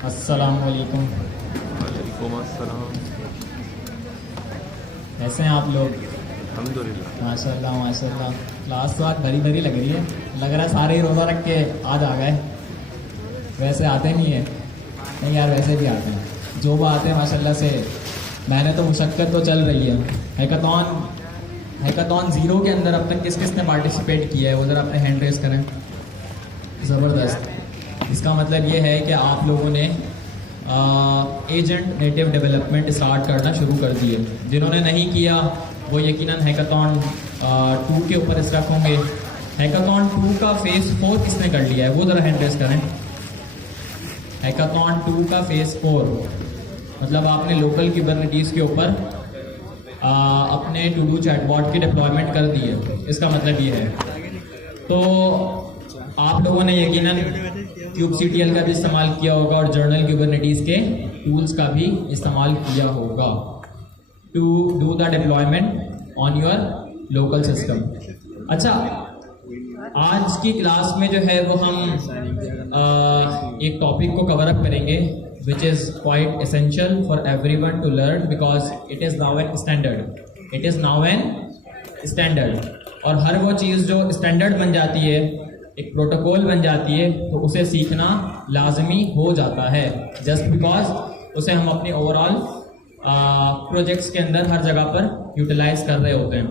अस्सलामुअलैकुम। वालेकुम अस्सलाम। कैसे हैं आप लोग? अल्हम्दुलिल्लाह। माशाल्लाह माशाल्लाह। क्लास तो आज भरी भरी लग रही है। लग रहा है सारे ही रोज़ा रख के आज आ गए। वैसे आते नहीं है। नहीं यार, वैसे भी आते हैं जो वो आते हैं माशाल्लाह से। मैंने तो मुशक्क़त तो चल रही है। हैकाथॉन ज़ीरो के अंदर अब तक किस किस ने पार्टिसिपेट किया है वो ज़रा अपने हैंड रेस करें। ज़बरदस्त। इसका मतलब ये है कि आप लोगों ने एजेंट नेटिव डेवलपमेंट स्टार्ट करना शुरू कर दिए। जिन्होंने नहीं किया वो यकीनन हैकाथॉन 2 के ऊपर स्टक होंगे। हैकाथॉन 2 का फेज़ 4 किसने कर लिया है वो ज़रा हैंड रेस करें। हैकाथॉन 2 का फेज़ 4 मतलब आपने लोकल किबरनेटीज़ के ऊपर अपने टू डू चैटबॉट की डिप्लॉयमेंट कर दी है। इसका मतलब ये है तो आप लोगों ने यकीनन kubectl का भी इस्तेमाल किया होगा और जर्नल कुबरनेटीज़ के टूल्स का भी इस्तेमाल किया होगा to do the deployment on your local system. अच्छा, आज की क्लास में जो है वो हम एक टॉपिक को कवर अप करेंगे which is quite essential for everyone to learn because it is now an standard. It is now an standard. और हर वो चीज़ जो स्टैंडर्ड बन जाती है, एक प्रोटोकॉल बन जाती है, तो उसे सीखना लाजमी हो जाता है जस्ट बिकॉज उसे हम अपने ओवरऑल प्रोजेक्ट्स के अंदर हर जगह पर यूटिलाइज कर रहे होते हैं।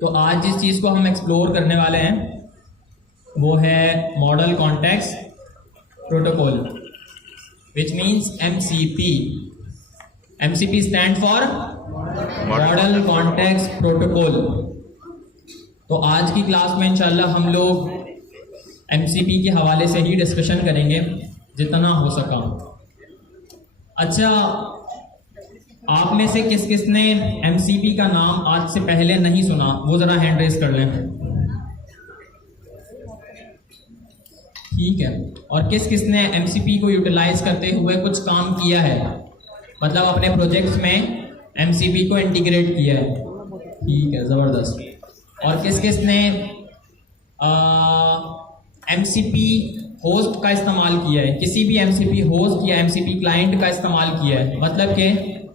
तो आज जिस चीज़ को हम एक्सप्लोर करने वाले हैं वो है model context protocol which means MCP। MCP stand for model context protocol. तो आज की क्लास में इंशाल्लाह हम लोग MCP के हवाले से ही डिस्कशन करेंगे जितना हो सका। अच्छा, आप में से किस किस ने MCP का नाम आज से पहले नहीं सुना वो ज़रा हैंड रेस कर लें। ठीक है। और किस किस ने MCP को यूटिलाइज करते हुए कुछ काम किया है, मतलब अपने प्रोजेक्ट्स में MCP को इंटीग्रेट किया है। ठीक है, ज़बरदस्त। और किस किस ने MCP होस्ट का इस्तेमाल किया है, किसी भी MCP होस्ट या MCP क्लाइंट का इस्तेमाल किया है, मतलब कि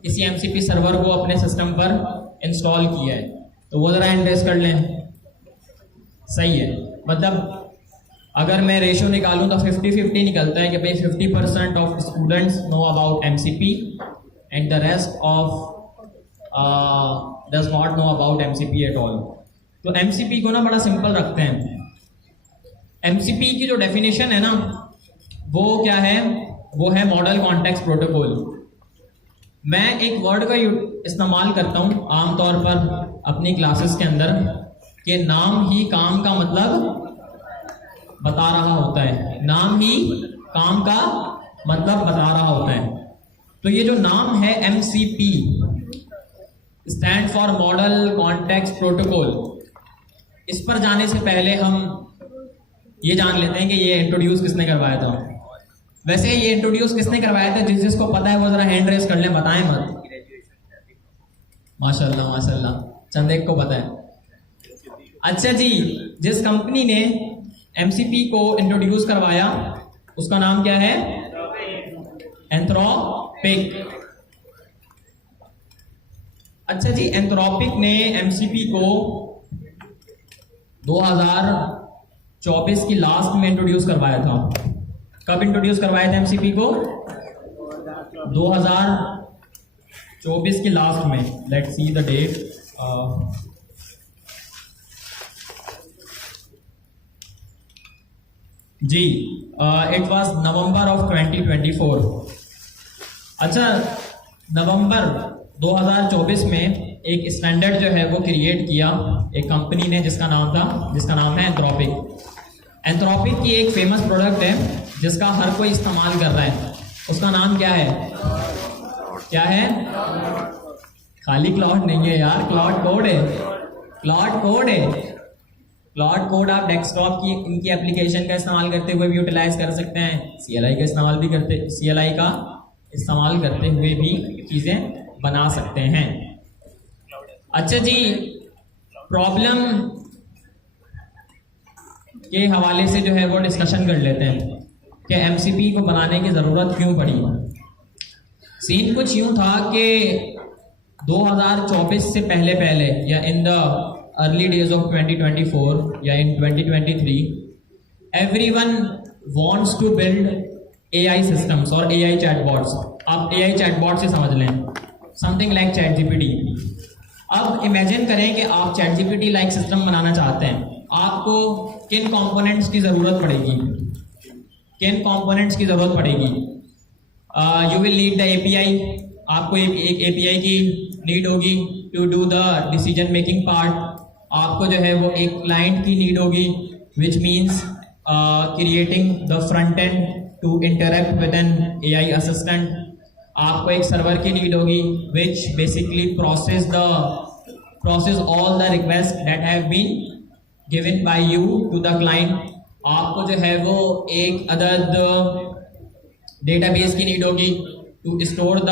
किसी MCP सर्वर को अपने सिस्टम पर इंस्टॉल किया है, तो वो ज़रा एंड्रेस कर लें। सही है। मतलब अगर मैं रेशो निकालूं तो 50-50 निकलता है कि भाई 50% of students know about MCP and the rest of does not know about MCP at all. तो MCP को ना बड़ा सिंपल रखते हैं। MCP की जो डेफिनेशन है ना वो क्या है, वो है मॉडल कॉन्टेक्स्ट प्रोटोकॉल। मैं एक वर्ड का इस्तेमाल करता हूँ आमतौर पर अपनी क्लासेस के अंदर कि नाम ही काम का मतलब बता रहा होता है। नाम ही काम का मतलब बता रहा होता है। तो ये जो नाम है MCP stand for model context protocol, इस पर जाने से पहले हम ये जान लेते हैं कि ये इंट्रोड्यूस किसने करवाया था। वैसे ये इंट्रोड्यूस किसने करवाया था, जिसको पता है वो जरा हैंड रेस कर लें, बताएं मत। माशाल्लाह माशाल्लाह, चंद एक को पता है। अच्छा जी, जिस कंपनी ने MCP को इंट्रोड्यूस करवाया उसका नाम क्या है? एंथ्रोपिक। अच्छा जी, एंथ्रोपिक ने MCP को 2024 की लास्ट में इंट्रोड्यूस करवाया था। कब इंट्रोड्यूस करवाया था MCP को? 2024 की लास्ट में। Let's see the date. जी, इट वाज नवंबर ऑफ 2024। अच्छा, नवंबर 2024 में एक स्टैंडर्ड जो है वो क्रिएट किया एक कंपनी ने जिसका नाम है एंथ्रोपिक। एंथ्रोपिक की एक फेमस प्रोडक्ट है जिसका हर कोई इस्तेमाल कर रहा है। उसका नाम क्या है? क्या है? खाली क्लाउड नहीं है यार, क्लाउड कोड है। क्लाउड कोड है। क्लाउड कोड आप डेस्कटॉप की इनकी एप्लीकेशन का इस्तेमाल करते हुए भी यूटिलाइज कर सकते हैं। CLI का इस्तेमाल करते हुए भी चीज़ें बना सकते हैं। अच्छा जी, प्रॉब्लम के हवाले से जो है वो डिस्कशन कर लेते हैं कि एमसीपी को बनाने की ज़रूरत क्यों पड़ी। सीन कुछ यूं था कि 2024 से पहले या in the early days of 2024 या इन 2023 everyone wants to build AI systems और एआई चैटबॉट्स। आप एआई चैटबॉट से समझ लें समथिंग लाइक चैट जीपीटी। अब इमेजिन करें कि आप चैट जीपीटी लाइक सिस्टम बनाना चाहते हैं, आपको किन कंपोनेंट्स की ज़रूरत पड़ेगी? You will need the API. आपको एक एपीआई की नीड होगी to do the decision making part. आपको जो है वो एक क्लाइंट की नीड होगी which means creating the front end to interact with an AI assistant. आपको एक सर्वर की नीड होगी which basically process all the request that have been given by you to the client. आपको जो है वो एक अदद डेटाबेस की नीड होगी to store the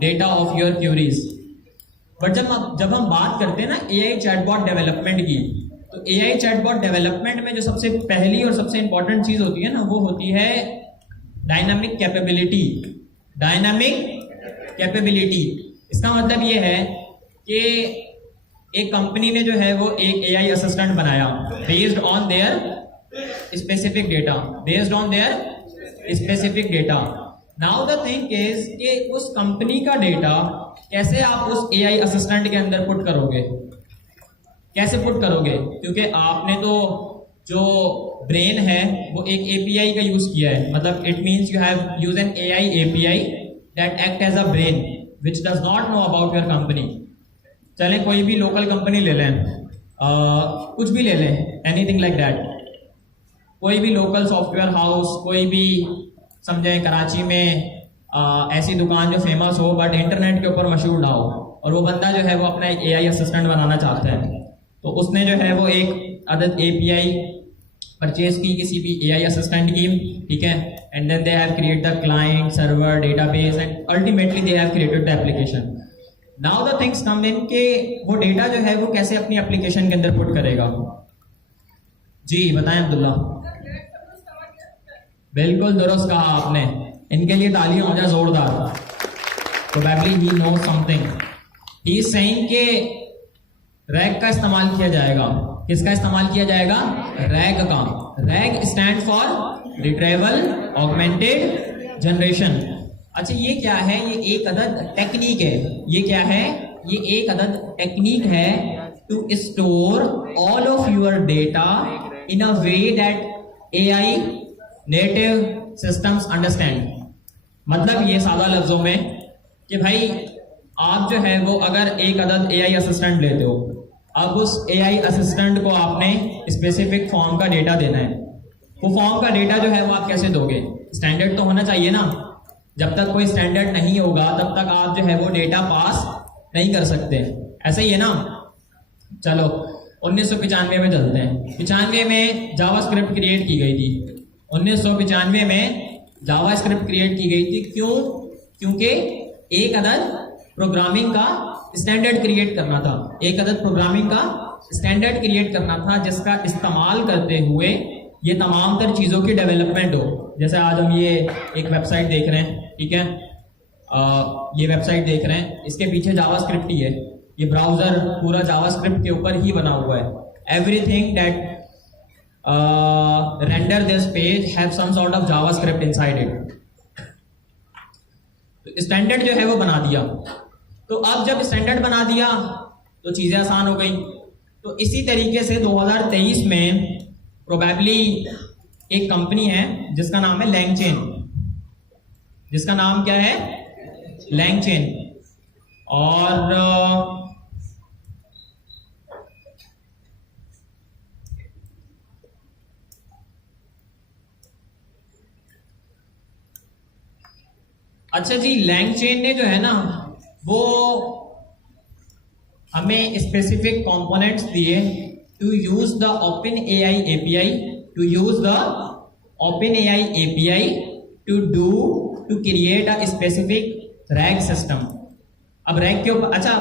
data of your queries. But जब हम बात करते हैं ना एआई चैटबॉट डेवलपमेंट की, तो एआई चैटबॉट डेवलपमेंट में जो सबसे पहली और सबसे इंपॉर्टेंट चीज होती है ना, वो होती है डायनामिक कैपेबिलिटी। इसका मतलब ये है कि एक कंपनी ने जो है वो एक एआई असिस्टेंट बनाया based on their specific data. Now the thing is कि उस कंपनी का डेटा कैसे आप उस एआई असिस्टेंट के अंदर पुट करोगे? क्योंकि आपने तो जो ब्रेन है वो एक एपीआई का यूज किया है। मतलब it means you have use an AI API that act as a brain which does not know about your company. चले कोई भी लोकल कंपनी ले लें, कुछ भी ले लें, एनीथिंग लाइक दैट। कोई भी लोकल सॉफ्टवेयर हाउस, कोई भी समझें कराची में ऐसी दुकान जो फेमस हो बट इंटरनेट के ऊपर मशहूर ना हो, और वो बंदा जो है वो अपना एक एआई असिस्टेंट बनाना चाहता है, तो उसने जो है वो एक अदद एपीआई परचेज की किसी भी एआई असिस्टेंट की, ठीक है, and then they have create the client server database and ultimately they have created the application. Now the things come in के वो डेटा जो है वो कैसे अपनी एप्लीकेशन के अंदर पुट करेगा। जी बताएं अब्दुल्ला। बिल्कुल दुरुस्त कहा आपने, इनके लिए तालियां हो जाए जोरदार। Probably he knows something. He is saying कि रैग का इस्तेमाल किया जाएगा। किसका इस्तेमाल किया जाएगा? रैग का। Rag stand for retrieval augmented generation. अच्छा ये क्या है? ये एक अदद टेक्निक है। ये क्या है? ये एक अदद टेक्निक है to store all of your data in a way that AI native systems understand. मतलब ये सादा लफ्जों में कि भाई आप जो है वो अगर एक अदद एआई असिस्टेंट लेते हो, अब उस एआई असिस्टेंट को आपने स्पेसिफिक फॉर्म का डेटा देना है। वो फॉर्म का डेटा जो है वो आप कैसे दोगे? स्टैंडर्ड तो होना चाहिए ना। जब तक कोई स्टैंडर्ड नहीं होगा तब तक आप जो है वो डेटा पास नहीं कर सकते। ऐसा ही है ना। चलो 1995 में चलते हैं। 95 में जावास्क्रिप्ट क्रिएट की गई थी। 1995 में जावास्क्रिप्ट क्रिएट की गई थी। क्यों? क्योंकि एक अदद प्रोग्रामिंग का स्टैंडर्ड क्रिएट करना था। एक अदद प्रोग्रामिंग का स्टैंडर्ड क्रिएट करना था जिसका इस्तेमाल करते हुए ये तमाम तर चीज़ों की डेवलपमेंट हो। जैसे आज हम ये एक वेबसाइट देख रहे हैं, ठीक है, ये वेबसाइट देख रहे हैं, इसके पीछे जावास्क्रिप्ट ही है। ये ब्राउजर पूरा जावास्क्रिप्ट के ऊपर ही बना हुआ है। Everything that render this page have some sort of JavaScript inside it। तो स्टैंडर्ड जो है वो बना दिया। तो अब जब स्टैंडर्ड बना दिया तो चीजें आसान हो गई। तो इसी तरीके से 2023 में प्रोबेबली एक कंपनी है जिसका नाम है लैंगचेन। जिसका नाम क्या है? लैंगचेन। और अच्छा जी, लैंगचेन ने जो है ना वो हमें स्पेसिफिक कंपोनेंट्स दिए to use the OpenAI API, to create a specific RAG system. अब रैग के ऊपर अच्छा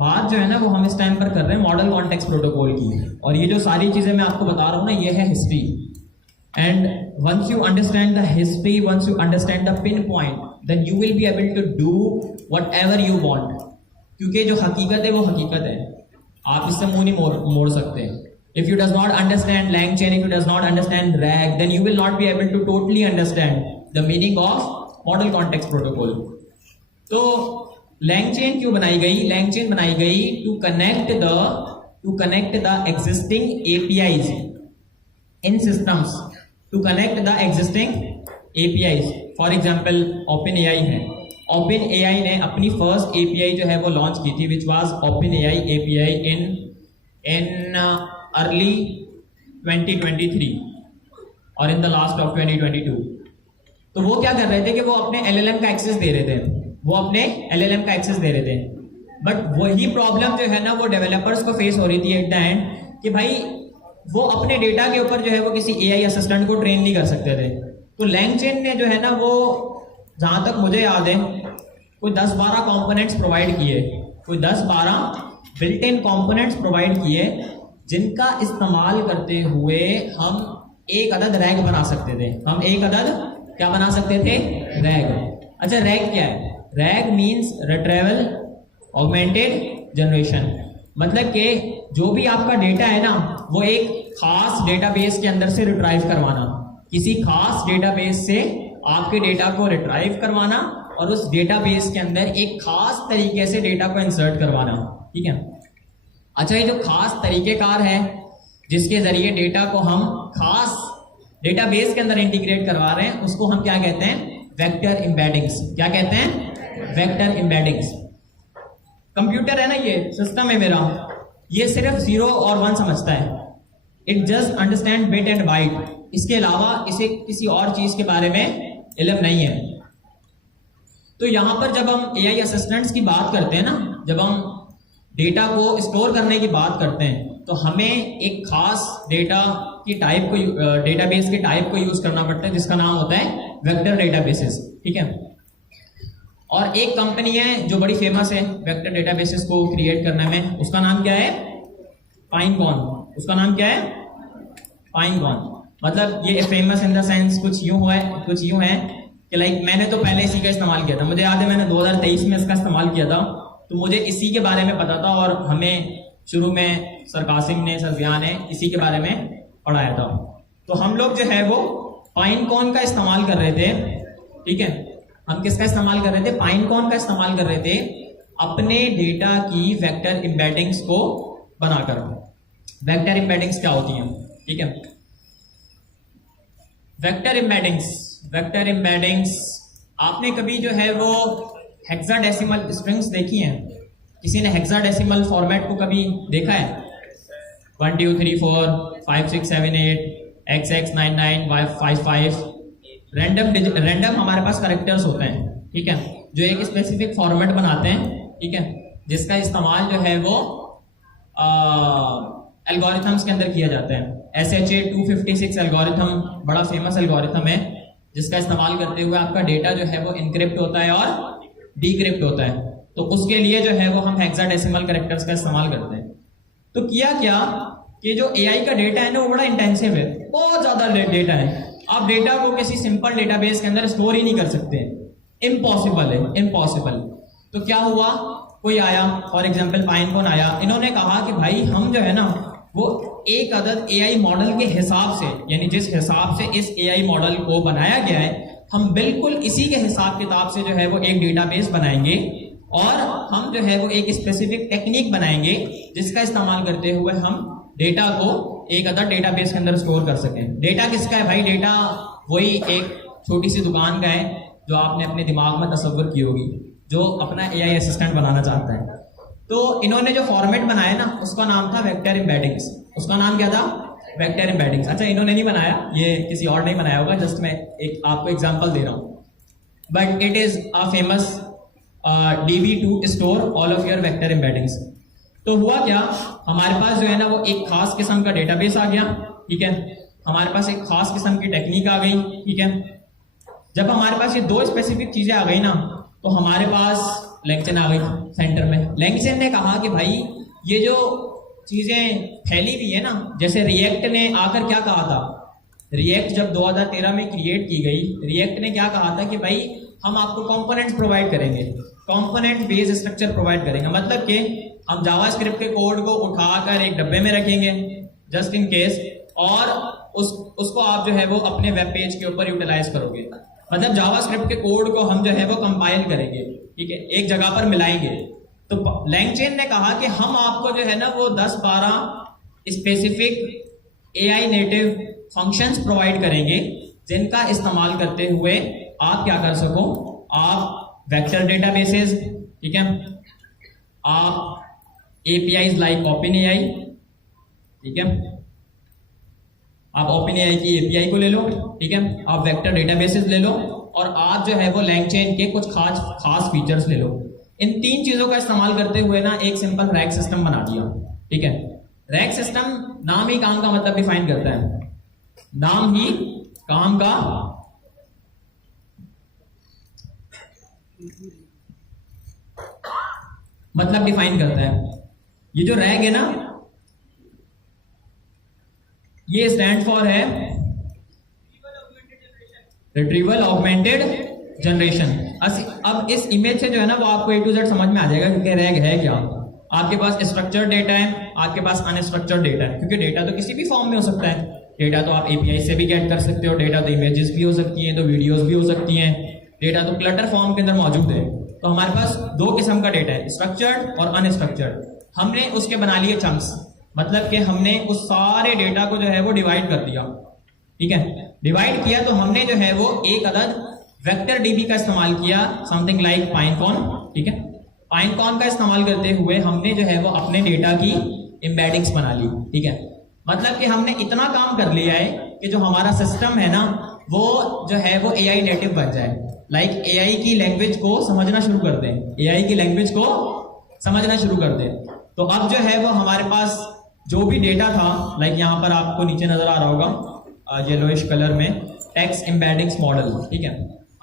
बात जो है ना वो हम इस टाइम पर कर रहे हैं मॉडल कॉन्टेक्स्ट प्रोटोकॉल की। और ये जो सारी चीजें मैं आपको बता रहा हूँ ना, ये है history. And once you understand the history, once you understand the pinpoint, then you will be able to do whatever you want. क्योंकि जो हकीकत है वो हकीकत है, आप इससे मुंह नहीं मोड़ सकते. If you does not understand LangChain, if you does not understand RAG, then you will not be able to totally understand the meaning of Model Context Protocol. तो LangChain क्यों बनाई गई? LangChain बनाई गई to connect the existing APIs in systems, to connect the existing APIs. For example, OpenAI है. OpenAI ने अपनी first API जो है वो लॉन्च की थी, which was OpenAI API in early 2023 और in the last of 2022. तो वो क्या कर रहे थे कि वो अपने LLM का एक्सेस दे रहे थे, बट वही प्रॉब्लम जो है ना वो डेवलपर्स को फेस हो रही थी एट द एंड कि भाई वो अपने डेटा के ऊपर जो है वो किसी AI असिस्टेंट को ट्रेन नहीं कर सकते थे. तो LangChain ने जो है ना वो, जहाँ तक मुझे याद है, कोई 10-12 कंपोनेंट्स प्रोवाइड किए, कोई 10-12 बिल्ट इन कंपोनेंट्स प्रोवाइड किए, जिनका इस्तेमाल करते हुए हम एक अदद रैग बना सकते थे. हम एक अदद क्या बना सकते थे? रैग. अच्छा, रैग क्या है? Rag means retrieval augmented generation. मतलब कि जो भी आपका डेटा है ना वो एक खास डेटाबेस के अंदर से रिट्राइव करवाना, किसी खास डेटाबेस से आपके डेटा को रिट्राइव करवाना और उस डेटाबेस के अंदर एक खास तरीके से डेटा को इंसर्ट करवाना. ठीक है. अच्छा, ये जो खास तरीकेकार है जिसके जरिए डेटा को हम खास डेटाबेस के अंदर इंटीग्रेट करवा रहे हैं, उसको हम क्या कहते हैं? Vector embeddings. क्या कहते हैं? Vector embeddings. कंप्यूटर है ना, ये सिस्टम है मेरा, ये सिर्फ 0 और 1 समझता है. It just understand bit and byte. इसके अलावा इसे किसी और चीज के बारे में इल्म नहीं है. तो यहां पर जब हम AI असिस्टेंट्स की बात करते हैं ना, जब हम डेटा को स्टोर करने की बात करते हैं, तो हमें एक खास डेटा की टाइप को, डेटाबेस के टाइप को यूज करना पड़ता है, जिसका नाम होता है वेक्टर डेटाबेसेस. ठीक है. और एक कंपनी है जो बड़ी फेमस है वेक्टर डेटाबेसेस को क्रिएट करने में, उसका नाम क्या है? पाइनकॉन. उसका नाम क्या है? पाइनकॉन. मतलब ये फेमस इन द सेंस कुछ यूं है कि लाइक मैंने तो पहले इसी का इस्तेमाल किया था. मुझे याद है मैंने 2023 में इसका इस्तेमाल किया था, तो मुझे इसी के बारे में पता था और हमें शुरू में सर कासिम ने, सर जिया ने इसी के बारे में पढ़ाया था. तो हम लोग जो है वो पाइनकॉन का इस्तेमाल कर रहे थे. ठीक है. हम किसका इस्तेमाल कर रहे थे? पाइनकॉन का इस्तेमाल कर रहे थे अपने डेटा की वेक्टर एम्बेडिंग्स को बनाकर. वेक्टर एम्बेडिंग्स क्या होती हैं? ठीक है. वेक्टर एम्बेडिंग्स आपने कभी जो है वो हेक्साडेसिमल स्ट्रिंग्स देखी हैं? किसी ने हेक्साडेसिमल फॉर्मेट को कभी देखा है? 1 2 3 4 5 6 7 8 XX 99 55. रैंडम हमारे पास कैरेक्टर्स होते हैं. ठीक है. जो एक स्पेसिफिक फॉर्मेट बनाते हैं. ठीक है. जिसका इस्तेमाल जो है वो एल्गोरिथम्स के अंदर किया जाता है. SHA 256 एल्गोरिथम बड़ा फेमस एल्गोरिथम है, जिसका इस्तेमाल करते हुए आपका डेटा जो है वो इनक्रिप्ट होता है और डिक्रिप्ट होता है. तो उसके लिए जो है वो हम हेक्साडेसिमल कैरेक्टर्स का इस्तेमाल करते हैं. तो किया क्या कि जो AI का डेटा है ना वो बड़ा इंटेंसिव है, बहुत ज्यादा डेटा है. आप डेटा को किसी सिंपल डेटाबेस के अंदर स्टोर ही नहीं कर सकते. इम्पॉसिबल. तो क्या हुआ? कोई आया, फॉर एग्जाम्पल पाइनकॉन आया, इन्होंने कहा कि भाई हम जो है ना वो एक अदद AI मॉडल के हिसाब से, यानी जिस हिसाब से इस AI मॉडल को बनाया गया है, हम बिल्कुल इसी के हिसाब किताब से जो है वो एक डेटाबेस बनाएंगे और हम जो है वो एक स्पेसिफिक टेक्निक बनाएंगे जिसका इस्तेमाल करते हुए हम डेटा को एक अदद डेटाबेस के अंदर स्टोर कर सकें. डेटा किसका है भाई? डेटा वही एक छोटी सी दुकान का है जो आपने अपने दिमाग में तस्वीर की होगी, जो अपना AI असिस्टेंट बनाना चाहता है. तो इन्होंने जो फॉर्मेट बनाया ना उसका नाम था वेक्टर एम्बेडिंग्स. उसका नाम क्या था? Vector embeddings. अच्छा, इन्होंने नहीं बनाया, ये किसी और ने बनाया होगा, जस्ट मैं एक आपको एग्जांपल दे रहा हूँ. But it is a famous DB to store all of your vector embeddings. तो हुआ क्या, हमारे पास जो है ना वो एक खास किस्म का डेटाबेस आ गया. ठीक है. हमारे पास एक खास किस्म की टेक्निक आ गई. ठीक है. जब हमारे पास ये दो स्पेसिफिक चीजें आ गई ना, तो हमारे पास LangChain आ गई सेंटर में. LangChain ने कहा कि भाई ये जो चीजें फैली हुई है ना, जैसे रिएक्ट ने आकर क्या कहा था रिएक्ट जब 2013 में क्रिएट की गई, रिएक्ट ने क्या कहा था कि भाई हम आपको कंपोनेंट्स प्रोवाइड करेंगे, कंपोनेंट बेस्ड स्ट्रक्चर प्रोवाइड करेंगे। मतलब कि हम जावास्क्रिप्ट के कोड को उठाकर एक डब्बे में रखेंगे जस्ट इन केस, और उसको आप जो है वो अपने वेब पेज के ऊपर यूटिलाइज करोगे। मतलब जावास्क्रिप्ट के कोड को हम जो है वो कंपाइल करेंगे, ठीक है, एक जगह पर मिलाएंगे। तो LangChain ने कहा कि हम आपको जो है ना वो 10-12 specific AI native functions provide करेंगे, जिनका इस्तेमाल करते हुए आप क्या कर सको, आप वेक्टर डेटाबेसेस, ठीक है, आप APIs लाइक OpenAI, ठीक है, आप OpenAI की API को ले लो, ठीक है, आप वेक्टर डेटाबेसेस ले लो, और आप जो है वो LangChain के कुछ खास फीचर्स ले लो। इन 3 चीजों का इस्तेमाल करते हुए ना एक सिंपल रैक सिस्टम बना दिया, ठीक है। रैक सिस्टम नाम ही काम का मतलब डिफाइन करता है, नाम ही काम का मतलब डिफाइन करता है। ये जो रैग है ना, ये स्टैंड फॉर है रिट्रीवल ऑगमेंटेड जनरेशन। अब इस इमेज से जो है ना वो आपको A to Z समझ में आ जाएगा कि रैग है क्या। आपके पास स्ट्रक्चर्ड डेटा है, आपके पास अनस्ट्रक्चर्ड डेटा है, क्योंकि डेटा तो किसी भी फॉर्म में हो सकता है। डेटा तो आप API से भी गेट कर सकते हो, डेटा तो इमेजेस भी हो सकती हैं, तो वीडियोस भी हो सकती हैं, डेटा तो क्लटर फॉर्म के अंदर मौजूद है। तो हमारे पास 2 किस्म का डेटा है, स्ट्रक्चर्ड और अनस्ट्रक्चर्ड। हमने उसके बना लिए चंक्स, मतलब कि हमने उस सारे डेटा को जो है वो डिवाइड कर दिया, ठीक है। डिवाइड किया तो हमने जो है वो एक अदद वेक्टर DB का इस्तेमाल किया, समथिंग लाइक पाइनकॉन, ठीक है। पाइनकॉन का इस्तेमाल करते हुए हमने जो है वो अपने डेटा की एम्बेडिंग्स बना ली, ठीक है। मतलब कि हमने इतना काम कर लिया है कि जो हमारा सिस्टम है ना वो जो है वो AI नेटिव बन जाए, लाइक AI की लैंग्वेज को समझना शुरू कर दें, AI की लैंग्वेज को समझना शुरू कर दें। तो अब जो है वो हमारे पास जो भी डेटा था, लाइक यहाँ पर आपको नीचे नजर आ रहा होगा येलोइश कलर में, टेक्स्ट एम्बेडिंग्स मॉडल, ठीक है।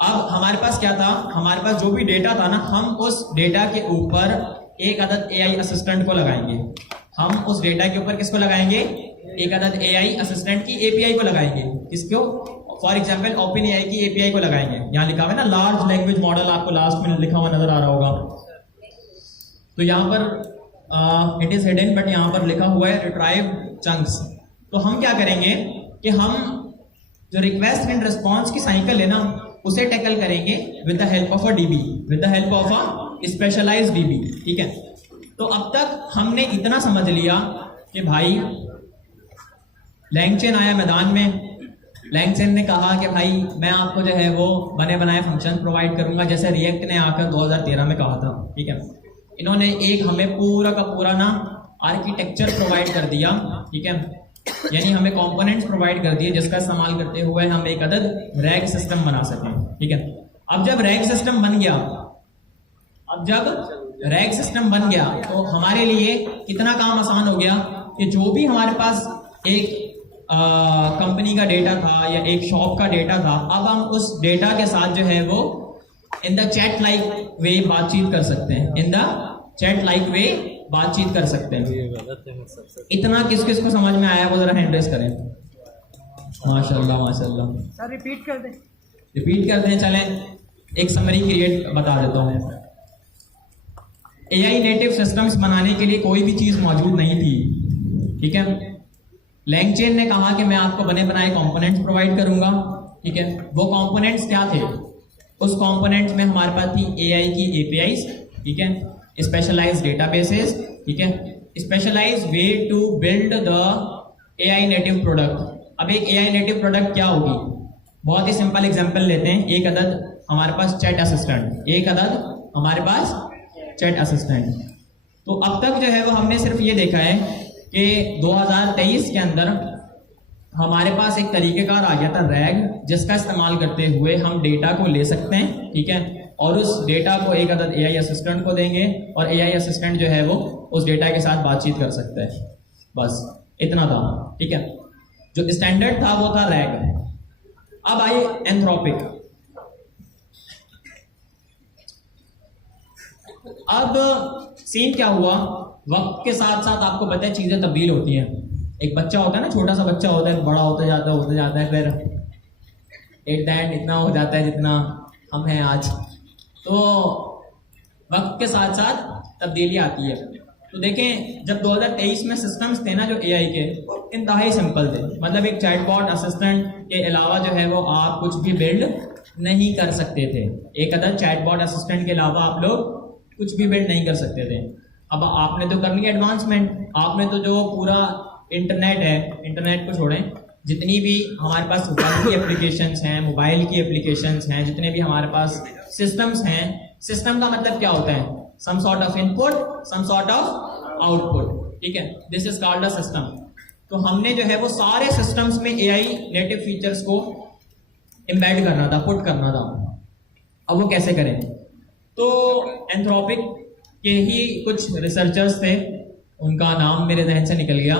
अब हमारे पास क्या था, हमारे पास जो भी डेटा था ना, हम उस डेटा के ऊपर एक अदद AI असिस्टेंट को लगाएंगे। हम उस डेटा के ऊपर किसको लगाएंगे, एक अदद AI असिस्टेंट की API को लगाएंगे। किसको, फॉर एग्जाम्पल OpenAI की API को लगाएंगे। यहाँ लिखा हुआ है ना लार्ज लैंग्वेज मॉडल, आपको लास्ट में लिखा हुआ नजर आ रहा होगा। तो यहाँ पर इट इज हिडन, बट यहाँ पर लिखा हुआ है रिट्राइव चंक्स। तो हम क्या करेंगे कि हम जो रिक्वेस्ट एंड रिस्पॉन्स की साइकिल है ना उसे टैकल करेंगे with the help of a DB, with the help of a specialised DB, ठीक है। तो अब तक हमने इतना समझ लिया कि भाई LangChain आया मैदान में। LangChain ने कहा कि भाई मैं आपको जो है वो बने बनाए फंक्शन प्रोवाइड करूंगा, जैसे रिएक्ट ने आकर 2013 में कहा था, ठीक है। इन्होंने एक हमें पूरा का पूरा ना आर्किटेक्चर प्रोवाइड कर दिया, ठीक है, यानी हमें कंपोनेंट्स प्रोवाइड कर दिए जिसका इस्तेमाल करते हुए हम एक अदद रैग सिस्टम बना सकें, ठीक है। अब जब रैग सिस्टम बन गया, तो हमारे लिए कितना काम आसान हो गया कि जो भी हमारे पास एक कंपनी का डेटा था या एक शॉप का डेटा था, अब हम उस डेटा के साथ जो है वो इन द चैट लाइक वे बातचीत कर सकते हैं, इन द चैट लाइक वे बातचीत कर सकते हैं। इतना किस किस को समझ में आया वो जरा हैंड रेज करें। माशाल्लाह माशाल्लाह। सर रिपीट कर दें। चलें एक समरी क्रिएट बता देता हूँ। AI नेटिव सिस्टम्स बनाने के लिए कोई भी चीज मौजूद नहीं थी, ठीक है। LangChain ने कहा कि मैं आपको बने बनाए कंपोनेंट्स प्रोवाइड करूंगा, ठीक है। वो कंपोनेंट्स क्या थे, उस कंपोनेंट्स में हमारे पास थी AI की APIs, ठीक है, स्पेशलाइज्ड डेटाबेसेस, ठीक है, specialised way to build the AI native product. अब एक AI नेटिव प्रोडक्ट क्या होगी, बहुत ही सिंपल एग्जांपल लेते हैं। एक अदद हमारे पास चैट असिस्टेंट, तो अब तक जो है वो हमने सिर्फ ये देखा है कि 2023 के अंदर हमारे पास एक तरीकेकार आ गया था रैग, जिसका इस्तेमाल करते हुए हम डेटा को ले सकते हैं, ठीक है, और उस डेटा को एक अदद AI असिस्टेंट को देंगे और AI असिस्टेंट जो है वो उस डेटा के साथ बातचीत कर सकता है। बस इतना था, ठीक है। जो स्टैंडर्ड था वो था रैग। अब आइए एंथ्रोपिक। अब सीन क्या हुआ, वक्त के साथ साथ आपको पता है चीजें तब्दील होती हैं। एक बच्चा होता है ना, छोटा सा बच्चा होता है, बड़ा होता जाता है, फिर एट द एंड इतना हो जाता है जितना हम हैं आज। तो वक्त के साथ साथ तब्दीली आती है। तो देखें, जब 2023 में सिस्टम्स थे ना जो एआई के, वो इंतहाई सिंपल थे। मतलब एक चैटबॉट असिस्टेंट के अलावा जो है वो आप कुछ भी बिल्ड नहीं कर सकते थे। एक अदर चैटबॉट असिस्टेंट के अलावा आप लोग कुछ भी बिल्ड नहीं कर सकते थे। अब आपने तो कर ली एडवांसमेंट, आपने तो जो पूरा इंटरनेट है, इंटरनेट को छोड़ें, जितनी भी हमारे पास मोबाइल की एप्लीकेशंस हैं, मोबाइल की एप्लीकेशंस हैं, जितने भी हमारे पास सिस्टम्स हैं, सिस्टम का मतलब क्या होता है? Some sort of input, some sort of output, ठीक है, this is called a system. तो हमने जो है वो सारे सिस्टम्स में एआई नेटिव फीचर्स को एम्बेड करना था, पुट करना था। अब वो कैसे करें? तो एंथ्रोपिक के ही कुछ रिसर्चर्स थे, उनका नाम मेरे जहन से निकल गया,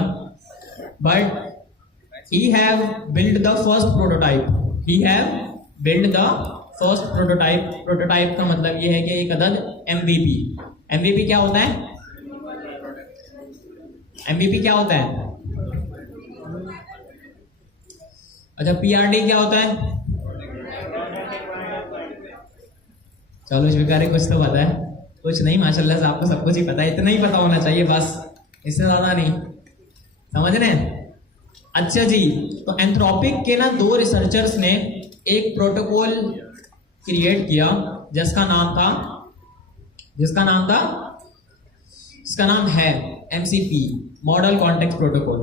but he have built the first prototype. He have built the first prototype. Prototype का मतलब ये है कि एक अदद MVP. MVP क्या होता है? MVP क्या होता है? अच्छा, PRD क्या होता है? चलो स्वीकार, कुछ तो पता है, कुछ नहीं, माशाल्लाह से आपको सब कुछ ही पता है, इतना ही पता होना चाहिए बस, इससे ज्यादा नहीं। समझ रहे हैं? अच्छा जी, तो एंथ्रोपिक के ना दो रिसर्चर्स ने एक प्रोटोकॉल क्रिएट किया जिसका नाम है MCP, मॉडल कॉन्टेक्स्ट प्रोटोकॉल।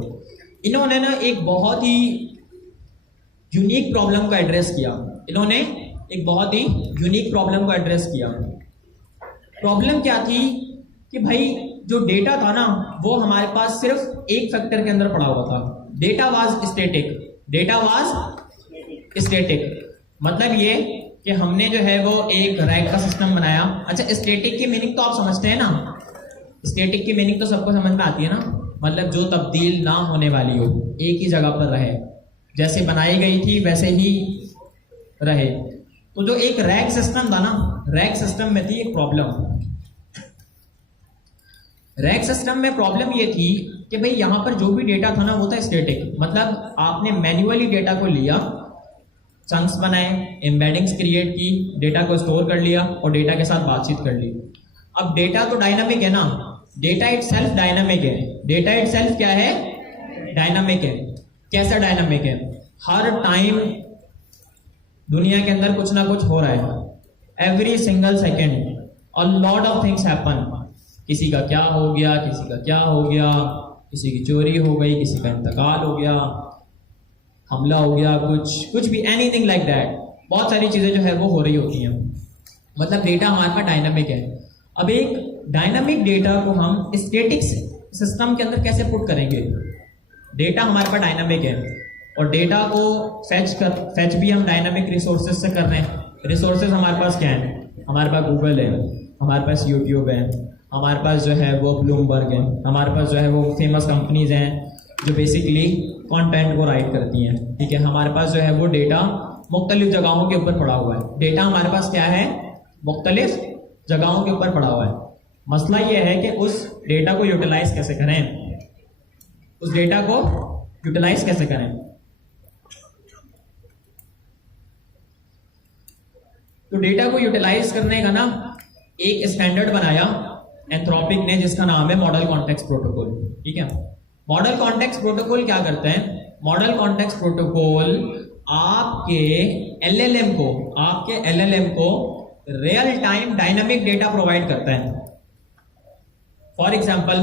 इन्होंने ना एक बहुत ही यूनिक प्रॉब्लम को एड्रेस किया। प्रॉब्लम क्या थी कि भाई जो डेटा था ना वो हमारे पास सिर्फ एक फैक्टर के अंदर पड़ा हुआ था। Data was static. मतलब ये कि हमने जो है वो एक रैक का सिस्टम बनाया। अच्छा, स्टैटिक की मीनिंग तो आप समझते हैं ना? स्टैटिक की मीनिंग तो सबको समझ में आती है ना? मतलब जो तब्दील ना होने वाली हो, एक ही जगह पर रहे, जैसे बनाई गई थी वैसे ही रहे। तो जो एक रैक सिस्टम था ना, रैक सिस्टम में थी एक प्रॉब्लम। रैक सिस्टम में प्रॉब्लम ये थी कि भाई यहाँ पर जो भी डेटा था ना वो था स्टैटिक। मतलब आपने मैन्युअली डेटा को लिया, चंक्स बनाए, एम्बेडिंग्स क्रिएट की, डेटा को स्टोर कर लिया और डेटा के साथ बातचीत कर ली। अब डेटा तो डायनामिक है ना, डेटा इटसेल्फ डायनामिक है। डेटा इटसेल्फ क्या है? डायनामिक है। कैसा डायनामिक है? हर टाइम दुनिया के अंदर कुछ ना कुछ हो रहा है, एवरी सिंगल सेकेंड, और लॉट ऑफ थिंग्स हैपन। किसी का क्या हो गया, किसी की चोरी हो गई, किसी का इंतकाल हो गया, हमला हो गया, कुछ भी, एनीथिंग लाइक दैट। बहुत सारी चीजें जो है वो हो रही होती हैं। मतलब डेटा हमारे पास डायनामिक है। अब एक डायनामिक डेटा को हम स्टैटिक सिस्टम के अंदर कैसे पुट करेंगे? डेटा हमारे पास डायनामिक है और डेटा को फेच भी हम डायनामिक रिसोर्सेज से कर रहे हैं। रिसोर्सेज हमारे पास क्या है? हमारे पास गूगल है, हमारे पास यूट्यूब है, हमारे पास जो है वो ब्लूमबर्ग है, हमारे पास जो है वो फेमस कंपनीज हैं जो बेसिकली कंटेंट को राइट करती हैं, ठीक है। हमारे पास जो है वो डेटा मुख्तलिफ जगहों के ऊपर पड़ा हुआ है। डेटा हमारे पास क्या है? मुख्तलिफ जगहों के ऊपर पड़ा हुआ है। मसला ये है कि उस डेटा को यूटिलाइज कैसे करें, तो डेटा को यूटिलाइज करने का ना एक स्टैंडर्ड बनाया एंथ्रोपिक ने, जिसका नाम है मॉडल कॉन्टेक्स्ट प्रोटोकॉल, ठीक है। मॉडल कॉन्टेक्स्ट प्रोटोकॉल क्या करते हैं? मॉडल कॉन्टेक्स्ट प्रोटोकॉल आपके एलएलएम को real time dynamic data provide करता है। फॉर एग्जांपल,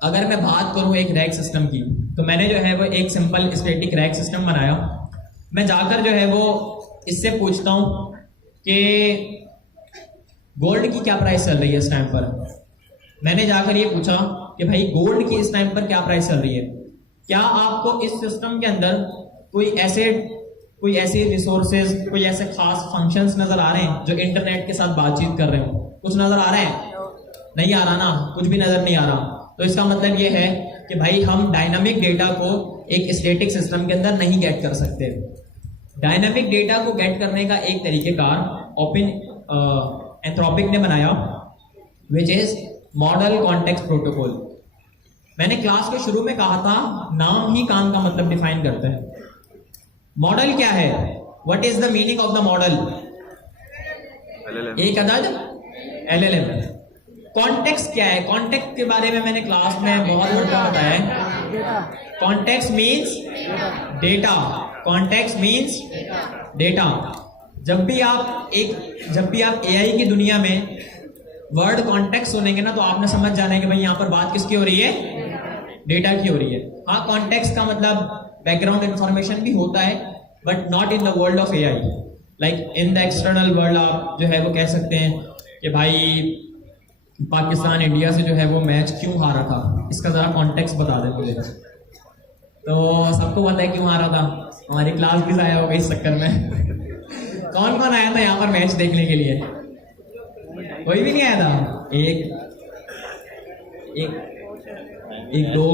अगर मैं बात करूं एक रैक सिस्टम की, तो मैंने जो है वो एक सिंपल स्टैटिक रैक सिस्टम बनाया। मैं जाकर जो है वो इससे पूछता हूं कि गोल्ड की क्या प्राइस चल रही है इस टाइम पर। मैंने जाकर ये पूछा कि भाई गोल्ड की इस टाइम पर क्या प्राइस चल रही है। क्या आपको इस सिस्टम के अंदर कोई ऐसे रिसोर्सेज, कोई ऐसे खास फंक्शंस नजर आ रहे हैं जो इंटरनेट के साथ बातचीत कर रहे हो? कुछ नजर आ रहा है? नहीं आ रहा ना, कुछ भी नजर नहीं आ रहा। तो इसका मतलब ये है कि भाई हम डायनामिक डेटा को एक स्टैटिक सिस्टम के अंदर नहीं गेट कर सकते। डायनामिक डेटा को गेट करने का एक तरीकेकार एंथ्रोपिक ने बनाया, which is model context protocol. मैंने क्लास के शुरू में कहा था नाम ही काम का मतलब डिफाइन करता है। मॉडल क्या है? What is the meaning of the model? LLM। एक अदद LLM। कॉन्टेक्स्ट क्या है? कॉन्टेक्स्ट के बारे में मैंने क्लास में बहुत बड़ा बताया है। Context means data. Context means data. जब भी आप AI की दुनिया में वर्ड कॉन्टेक्स्ट सुनेंगे ना, तो आपने समझ जाना है कि भाई यहाँ पर बात किसकी हो रही है? डेटा की हो रही है। हाँ, कॉन्टेक्स्ट का मतलब बैकग्राउंड इंफॉर्मेशन भी होता है, but not in the world of AI। Like in the external world आप जो है वो कह सकते हैं कि भाई पाकिस्तान इंडिया से जो है वो मैच क्यों हारा था, इसका जरा कॉन्टेक्स्ट बता दे मुझे। तो सबको पता है क्यों हारा था, हमारी क्लास भी जाया हो गई इस चक्कर में। कौन कौन आया था यहाँ पर मैच देखने के लिए? कोई भी नहीं आया था? एक दो,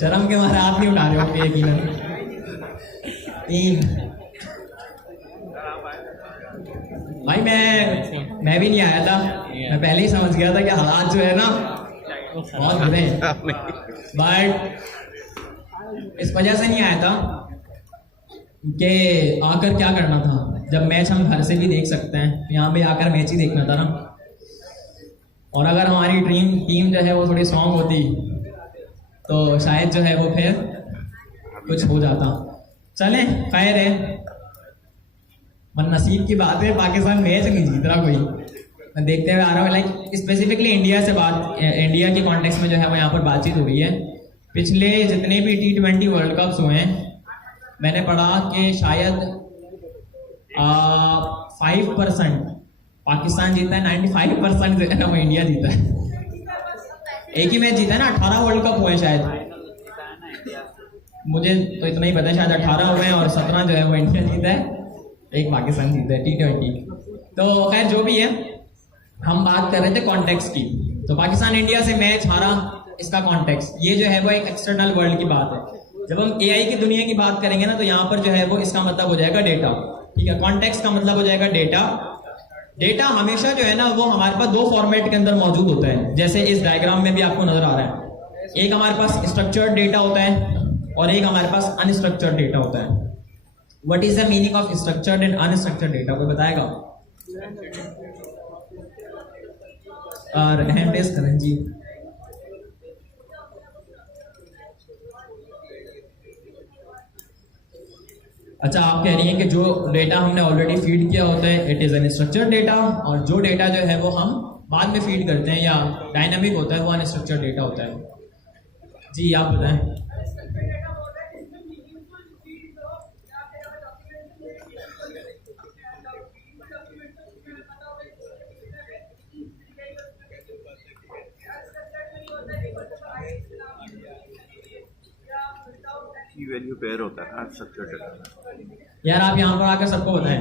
शर्म के मारे हाथ नहीं उठा रहे हो यकीनन। 3। भाई मैं भी नहीं आया था। मैं पहले ही समझ गया था कि हालात जो है ना बहुत बुरे हैं, बट इस वजह से नहीं आया था कि आकर क्या करना था। जब मैच हम घर से भी देख सकते हैं, यहाँ पे आकर मैच ही देखना था ना। और अगर हमारी टीम जो है वो थोड़ी स्ट्रांग होती तो शायद जो है वो फिर कुछ हो जाता। चले, खैर है, मन नसीब की बात है, पाकिस्तान मैच नहीं जीत रहा कोई। मैं देखते हुए आ रहा हूँ, लाइक स्पेसिफिकली इंडिया के कॉन्टेक्स्ट में जो है वो यहाँ पर बातचीत हो रही है। पिछले जितने भी T20 वर्ल्ड कप्स हुए हैं, मैंने पढ़ा कि शायद 5% पाकिस्तान जीता है, 95% जो है ना वो इंडिया जीता है। एक ही मैच जीता है ना, 18 वर्ल्ड कप हुए शायद, मुझे तो इतना ही पता है, शायद 18 हुए हैं और 17 जो है वो इंडिया जीता है, एक पाकिस्तान जीता है T20। तो खैर जो भी है, हम बात कर रहे थे कॉन्टेक्स्ट की। तो पाकिस्तान इंडिया से मैच हारा, इसका कॉन्टेक्स्ट ये जो है वो एक एक्सटर्नल वर्ल्ड की बात है। जब हम AI की दुनिया की बात करेंगे ना, तो यहाँ पर जो है वो इसका मतलब हो जाएगा डेटा। ठीक है, कॉन्टेक्स्ट का मतलब हो जाएगा डेटा। डेटा हमेशा जो है ना वो हमारे पास 2 फॉर्मेट के अंदर मौजूद होता है, जैसे इस डायग्राम में भी आपको नजर आ रहा है। एक हमारे पास स्ट्रक्चर्ड डेटा होता है और एक हमारे पास अनस्ट्रक्चर्ड डेटा होता है। What is the meaning of structured and unstructured data, कोई बताएगा? और हैंड रेज करें जी। अच्छा, आप कह रही हैं कि जो डेटा हमने ऑलरेडी फीड किया होता है इट इज अनस्ट्रक्चर्ड डेटा, और जो डेटा जो है वो हम बाद में फीड करते हैं या डायनामिक होता है वो अनस्ट्रक्चर्ड डेटा होता है। जी आप बताएं। की वैल्यू पेयर होता है ना स्ट्रक्चर्ड डेटा। यार आप यहाँ पर आकर सबको बताएं,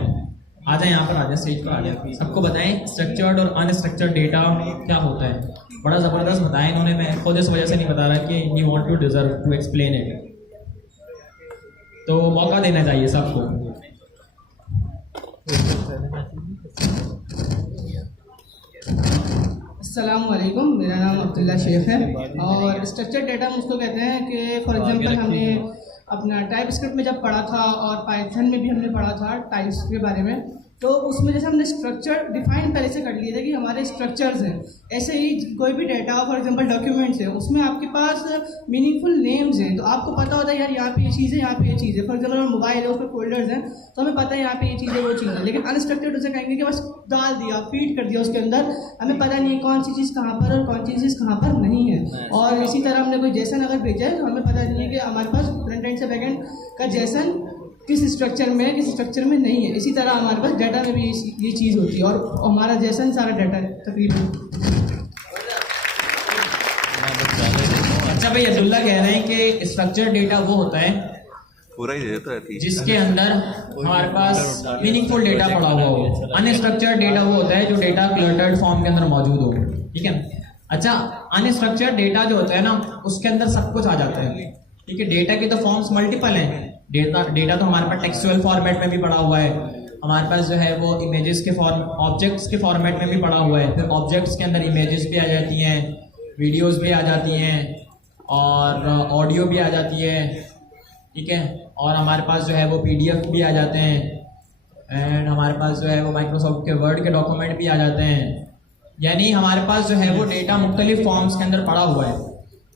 आ जाए यहाँ पर, आ जाए स्टेज पर, आ जाए, सबको बताएं स्ट्रक्चर्ड और अनस्ट्रक्चर्ड डेटा क्या होता है। बड़ा ज़बरदस्त बताया इन्होंने, मैं खुद इस वजह से नहीं बता रहा कि he want to deserve to explain it, तो मौका देना चाहिए सबको। अस्सलाम वालेकुम, मेरा नाम अब्दुल्ला शेख है। और स्ट्रक्चर्ड डेटा हम उसको कहते हैं कि फॉर एग्जांपल हमने अपना टाइप स्क्रिप्ट में जब पढ़ा था और पाइथन में भी हमने पढ़ा था टाइप्स के बारे में, तो उसमें जैसे हमने स्ट्रक्चर डिफाइन पहले से कर लिए थे कि हमारे स्ट्रक्चर्स हैं, ऐसे ही कोई भी डेटा फॉर एग्जांपल डॉक्यूमेंट्स है, उसमें आपके पास मीनिंगफुल नेम्स हैं, तो आपको पता होता है यार यहाँ पे ये चीज़ है, यहाँ पे ये चीज़ है। फॉर एग्जांपल मोबाइल है, उसमें फोल्डर्स हैं, तो हमें पता है यहाँ पे ये चीज़ है, वो चीज़ है। लेकिन अनस्ट्रक्चर्ड उसे कहेंगे कि बस डाल दिया, फीड कर दिया उसके अंदर, हमें पता नहीं है कौन सी चीज़ कहाँ पर और कौन सी चीज़ कहाँ पर नहीं है। और इसी तरह हमने कोई जेसन अगर भेजा है तो हमें पता नहीं है कि हमारे पास फ्रंट एंड से बैक एंड का जेसन किस स्ट्रक्चर में है, किस स्ट्रक्चर में नहीं है। इसी तरह हमारे पास डाटा में भी ये चीज़ होती है, और हमारा जेसन सारा डाटा है तकरीबन। अच्छा भाई, अब्दुल्ला कह रहे हैं कि स्ट्रक्चर्ड डेटा वो होता है पूरा ही देता है जिसके अंदर हमारे पास मीनिंगफुल डेटा पड़ा हुआ हो। अनस्ट्रक्चर्ड डेटा वो होता है जो डेटा क्लटर्ड फॉर्म के अंदर मौजूद हो। ठीक है। अच्छा, अनस्ट्रक्चर्ड डेटा जो होता है ना उसके अंदर सब कुछ आ जाता है। ठीक है, डेटा की तो फॉर्म्स मल्टीपल हैं। डेटा तो हमारे पास टेक्सुअल फॉर्मेट में भी पड़ा हुआ है, हमारे पास जो है वो इमेजेस के ऑब्जेक्ट्स के फॉर्मेट में भी पड़ा हुआ है, फिर ऑब्जेक्ट्स के अंदर इमेजेस भी आ जाती हैं, वीडियोस भी आ जाती हैं, और ऑडियो भी आ जाती है, ठीक है, और हमारे पास जो है वो PDF भी आ जाते हैं, एंड हमारे पास जो है वो माइक्रोसॉफ्ट के वर्ड के डॉक्यूमेंट भी आ जाते हैं। यानी हमारे पास जो है वो डेटा मुख्तलिफ फॉर्म्स के अंदर पड़ा हुआ है।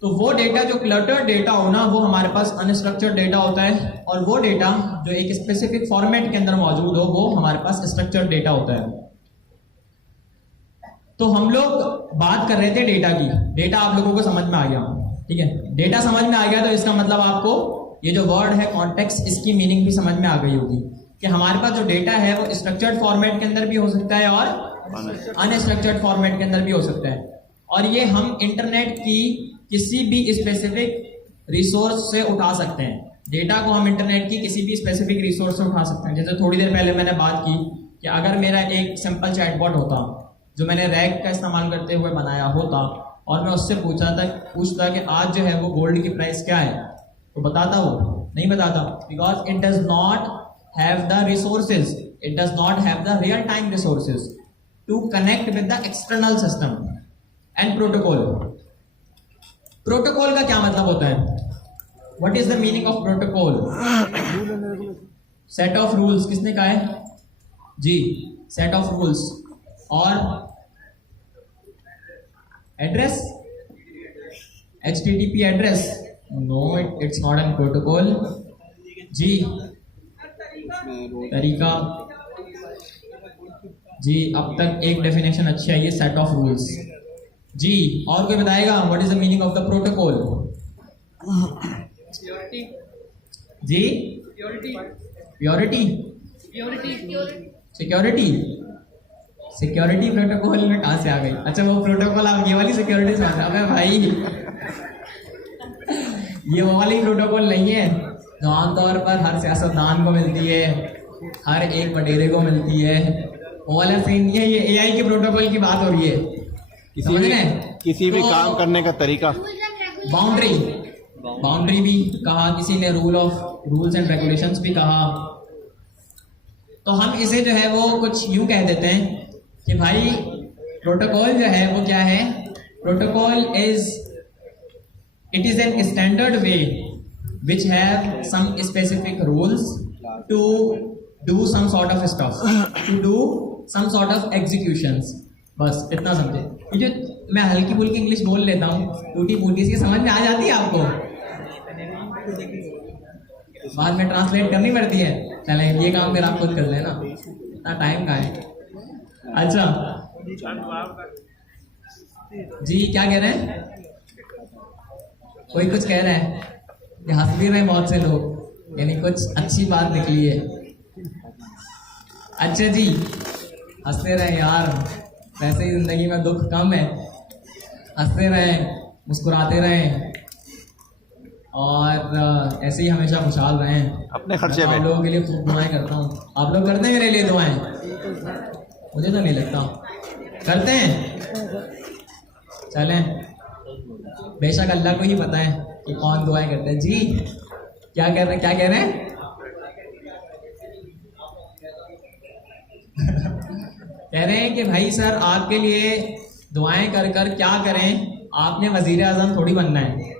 तो वो डेटा जो क्लटर्ड डेटा हो ना, वो हमारे पास अनस्ट्रक्चर्ड डेटा होता है, और वो डेटा जो एक स्पेसिफिक फॉर्मेट के अंदर मौजूद हो वो हमारे पास स्ट्रक्चर्ड डेटा होता है। तो हम लोग बात कर रहे थे डेटा की। डेटा आप लोगों को समझ में आ गया, ठीक है, डेटा समझ में आ गया, तो इसका मतलब आपको ये जो वर्ड है कॉन्टेक्स्ट, इसकी मीनिंग भी समझ में आ गई होगी कि हमारे पास जो डेटा है वो स्ट्रक्चर्ड फॉर्मेट के अंदर भी हो सकता है और अनस्ट्रक्चर्ड फॉर्मेट के अंदर भी हो सकता है। और ये हम इंटरनेट की किसी भी स्पेसिफिक रिसोर्स से उठा सकते हैं। डेटा को हम इंटरनेट की किसी भी स्पेसिफिक रिसोर्स से उठा सकते हैं। जैसे थोड़ी देर पहले मैंने बात की कि अगर मेरा एक सिंपल चैटबॉट होता जो मैंने रैग का इस्तेमाल करते हुए बनाया होता, और मैं उससे पूछता कि आज जो है वो गोल्ड की प्राइस क्या है, तो बताता वो? नहीं बताता, because it does not have the resources, it does not have the real time resources to connect with the external system and protocol. Protocol का क्या मतलब होता है? What is the meaning of protocol? Set of rules. किसने कहा है जी? Set of rules. और address, HTTP address? No, it's not an protocol जी। तरीका जी, अब तक एक डेफिनेशन अच्छी आई है, सेट ऑफ रूल्स जी। और कोई बताएगा what is the meaning of the protocol? जी, प्योरिटी, सिक्योरिटी। सिक्योरिटी प्रोटोकॉल में कहां से आ गई? अच्छा, वो प्रोटोकॉल आप ये वाली सिक्योरिटी से? अबे भाई, ये वो वाली प्रोटोकॉल नहीं है जो आमतौर पर हर सियासतदान को मिलती है, हर एक बटेरे को मिलती है। वो वाला सीन नहीं है, ये AI की प्रोटोकॉल की बात हो रही है। किसी भी काम करने का तरीका। बाउंड्री भी कहा किसी ने, रूल्स एंड रेगुलेशंस भी कहा। तो हम इसे जो है वो कुछ यूं कह देते हैं कि भाई प्रोटोकॉल जो है वो क्या है? Protocol it is an standard way which have some specific rules to do some sort of stuff, to do some sort of executions. बस इतना समझे। जो मैं हल्की फुल्की इंग्लिश बोल लेता हूँ, टूटी फूटी सी, समझ में आ जाती है आपको? बाद में ट्रांसलेट करनी पड़ती है। चले, ये काम फिर आप खुद कर लेना, इतना टाइम का है। अच्छा जी, क्या कह रहे हैं? कोई कुछ कह रहे हैं कि हंस भी रहे बहुत से लोग, यानी कुछ अच्छी बात निकली है। अच्छा जी, हंसते रहे यार, वैसे ही जिंदगी में दुख कम है। हंसते रहें, मुस्कुराते रहें, और ऐसे ही हमेशा खुशहाल रहें। अपने खर्चे में आप लोगों के लिए खूब दुआएं करता हूँ। आप लोग करते हैं मेरे लिए दुआएं? मुझे तो नहीं लगता करते हैं। चलें, बेशक अल्लाह को ही पता है कि कौन दुआएं करते हैं। जी, क्या कह रहे हैं? कह रहे हैं कि भाई सर, आपके लिए दुआएं कर कर क्या करें, आपने वजीर आजम थोड़ी बनना है।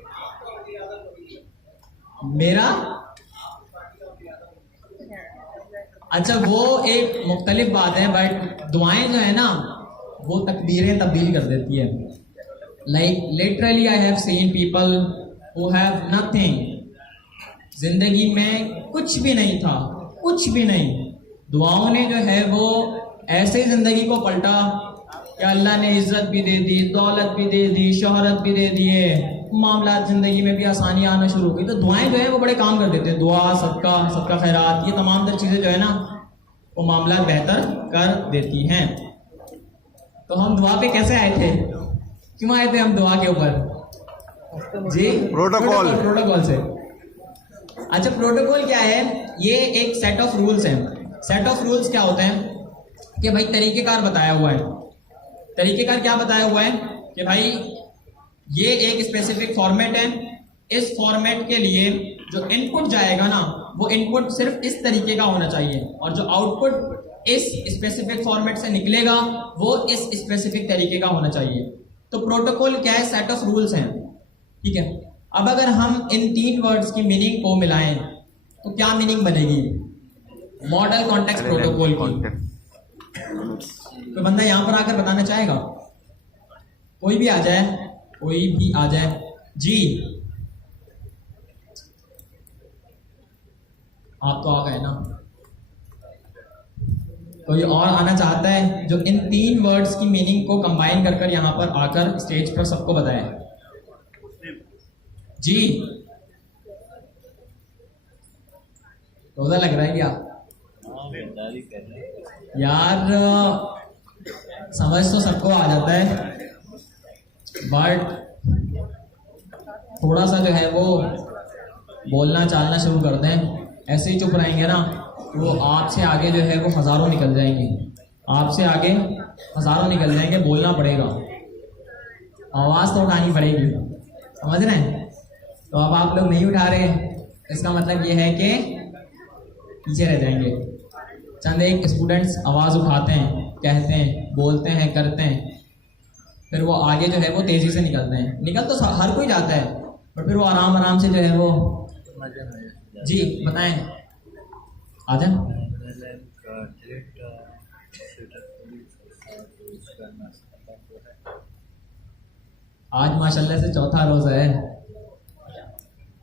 मेरा अच्छा, वो एक मुख्तलिफ बात है, बट दुआएं जो है ना वो तकदीरें तब्दील कर देती है। Like literally I have seen people who have nothing, जिंदगी में कुछ भी नहीं था, कुछ भी नहीं, दुआओं ने जो है वो ऐसे जिंदगी को पलटा कि अल्लाह ने इज्जत भी दे दी, दौलत भी दे दी, शोहरत भी दे दिए, मामला जिंदगी में भी आसानी आना शुरू हो गई। तो दुआएं जो है वो बड़े काम कर देते हैं। दुआ, सदका खैरात, ये तमाम तर चीजें जो है ना वो मामला बेहतर कर देती हैं। तो हम दुआ पे कैसे आए थे? क्यों आए थे हम दुआ के ऊपर? जी, प्रोटोकॉल से। अच्छा, प्रोटोकॉल क्या है? ये एक सेट ऑफ रूल्स है। सेट ऑफ रूल्स क्या होते हैं कि भाई तरीकेकार बताया हुआ है। तरीकेकार क्या बताया हुआ है कि भाई ये एक स्पेसिफिक फॉर्मेट है, इस फॉर्मेट के लिए जो इनपुट जाएगा ना वो इनपुट सिर्फ इस तरीके का होना चाहिए, और जो आउटपुट इस स्पेसिफिक फॉर्मेट से निकलेगा वो इस स्पेसिफिक तरीके का होना चाहिए। तो प्रोटोकॉल क्या है? सेट ऑफ रूल्स हैं, ठीक है। अब अगर हम इन 3 वर्ड्स की मीनिंग को मिलाएं तो क्या मीनिंग बनेगी मॉडल कॉन्टेक्स्ट प्रोटोकॉल की? तो बंदा यहां पर आकर बताना चाहेगा? कोई भी आ जाए, कोई भी आ जाए जी। आप तो आ गए ना, कोई और आना चाहता है जो इन 3 वर्ड्स की मीनिंग को कंबाइन कर कर यहां पर आकर स्टेज पर सबको बताए जी? रोजा लग रहा है क्या यार? समझ तो सबको आ जाता है बट थोड़ा सा जो है वो बोलना चालना शुरू कर दें। ऐसे ही चुप रहेंगे ना वो आपसे आगे जो है वो हजारों निकल जाएंगे, आपसे आगे हजारों निकल जाएंगे। बोलना पड़ेगा, आवाज़ तो उठानी पड़ेगी, समझ रहे हैं? तो अब आप लोग नहीं उठा रहे, इसका मतलब ये है कि पीछे रह जाएंगे। चंद एक स्टूडेंट्स आवाज़ उठाते हैं, कहते हैं, बोलते हैं, करते हैं, फिर वो आगे जो है वो तेज़ी से निकलते हैं। निकल तो हर कोई जाता है पर फिर वो आराम आराम से जो है वो जी बताएं। आ जाए आज माशाल्लाह से चौथा रोज़ा है,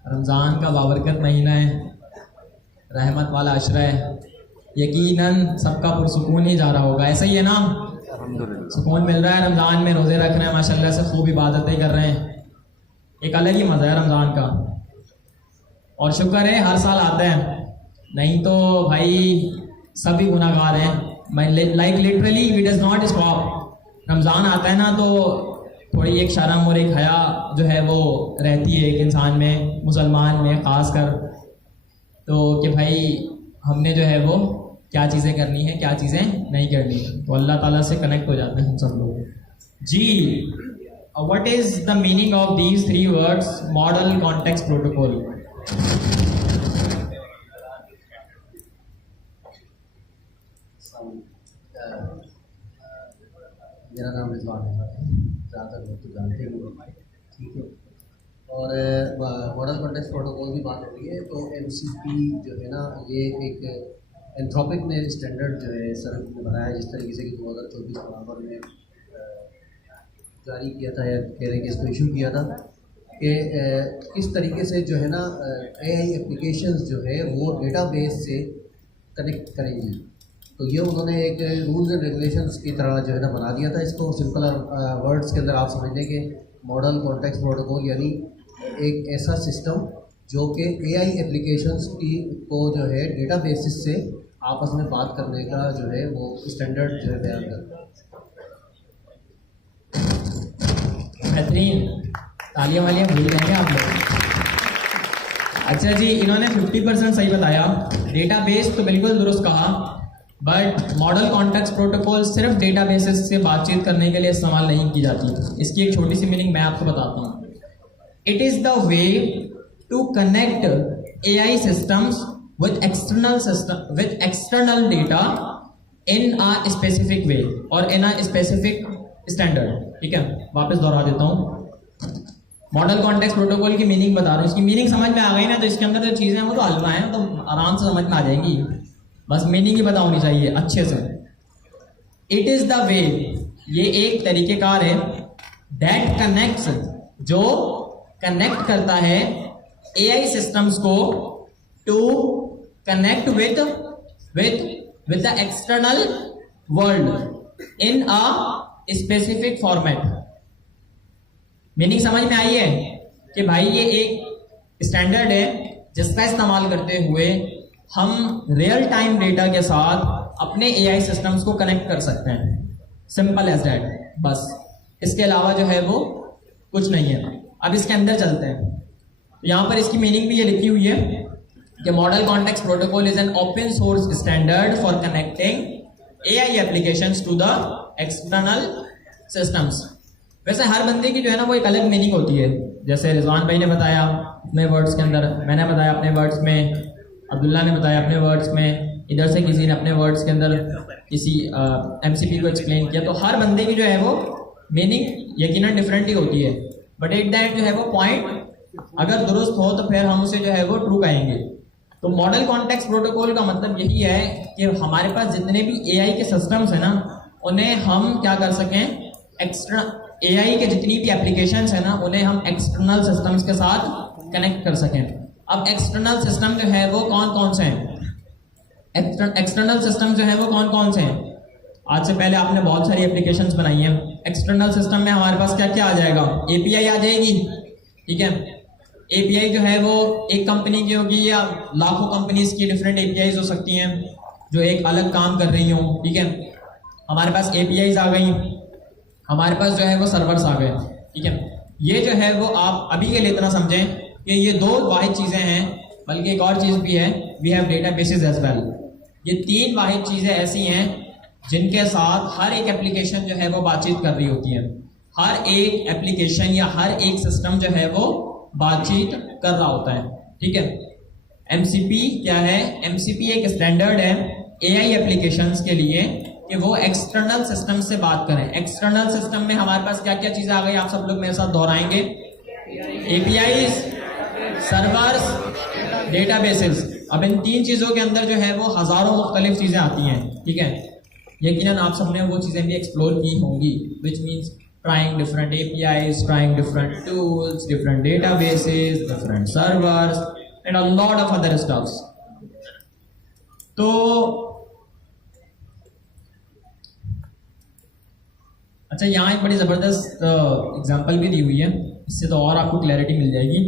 रमज़ान का बाबरकत महीना है, रहमत वाला अशरा है। यकीनन सबका पुरसुकून ही जा रहा होगा, ऐसा ही है ना? सुकून मिल रहा है, रमज़ान में रोज़े रख रहे हैं, माशाल्लाह से खूब इबादतें कर रहे हैं। एक अलग ही मज़ा है रमज़ान का और शुक्र है हर साल आता है, नहीं तो भाई सभी गुनाहगार हैं। Like literally it does not stop. Ramzan आता है ना तो थोड़ी एक शर्म और एक हया जो है वो रहती है एक इंसान में, मुसलमान में ख़ास कर, तो कि भाई हमने जो है वो क्या चीज़ें करनी है, क्या चीज़ें नहीं करनी, तो अल्लाह ताला से कनेक्ट हो जाते हैं हम सब लोग जी। What is the meaning of these 3 words model context protocol? मेरा नाम रिजवान है, ज़्यादातर लोग तो जानते हैं, ठीक है। और मॉडल कॉन्टेक्स्ट प्रोटोकॉल की बात हो रही है तो MCP जो है ना, ये एक एंथ्रोपिक ने स्टैंडर्ड जो है सर ने बनाया, जिस तरीके से कि 2024 नवंबर में जारी किया था या कह रहे कि इसको इशू किया था कि किस तरीके से जो है ना AI एप्लीकेशंस जो है वो डेटाबेस से कनेक्ट करेंगी। तो ये उन्होंने एक रूल्स एंड रेगुलेशंस की तरह जो है ना बना दिया था। इसको सिंपल वर्ड्स के अंदर आप समझने के मॉडल कॉन्टेक्स्ट प्रोटोकॉल यानी एक ऐसा सिस्टम जो कि AI एप्लीकेशंस की को जो है डेटाबेसिस से आपस में बात करने का जो है वो स्टैंडर्ड जो है बयान करता है। बेहतरीन, तालियां वालियां भूल जाएंगे आप लोग। अच्छा जी, इन्होंने 50% सही बताया, डेटाबेस तो बिल्कुल दुरुस्त कहा, बट मॉडल कॉन्टेक्स्ट प्रोटोकॉल सिर्फ डेटाबेसेस से बातचीत करने के लिए इस्तेमाल नहीं की जाती। इसकी एक छोटी सी मीनिंग मैं आपको बताता हूँ। It is the way to connect AI systems with external data in a specific way और in a specific standard। ठीक है, वापस दोहरा देता हूँ। मॉडल कॉन्टेक्स्ट प्रोटोकॉल की मीनिंग बता रहा हूँ, इसकी मीनिंग समझ में आ गई ना, तो इसके अंदर जो चीज़ें हैं वो तो हलवा हैं, तो आराम से समझ में आ जाएंगी, बस मीनिंग ही पता होनी चाहिए अच्छे से। इट इज़ द वे, ये एक तरीक़ेकार है, दैट कनेक्ट्स, जो कनेक्ट करता है AI सिस्टम्स को to connect with the external world in a specific format. Meaning समझ में आई है कि भाई ये एक स्टैंडर्ड है जिसका इस्तेमाल करते हुए हम रियल टाइम डेटा के साथ अपने AI सिस्टम्स को कनेक्ट कर सकते हैं। सिंपल एज दैट, बस इसके अलावा जो है वो कुछ नहीं है। अब इसके अंदर चलते हैं, यहाँ पर इसकी मीनिंग भी ये लिखी हुई है कि model context protocol is an open source standard for connecting AI applications to the external systems. वैसे हर बंदे की जो है ना वो एक अलग मीनिंग होती है, जैसे रिजवान भाई ने बताया अपने वर्ड्स के अंदर, मैंने बताया अपने वर्ड्स में, अब्दुल्ला ने बताया अपने वर्ड्स में, इधर से किसी ने अपने वर्ड्स के अंदर किसी MCP को एक्सप्लेन किया। तो हर बंदे की जो है वो मीनिंग यकीनन डिफरेंट ही होती है, बट एट दैट जो है वो पॉइंट अगर दुरुस्त हो तो फिर हम उसे जो है वो ट्रू कहेंगे। तो मॉडल कॉन्टेक्स्ट प्रोटोकॉल का मतलब यही है कि हमारे पास जितने भी एआई के सिस्टम्स हैं ना, उन्हें हम क्या कर सकें, एआई के जितनी भी एप्लीकेशंस हैं ना, उन्हें हम एक्सटर्नल सिस्टम्स के साथ कनेक्ट कर सकें। अब एक्सटर्नल सिस्टम जो है वो कौन कौन से हैं? एक्सटर्नल सिस्टम जो है वो कौन कौन से हैं? आज से पहले आपने बहुत सारी एप्लीकेशंस बनाई हैं। एक्सटर्नल सिस्टम में हमारे पास क्या क्या आ जाएगा? एपीआई आ जाएगी, ठीक है। एपीआई जो है वो एक कंपनी की होगी या लाखों कंपनीज की डिफरेंट एपीआईज हो सकती हैं जो एक अलग काम कर रही हों, ठीक है। हमारे पास एपीआईज आ गई, हमारे पास जो है वो सर्वर्स आ गए, ठीक है। ये जो है वो आप अभी के लिए इतना समझें कि ये दो वाहिद चीज़ें हैं, बल्कि एक और चीज़ भी है, we have databases as well. ये तीन वाहिद चीज़ें ऐसी हैं जिनके साथ हर एक एप्लीकेशन जो है वो बातचीत कर रही होती है। हर एक एप्लीकेशन या हर एक सिस्टम जो है वो बातचीत कर रहा होता है, ठीक है। एमसीपी क्या है? एमसीपी एक स्टैंडर्ड है एआई एप्लीकेशंस के लिए कि वो एक्सटर्नल सिस्टम से बात करें। एक्सटर्नल सिस्टम में हमारे पास क्या क्या चीज़ें आ गई, आप सब लोग मेरे साथ दोहराएंगे। API, servers, databases. अब इन तीन चीज़ों के अंदर जो है वो हज़ारों मुख्तलिफ चीज़ें आती हैं, ठीक है। यकीनन आप सबने वो चीज़ें भी एक्सप्लोर की होंगी, which means trying different APIs, trying different tools, different databases, different servers, and a lot of other stuffs. तो अच्छा, यहाँ एक बड़ी ज़बरदस्त एग्जांपल भी दी हुई है, इससे तो और आपको क्लैरिटी मिल जाएगी।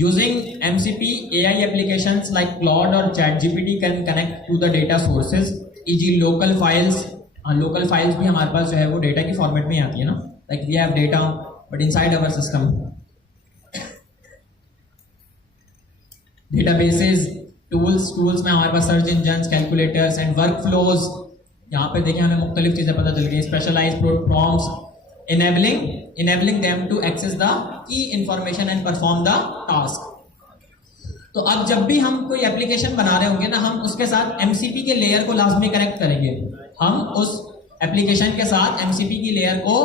Using MCP, AI applications like Claude or ChatGPT can connect to the data sources, e.g. local files. Local files भी हमारे पास जो है वो डेटा की फॉर्मेट में आती है ना, like we have data but inside our system. Databases, tools में हमारे पास search engines, calculators and workflows. यहाँ पे देखिए हमें मुख्तलिफ चीज़ें पता चल गई। Specialised prompts enabling them to access the key information and perform the task. तो अब जब भी हम कोई एप्लीकेशन बना रहे होंगे ना, हम उसके साथ एमसीपी के लेयर को लाजमी कनेक्ट करेंगे। हम उस एप्लीकेशन के साथ एमसीपी की लेयर को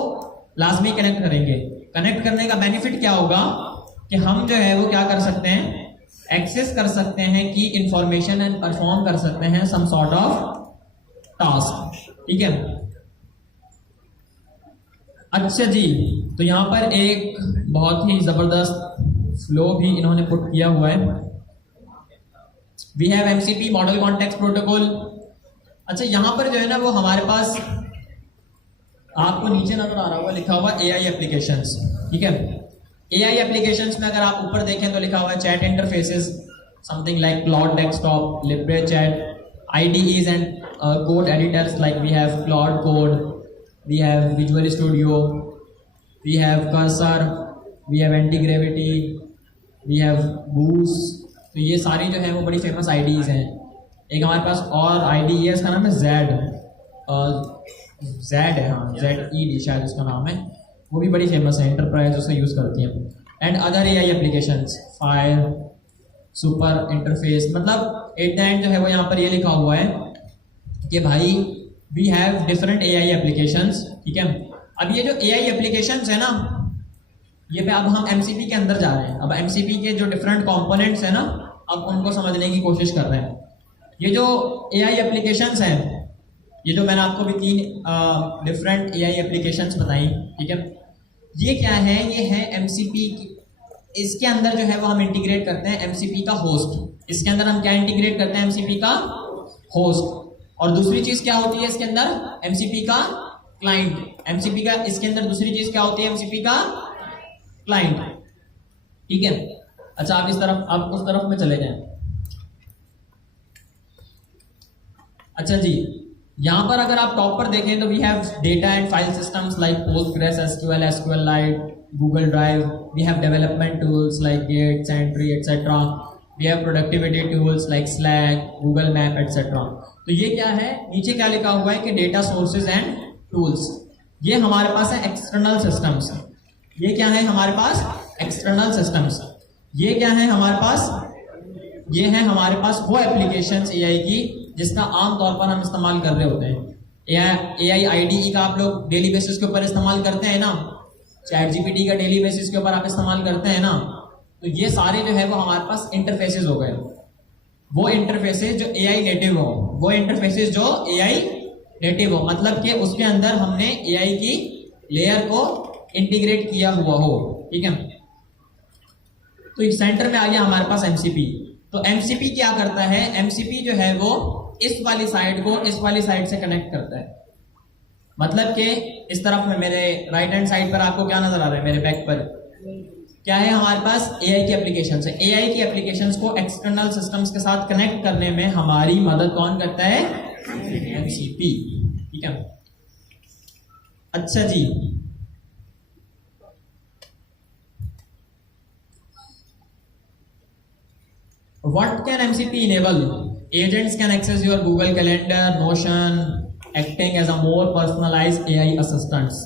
लाजमी कनेक्ट करेंगे। कनेक्ट करने का बेनिफिट क्या होगा कि हम जो है वो क्या कर सकते हैं, एक्सेस कर सकते हैं की इंफॉर्मेशन एंड परफॉर्म कर सकते हैं सम सॉर्ट ऑफ टास्क, ठीक है। अच्छा जी, तो यहाँ पर एक बहुत ही जबरदस्त फ्लो भी इन्होंने पुट किया हुआ है। We have MCP model context protocol. अच्छा, यहाँ पर जो है ना वो हमारे पास आपको नीचे नजर आ रहा होगा लिखा हुआ एआई एप्लीकेशंस, ठीक है। एआई एप्लीकेशंस में अगर आप ऊपर देखें तो लिखा हुआ है chat interfaces, something like Claude Desktop, LibreChat, IDEs and code editors like we have Claude Code, we have Visual Studio, we have Cursor, we have Antigravity, we have Boost. तो ये सारी जो है वो बड़ी famous IDEs हैं। एक हमारे पास और IDE है, इसका नाम है जेड है, हाँ ZED शायद उसका नाम है, वो भी बड़ी फेमस है, एंटरप्राइज उसे यूज़ करती हैं। And other AI applications, fire, super interface. मतलब एट द एंड जो है वो यहाँ पर ये लिखा हुआ है कि भाई we have different AI applications, ठीक है। अब ये जो एआई एप्लीकेशंस है ना, ये पे अब हम एमसीपी के अंदर जा रहे हैं। अब एमसीपी के जो डिफरेंट कंपोनेंट्स हैं ना, अब उनको समझने की कोशिश कर रहे हैं। ये जो एआई एप्लीकेशंस हैं, ये जो मैंने आपको भी 3 डिफरेंट एआई एप्लीकेशंस बताई, ठीक है, ये क्या है? ये है एमसीपी। इसके अंदर जो है वो हम इंटीग्रेट करते हैं एमसीपी का होस्ट। इसके अंदर हम क्या इंटीग्रेट करते हैं? एमसीपी का होस्ट। और दूसरी चीज क्या होती है इसके अंदर? एमसीपी का क्लाइंट। एमसीपी का इसके अंदर दूसरी चीज क्या होती है? एमसीपी का क्लाइंट, ठीक है। अच्छा, आप इस तरफ, आप उस तरफ में चले जाएं। अच्छा जी, यहाँ पर अगर आप टॉप पर देखें तो we have data and file systems like Postgres, SQL, SQLite, Google Drive. We have development tools like Git, Sentry etcetera. We have productivity tools like Slack, Google Map etcetera. तो ये क्या है? नीचे क्या लिखा हुआ है कि डेटा सोर्सेज एंड टूल्स। ये हमारे पास है एक्सटर्नल सिस्टम्स। ये क्या है हमारे पास? External systems. ये क्या है हमारे पास? ये है हमारे पास वो एप्लीकेशंस एआई की जिसका आमतौर पर हम इस्तेमाल कर रहे होते हैं। एआई IDE का आप लोग डेली बेसिस के ऊपर इस्तेमाल करते हैं ना, ChatGPT का डेली बेसिस के ऊपर आप इस्तेमाल करते हैं ना। तो ये सारे जो है वो हमारे पास इंटरफेसेस हो गए। वो इंटरफेसेस जो एआई नेटिव हो, वो इंटरफेसेस जो एआई नेटिव हो, मतलब कि उसके अंदर हमने एआई की लेयर को इंटीग्रेट किया हुआ हो, ठीक है। तो इस सेंटर में आ गया हमारे पास एमसीपी। तो एमसीपी क्या करता है, एमसीपी जो है वो इस वाली साइड को इस वाली साइड से कनेक्ट करता है। मतलब कि इस तरफ में मेरे राइट हैंड साइड पर आपको क्या नजर आ रहा है, मेरे बैक पर क्या है, हमारे पास एआई की एप्लीकेशंस है। एआई की एप्लीकेशंस को एक्सटर्नल सिस्टम्स के साथ कनेक्ट करने में हमारी मदद कौन करता है, एमसीपी, ठीक है। अच्छा जी, what can MCP enable? Agents can access your Google Calendar, Notion, acting as a more personalized AI assistants.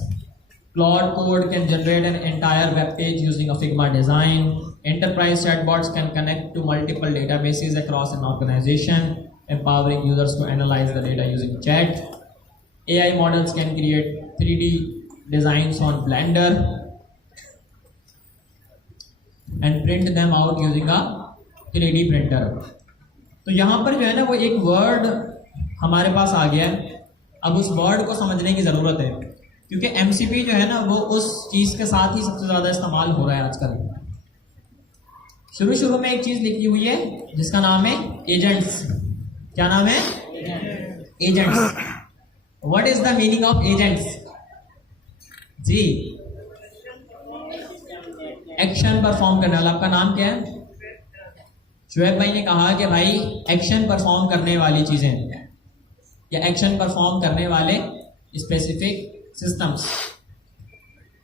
Claude Code can generate an entire web page using a Figma design. Enterprise chatbots can connect to multiple databases across an organization, empowering users to analyze the data using chat. AI models can create 3D designs on Blender and print them out using a 3D printer. तो यहाँ पर जो है ना वो एक word हमारे पास आ गया है। अब उस वर्ड को समझने की ज़रूरत है, क्योंकि एमसीपी जो है ना वो उस चीज़ के साथ ही सबसे ज़्यादा इस्तेमाल हो रहा है आजकल। शुरू में एक चीज़ लिखी हुई है जिसका नाम है एजेंट्स। क्या नाम है, agents. What is the meaning of agents जी? एक्शन परफॉर्म करने वाला। आपका नाम क्या है? शुएब भाई ने कहा कि भाई एक्शन परफॉर्म करने वाली चीजें या एक्शन परफॉर्म करने वाले स्पेसिफिक सिस्टम्स,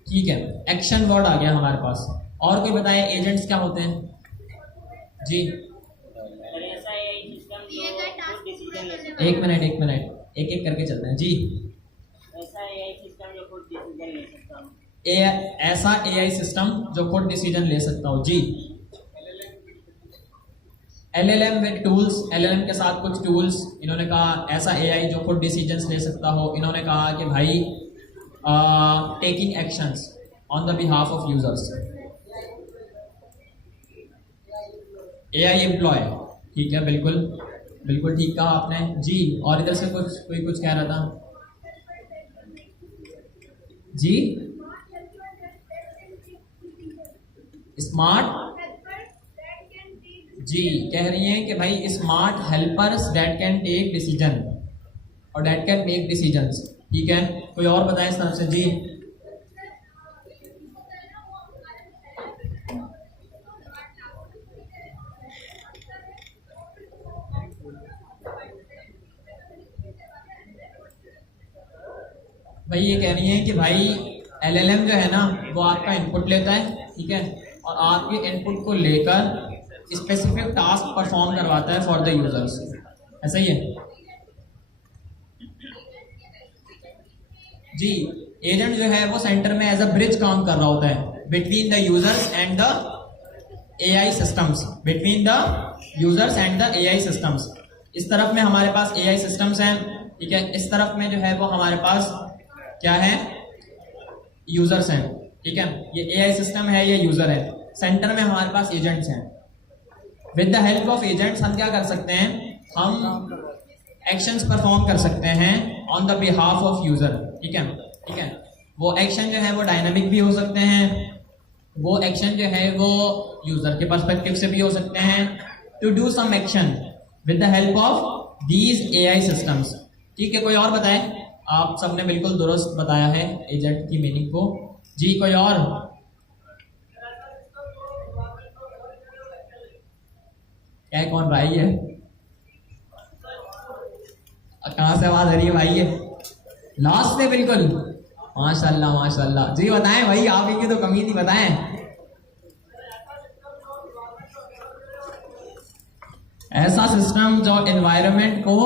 ठीक है। एक्शन वर्ड आ गया हमारे पास। और कोई बताए एजेंट्स क्या होते हैं जी? एक मिनट एक एक करके चलते हैं जी। ऐसा एआई सिस्टम जो खुद डिसीजन ले सकता हो जी। LLM विद टूल्स, LLM के साथ कुछ टूल्स। इन्होंने कहा ऐसा AI जो खुद डिसीजंस ले सकता हो। इन्होंने कहा कि भाई taking actions on the behalf of users, AI employ, ठीक है, बिल्कुल ठीक कहा आपने जी। और इधर से कोई कुछ कह रहा था जी। स्मार्ट जी कह रही हैं कि भाई smart helpers that can take decision और दैट कैन मेक डिसीजंस, ठीक है। कोई और बताएं इस तरफ से जी। भाई ये कह रही हैं कि भाई LLM जो है ना वो आपका इनपुट लेता है, ठीक है, और आपके इनपुट को लेकर स्पेसिफिक टास्क परफॉर्म करवाता है फॉर द यूजर्स। ऐसा ही है जी। एजेंट जो है वो सेंटर में एज अ ब्रिज काम कर रहा होता है between the users and the AI systems, between the users and the AI systems. इस तरफ में हमारे पास एआई सिस्टम्स हैं, ठीक है। इस तरफ में जो है वो हमारे पास क्या है, यूजर्स हैं, ठीक है। ये एआई सिस्टम है, ये यूजर है। सेंटर में हमारे पास एजेंट्स हैं। With the help of agents हम क्या कर सकते हैं, हम एक्शंस परफॉर्म कर सकते हैं on the behalf of user, ठीक है। वो एक्शन जो है वो डायनामिक भी हो सकते हैं, वो एक्शन जो है वो यूजर के पर्सपेक्टिव से भी हो सकते हैं। To do some action with the help of these AI systems, ठीक है। कोई और बताए? आप सबने बिल्कुल दुरुस्त बताया है एजेंट की मीनिंग को जी। कोई और? क्या कौन भाई है? कहां से आवाज आ रही है भाई? ये लास्ट में बिल्कुल माशाल्लाह जी। बताएं भाई, आप ही की तो कमी थी, बताएं। ऐसा सिस्टम जो एनवायरनमेंट को,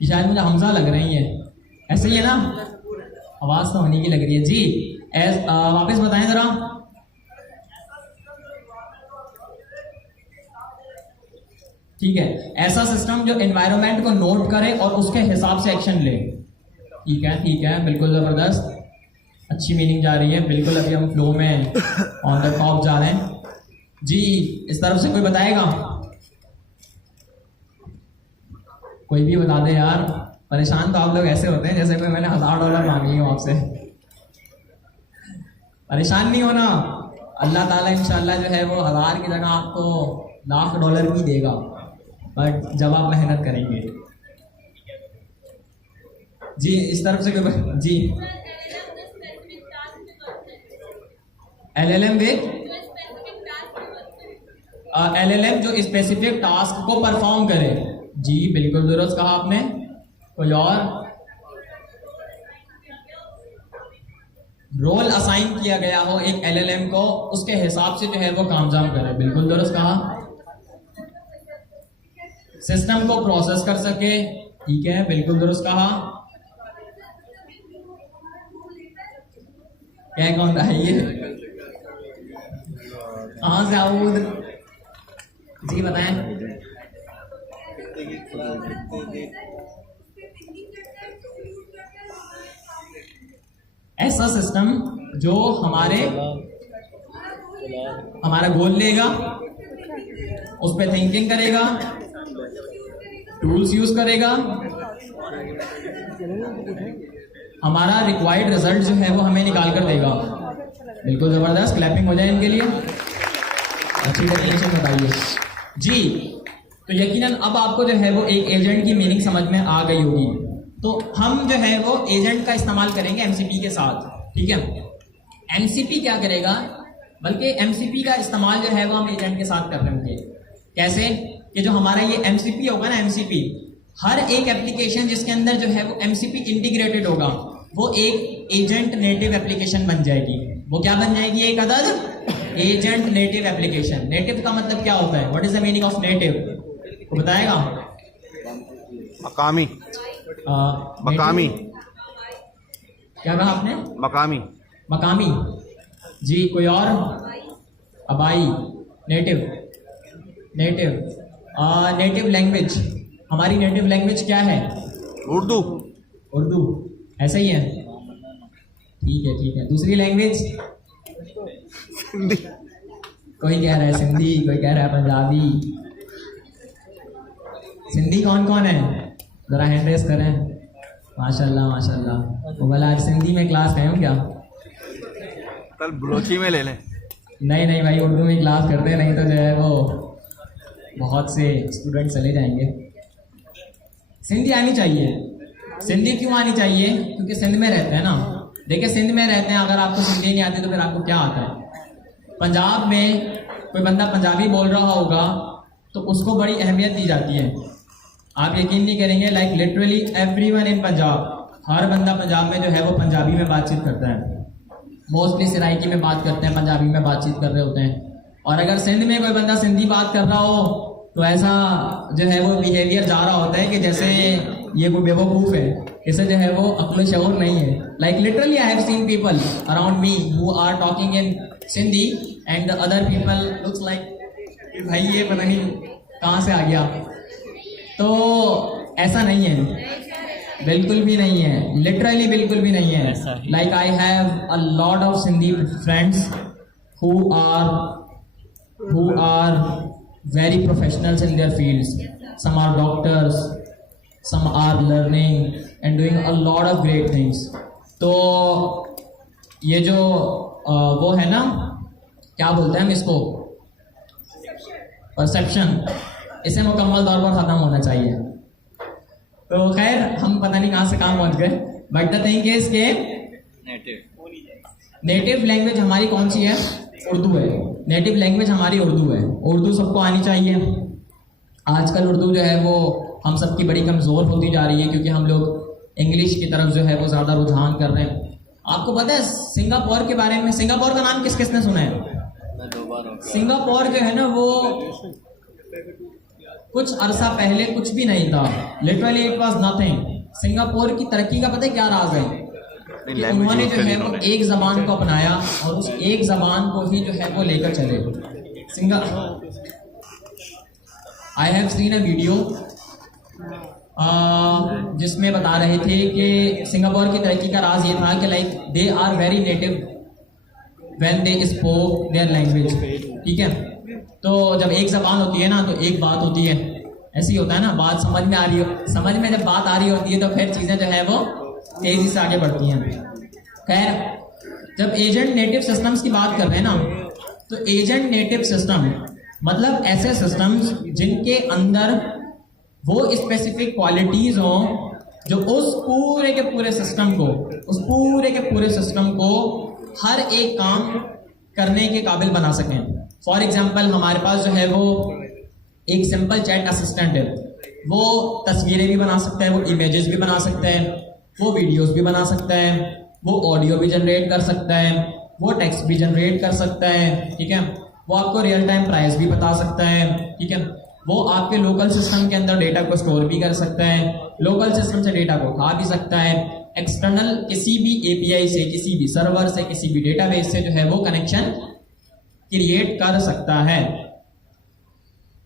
शायद मुझे हमजा लग रही है, ऐसे ही है ना, आवाज तो होने की लग रही है जी। वापस बताएं जरा। ठीक है, ऐसा सिस्टम जो एनवायरनमेंट को नोट करे और उसके हिसाब से एक्शन ले। ठीक है, बिल्कुल जबरदस्त। अच्छी मीनिंग जा रही है बिल्कुल। अभी हम फ्लो में ऑन द टॉप जा रहे हैं जी। इस तरफ से कोई बताएगा? कोई भी बता दे यार। परेशान तो आप लोग ऐसे होते हैं जैसे कोई मैंने $1000 मांगी हो आपसे। परेशान नहीं होना, अल्लाह ताला इंशाल्लाह जो है वो 1000 की जगह आपको $1,00,000 भी देगा, बट जब आप मेहनत करेंगे। जी इस तरफ से कोई जी। LLM जो स्पेसिफिक टास्क को परफॉर्म करे। जी बिल्कुल दुरुस्त कहा आपने। कोई और? रोल असाइन किया गया हो एक LLM को, उसके हिसाब से जो है वो काम जाम करे। बिल्कुल दुरुस्त कहा। सिस्टम को प्रोसेस कर सके, ठीक है, बिल्कुल दुरुस्त कहा। क्या कौन था ये? कहां से आओ उधर? जी बताएं। ऐसा सिस्टम जो हमारा गोल लेगा, उस पर थिंकिंग करेगा, टूल्स यूज करेगा, हमारा रिक्वायर्ड रिजल्ट जो है वो हमें निकाल कर देगा। बिल्कुल जबरदस्त, क्लैपिंग हो जाए इनके लिए। अच्छी डेफिनेशन बताइए जी। तो यकीनन अब आपको जो है वो एक एजेंट की मीनिंग समझ में आ गई होगी। तो हम जो है वो एजेंट का इस्तेमाल करेंगे एमसीपी के साथ, ठीक है। एमसीपी क्या करेगा, बल्कि एमसीपी का इस्तेमाल जो है वो हम एजेंट के साथ कर रहे होंगे। कैसे कि जो हमारा ये एमसीपी होगा ना, एमसीपी हर एक एप्लीकेशन जिसके अंदर जो है वो एमसीपी इंटीग्रेटेड होगा, वो एक एजेंट नेटिव एप्लीकेशन बन जाएगी। वो क्या बन जाएगी? एक अदद एजेंट नेटिव एप्लीकेशन। नेटिव का मतलब क्या होता है? What is the meaning of native? वो बताएगा? मकामी। मकामी। क्या कहा आपने? मकामी। मकामी जी। कोई और? अबाई। नेटिव। Native language. हमारी नेटिव लैंग्वेज क्या है? उर्दू। ऐसा ही है, ठीक है। दूसरी लैंग्वेज? कोई कह रहा है सिंधी, कोई कह रहा है पंजाबी। सिंधी कौन कौन है? जरा हैंड रेस करें। माशाल्लाह माशाल्लाह। वो बोला आज सिंधी में क्लास है क्या? कल बलोची में ले लें। नहीं भाई, उर्दू में क्लास करते हैं, नहीं तो जो है वो बहुत से स्टूडेंट चले जाएंगे। सिंधी आनी चाहिए। सिंधी क्यों आनी चाहिए? क्योंकि सिंध में रहते हैं ना। देखिए सिंध में रहते हैं, अगर आपको सिंधी नहीं आती तो फिर आपको क्या आता है? पंजाब में कोई बंदा पंजाबी बोल रहा होगा तो उसको बड़ी अहमियत दी जाती है। आप यकीन नहीं करेंगे, like literally everyone in Punjab, हर बंदा पंजाब में जो है वो पंजाबी में बातचीत करता है। मोस्टली सराइकी में बात करते हैं, पंजाबी में बातचीत कर रहे होते हैं। और अगर सिंध में कोई बंदा सिंधी बात कर रहा हो तो ऐसा जो है वो बिहेवियर जा रहा होता है कि जैसे ये कोई बेवकूफ़ है, इसे जो है वो अक्ल शऊर नहीं है। Like literally I have seen people around me who are talking in Sindhi and the other people looks like भाई ये पता नहीं कहाँ से आ गया। तो ऐसा नहीं है, बिल्कुल भी नहीं है, लिटरली बिल्कुल भी नहीं है। Like I have a lot of Sindhi friends who are very professionals in their fields. Some are doctors, some are learning and doing a lot of great things. तो ये जो वो है ना, क्या बोलते हैं हम इसको, परसेप्शन, इसे मुकम्मल तौर पर ख़त्म होना चाहिए। तो खैर हम पता नहीं कहाँ से कहाँ पहुँच गए, बट द थिंग इज के नेटिव लैंग्वेज हमारी कौन सी है? उर्दू है। नेटिव लैंग्वेज हमारी उर्दू है। उर्दू सबको आनी चाहिए। आजकल उर्दू जो है वो हम सब की बड़ी कमज़ोर होती जा रही है क्योंकि हम लोग इंग्लिश की तरफ जो है वो ज़्यादा रुझान कर रहे हैं। आपको पता है सिंगापुर के बारे में? सिंगापुर का नाम किस किसने सुना है? सिंगापुर जो है ना वो कुछ अरसा पहले कुछ भी नहीं था। Literally it was nothing. Singapore की तरक्की का पता है क्या राज है? कि उन्होंने जो है वो एक ज़बान को अपनाया और उस एक ज़बान को ही जो है वो लेकर चले। आई हैव सीन अ वीडियो जिसमें बता रहे थे कि सिंगापुर की तरक्की का राज ये था कि like they are very native when they spoke their language. ठीक है, तो जब एक जबान होती है ना तो एक बात होती है, ऐसे ही होता है ना, बात समझ में आ रही हो, समझ में जब बात आ रही होती है तो फिर चीज़ें जो है वो तेजी से आगे बढ़ती हैं। खैर, जब एजेंट नेटिव सिस्टम्स की बात कर रहे हैं ना, तो एजेंट नेटिव सिस्टम मतलब ऐसे सिस्टम्स जिनके अंदर वो स्पेसिफिक क्वालिटीज हों जो उस पूरे के पूरे सिस्टम को हर एक काम करने के काबिल बना सकें। फॉर एग्जांपल, हमारे पास जो है वो एक सिंपल चैट असिस्टेंट है, वो तस्वीरें भी बना सकता है, वो इमेजेस भी बना सकता है, वो वीडियोस भी बना सकता है, वो ऑडियो भी जनरेट कर सकता है, वो टेक्स्ट भी जनरेट कर सकता है। ठीक है, वो आपको रियल टाइम प्राइस भी बता सकता है। ठीक है, वो आपके लोकल सिस्टम के अंदर डेटा को स्टोर भी कर सकता है, लोकल सिस्टम से डेटा को उठा भी सकता है, एक्सटर्नल किसी भी एपीआई से, किसी भी सर्वर से, किसी भी डेटाबेस से जो है वो कनेक्शन क्रिएट कर सकता है।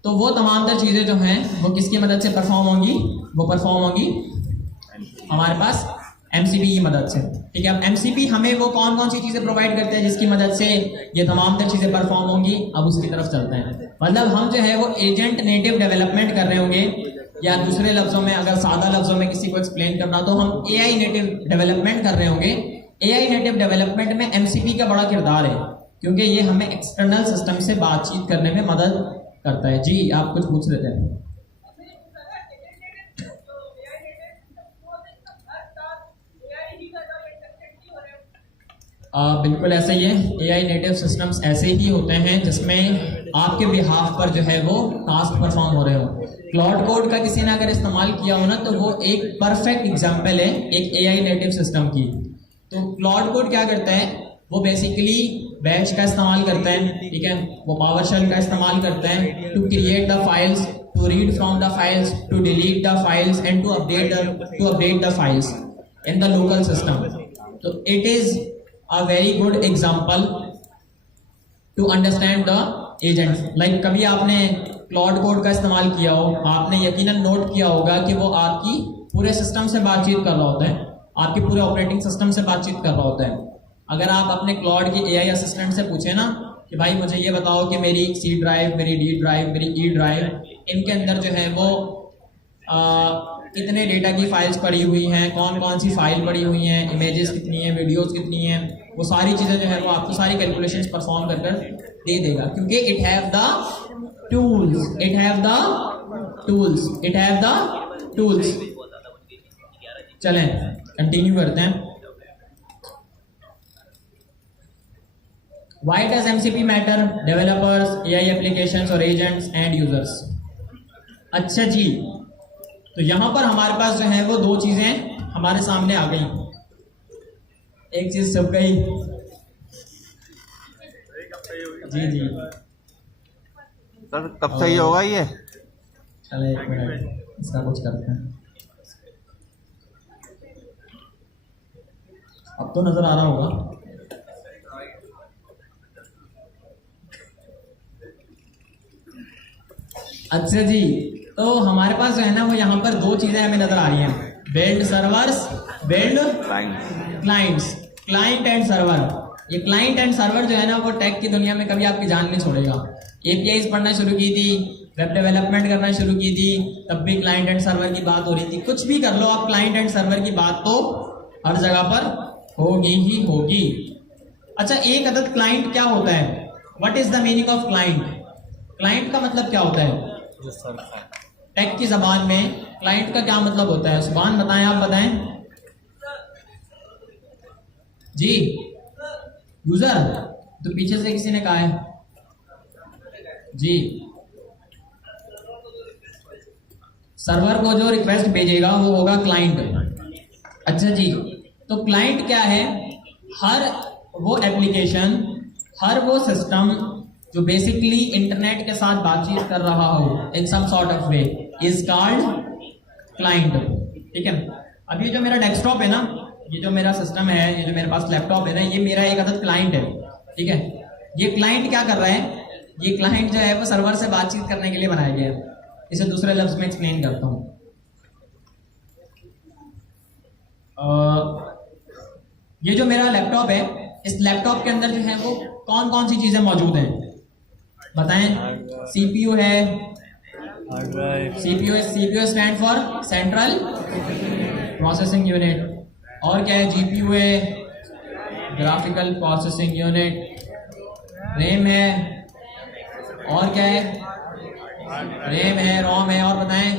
तो वो तमाम तर चीज़ें जो हैं वो किसकी मदद से परफॉर्म होंगी? वो परफॉर्म होंगी हमारे पास एमसीपी की मदद से। ठीक है, अब एमसीपी हमें वो कौन कौन सी चीज़ें प्रोवाइड करते हैं जिसकी मदद से ये तमाम तर चीज़ें परफॉर्म होंगी? अब उसकी तरफ चलते हैं। मतलब हम जो है वो एजेंट नेटिव डेवलपमेंट कर रहे होंगे, या दूसरे लफ्जों में अगर सादा लफ्जों में किसी को एक्सप्लेन करना तो हम एआई नेटिव डेवलपमेंट कर रहे होंगे। एआई नेटिव डेवलपमेंट में एमसीपी का बड़ा किरदार है, क्योंकि ये हमें एक्सटर्नल सिस्टम से बातचीत करने में मदद करता है। जी, आप कुछ पूछ रहे थे? बिल्कुल ऐसा ही है। एआई नेटिव सिस्टम्स ऐसे ही होते हैं जिसमें आपके बिहाफ पर जो है वो टास्क परफॉर्म हो रहे हो। क्लाउड कोड का किसी ने अगर इस्तेमाल किया हो ना तो वो एक परफेक्ट एग्जांपल है एक एआई नेटिव सिस्टम की। तो क्लाउड कोड क्या करता है? वो बेसिकली बैच का इस्तेमाल करता है। ठीक है, वो पावरशेल का इस्तेमाल करता है to create the files, to read from the files, to delete the files and to update the files in the local system. तो it is a very good example to understand the agents। like कभी आपने cloud code का इस्तेमाल किया हो, आपने यकीनन note किया होगा कि वो आपकी पूरे सिस्टम से बातचीत कर रहा होता है, आपके पूरे ऑपरेटिंग सिस्टम से बातचीत कर रहा होता है। अगर आप अपने क्लाउड की एआई असिस्टेंट से पूछे ना कि भाई मुझे ये बताओ कि मेरी सी ड्राइव, मेरी डी ड्राइव, मेरी ई ड्राइव, इनके अंदर जो है वो कितने डेटा की फाइल्स पड़ी हुई हैं, कौन कौन सी फाइल पड़ी हुई हैं, इमेजेस कितनी हैं, वीडियोस कितनी हैं, वो सारी चीज़ें जो है वो आपको सारी कैलकुलेशंस परफॉर्म कर दे देगा, क्योंकि इट हैव द टूल्स। चलें कंटिन्यू करते हैं। Why does MCP matter? Developers, AI applications और agents and users। अच्छा जी, तो यहाँ पर हमारे पास जो है वो दो चीज़ें हमारे सामने आ गई। एक चीज़ छुप गई। जी जी सर, कब सही होगा ये? चलो एक मिनट, इसका कुछ करते हैं। अब तो नजर आ रहा होगा। अच्छा जी, तो हमारे पास जो है ना वो यहाँ पर दो चीजें हमें नजर आ रही हैं, build servers, build clients, client and server. ये क्लाइंट एंड सर्वर जो है ना वो टेक की दुनिया में कभी आपकी जान नहीं छोड़ेगा। एपीआईज पढ़ना शुरू की थी, वेब डेवलपमेंट करना शुरू की थी, तब भी क्लाइंट एंड सर्वर की बात हो रही थी। कुछ भी कर लो आप, क्लाइंट एंड सर्वर की बात तो हर जगह पर होगी ही होगी। अच्छा, एक अदद क्लाइंट क्या होता है? What is the meaning of client? Client का मतलब क्या होता है टेक की जबान में? क्लाइंट का क्या मतलब होता है? सुभान बताएं, आप बताएं जी। यूजर, तो पीछे से किसी ने कहा है जी। सर्वर को जो रिक्वेस्ट भेजेगा वो होगा क्लाइंट। अच्छा जी, तो क्लाइंट क्या है? हर वो एप्लीकेशन, हर वो सिस्टम जो बेसिकली इंटरनेट के साथ बातचीत कर रहा हो in some sort of way is called client. ठीक है, अब ये जो मेरा डेस्कटॉप है ना, ये जो मेरा सिस्टम है, ये जो मेरे पास लैपटॉप है ना, ये मेरा एक अदद क्लाइंट है। ठीक है, ये क्लाइंट क्या कर रहा है? ये क्लाइंट जो है वो सर्वर से बातचीत करने के लिए बनाया गया है। इसे दूसरे लफ्ज में एक्सप्लेन करता हूँ। ये जो मेरा लैपटॉप है, इस लैपटॉप के अंदर जो है वो कौन कौन सी चीजें मौजूद हैं बताएं। CPU है, CPU stand for central processing unit. और क्या है? GPU है, ग्राफिकल प्रोसेसिंग यूनिट। रैम है, और क्या है? रैम है, रोम है, और बताएं।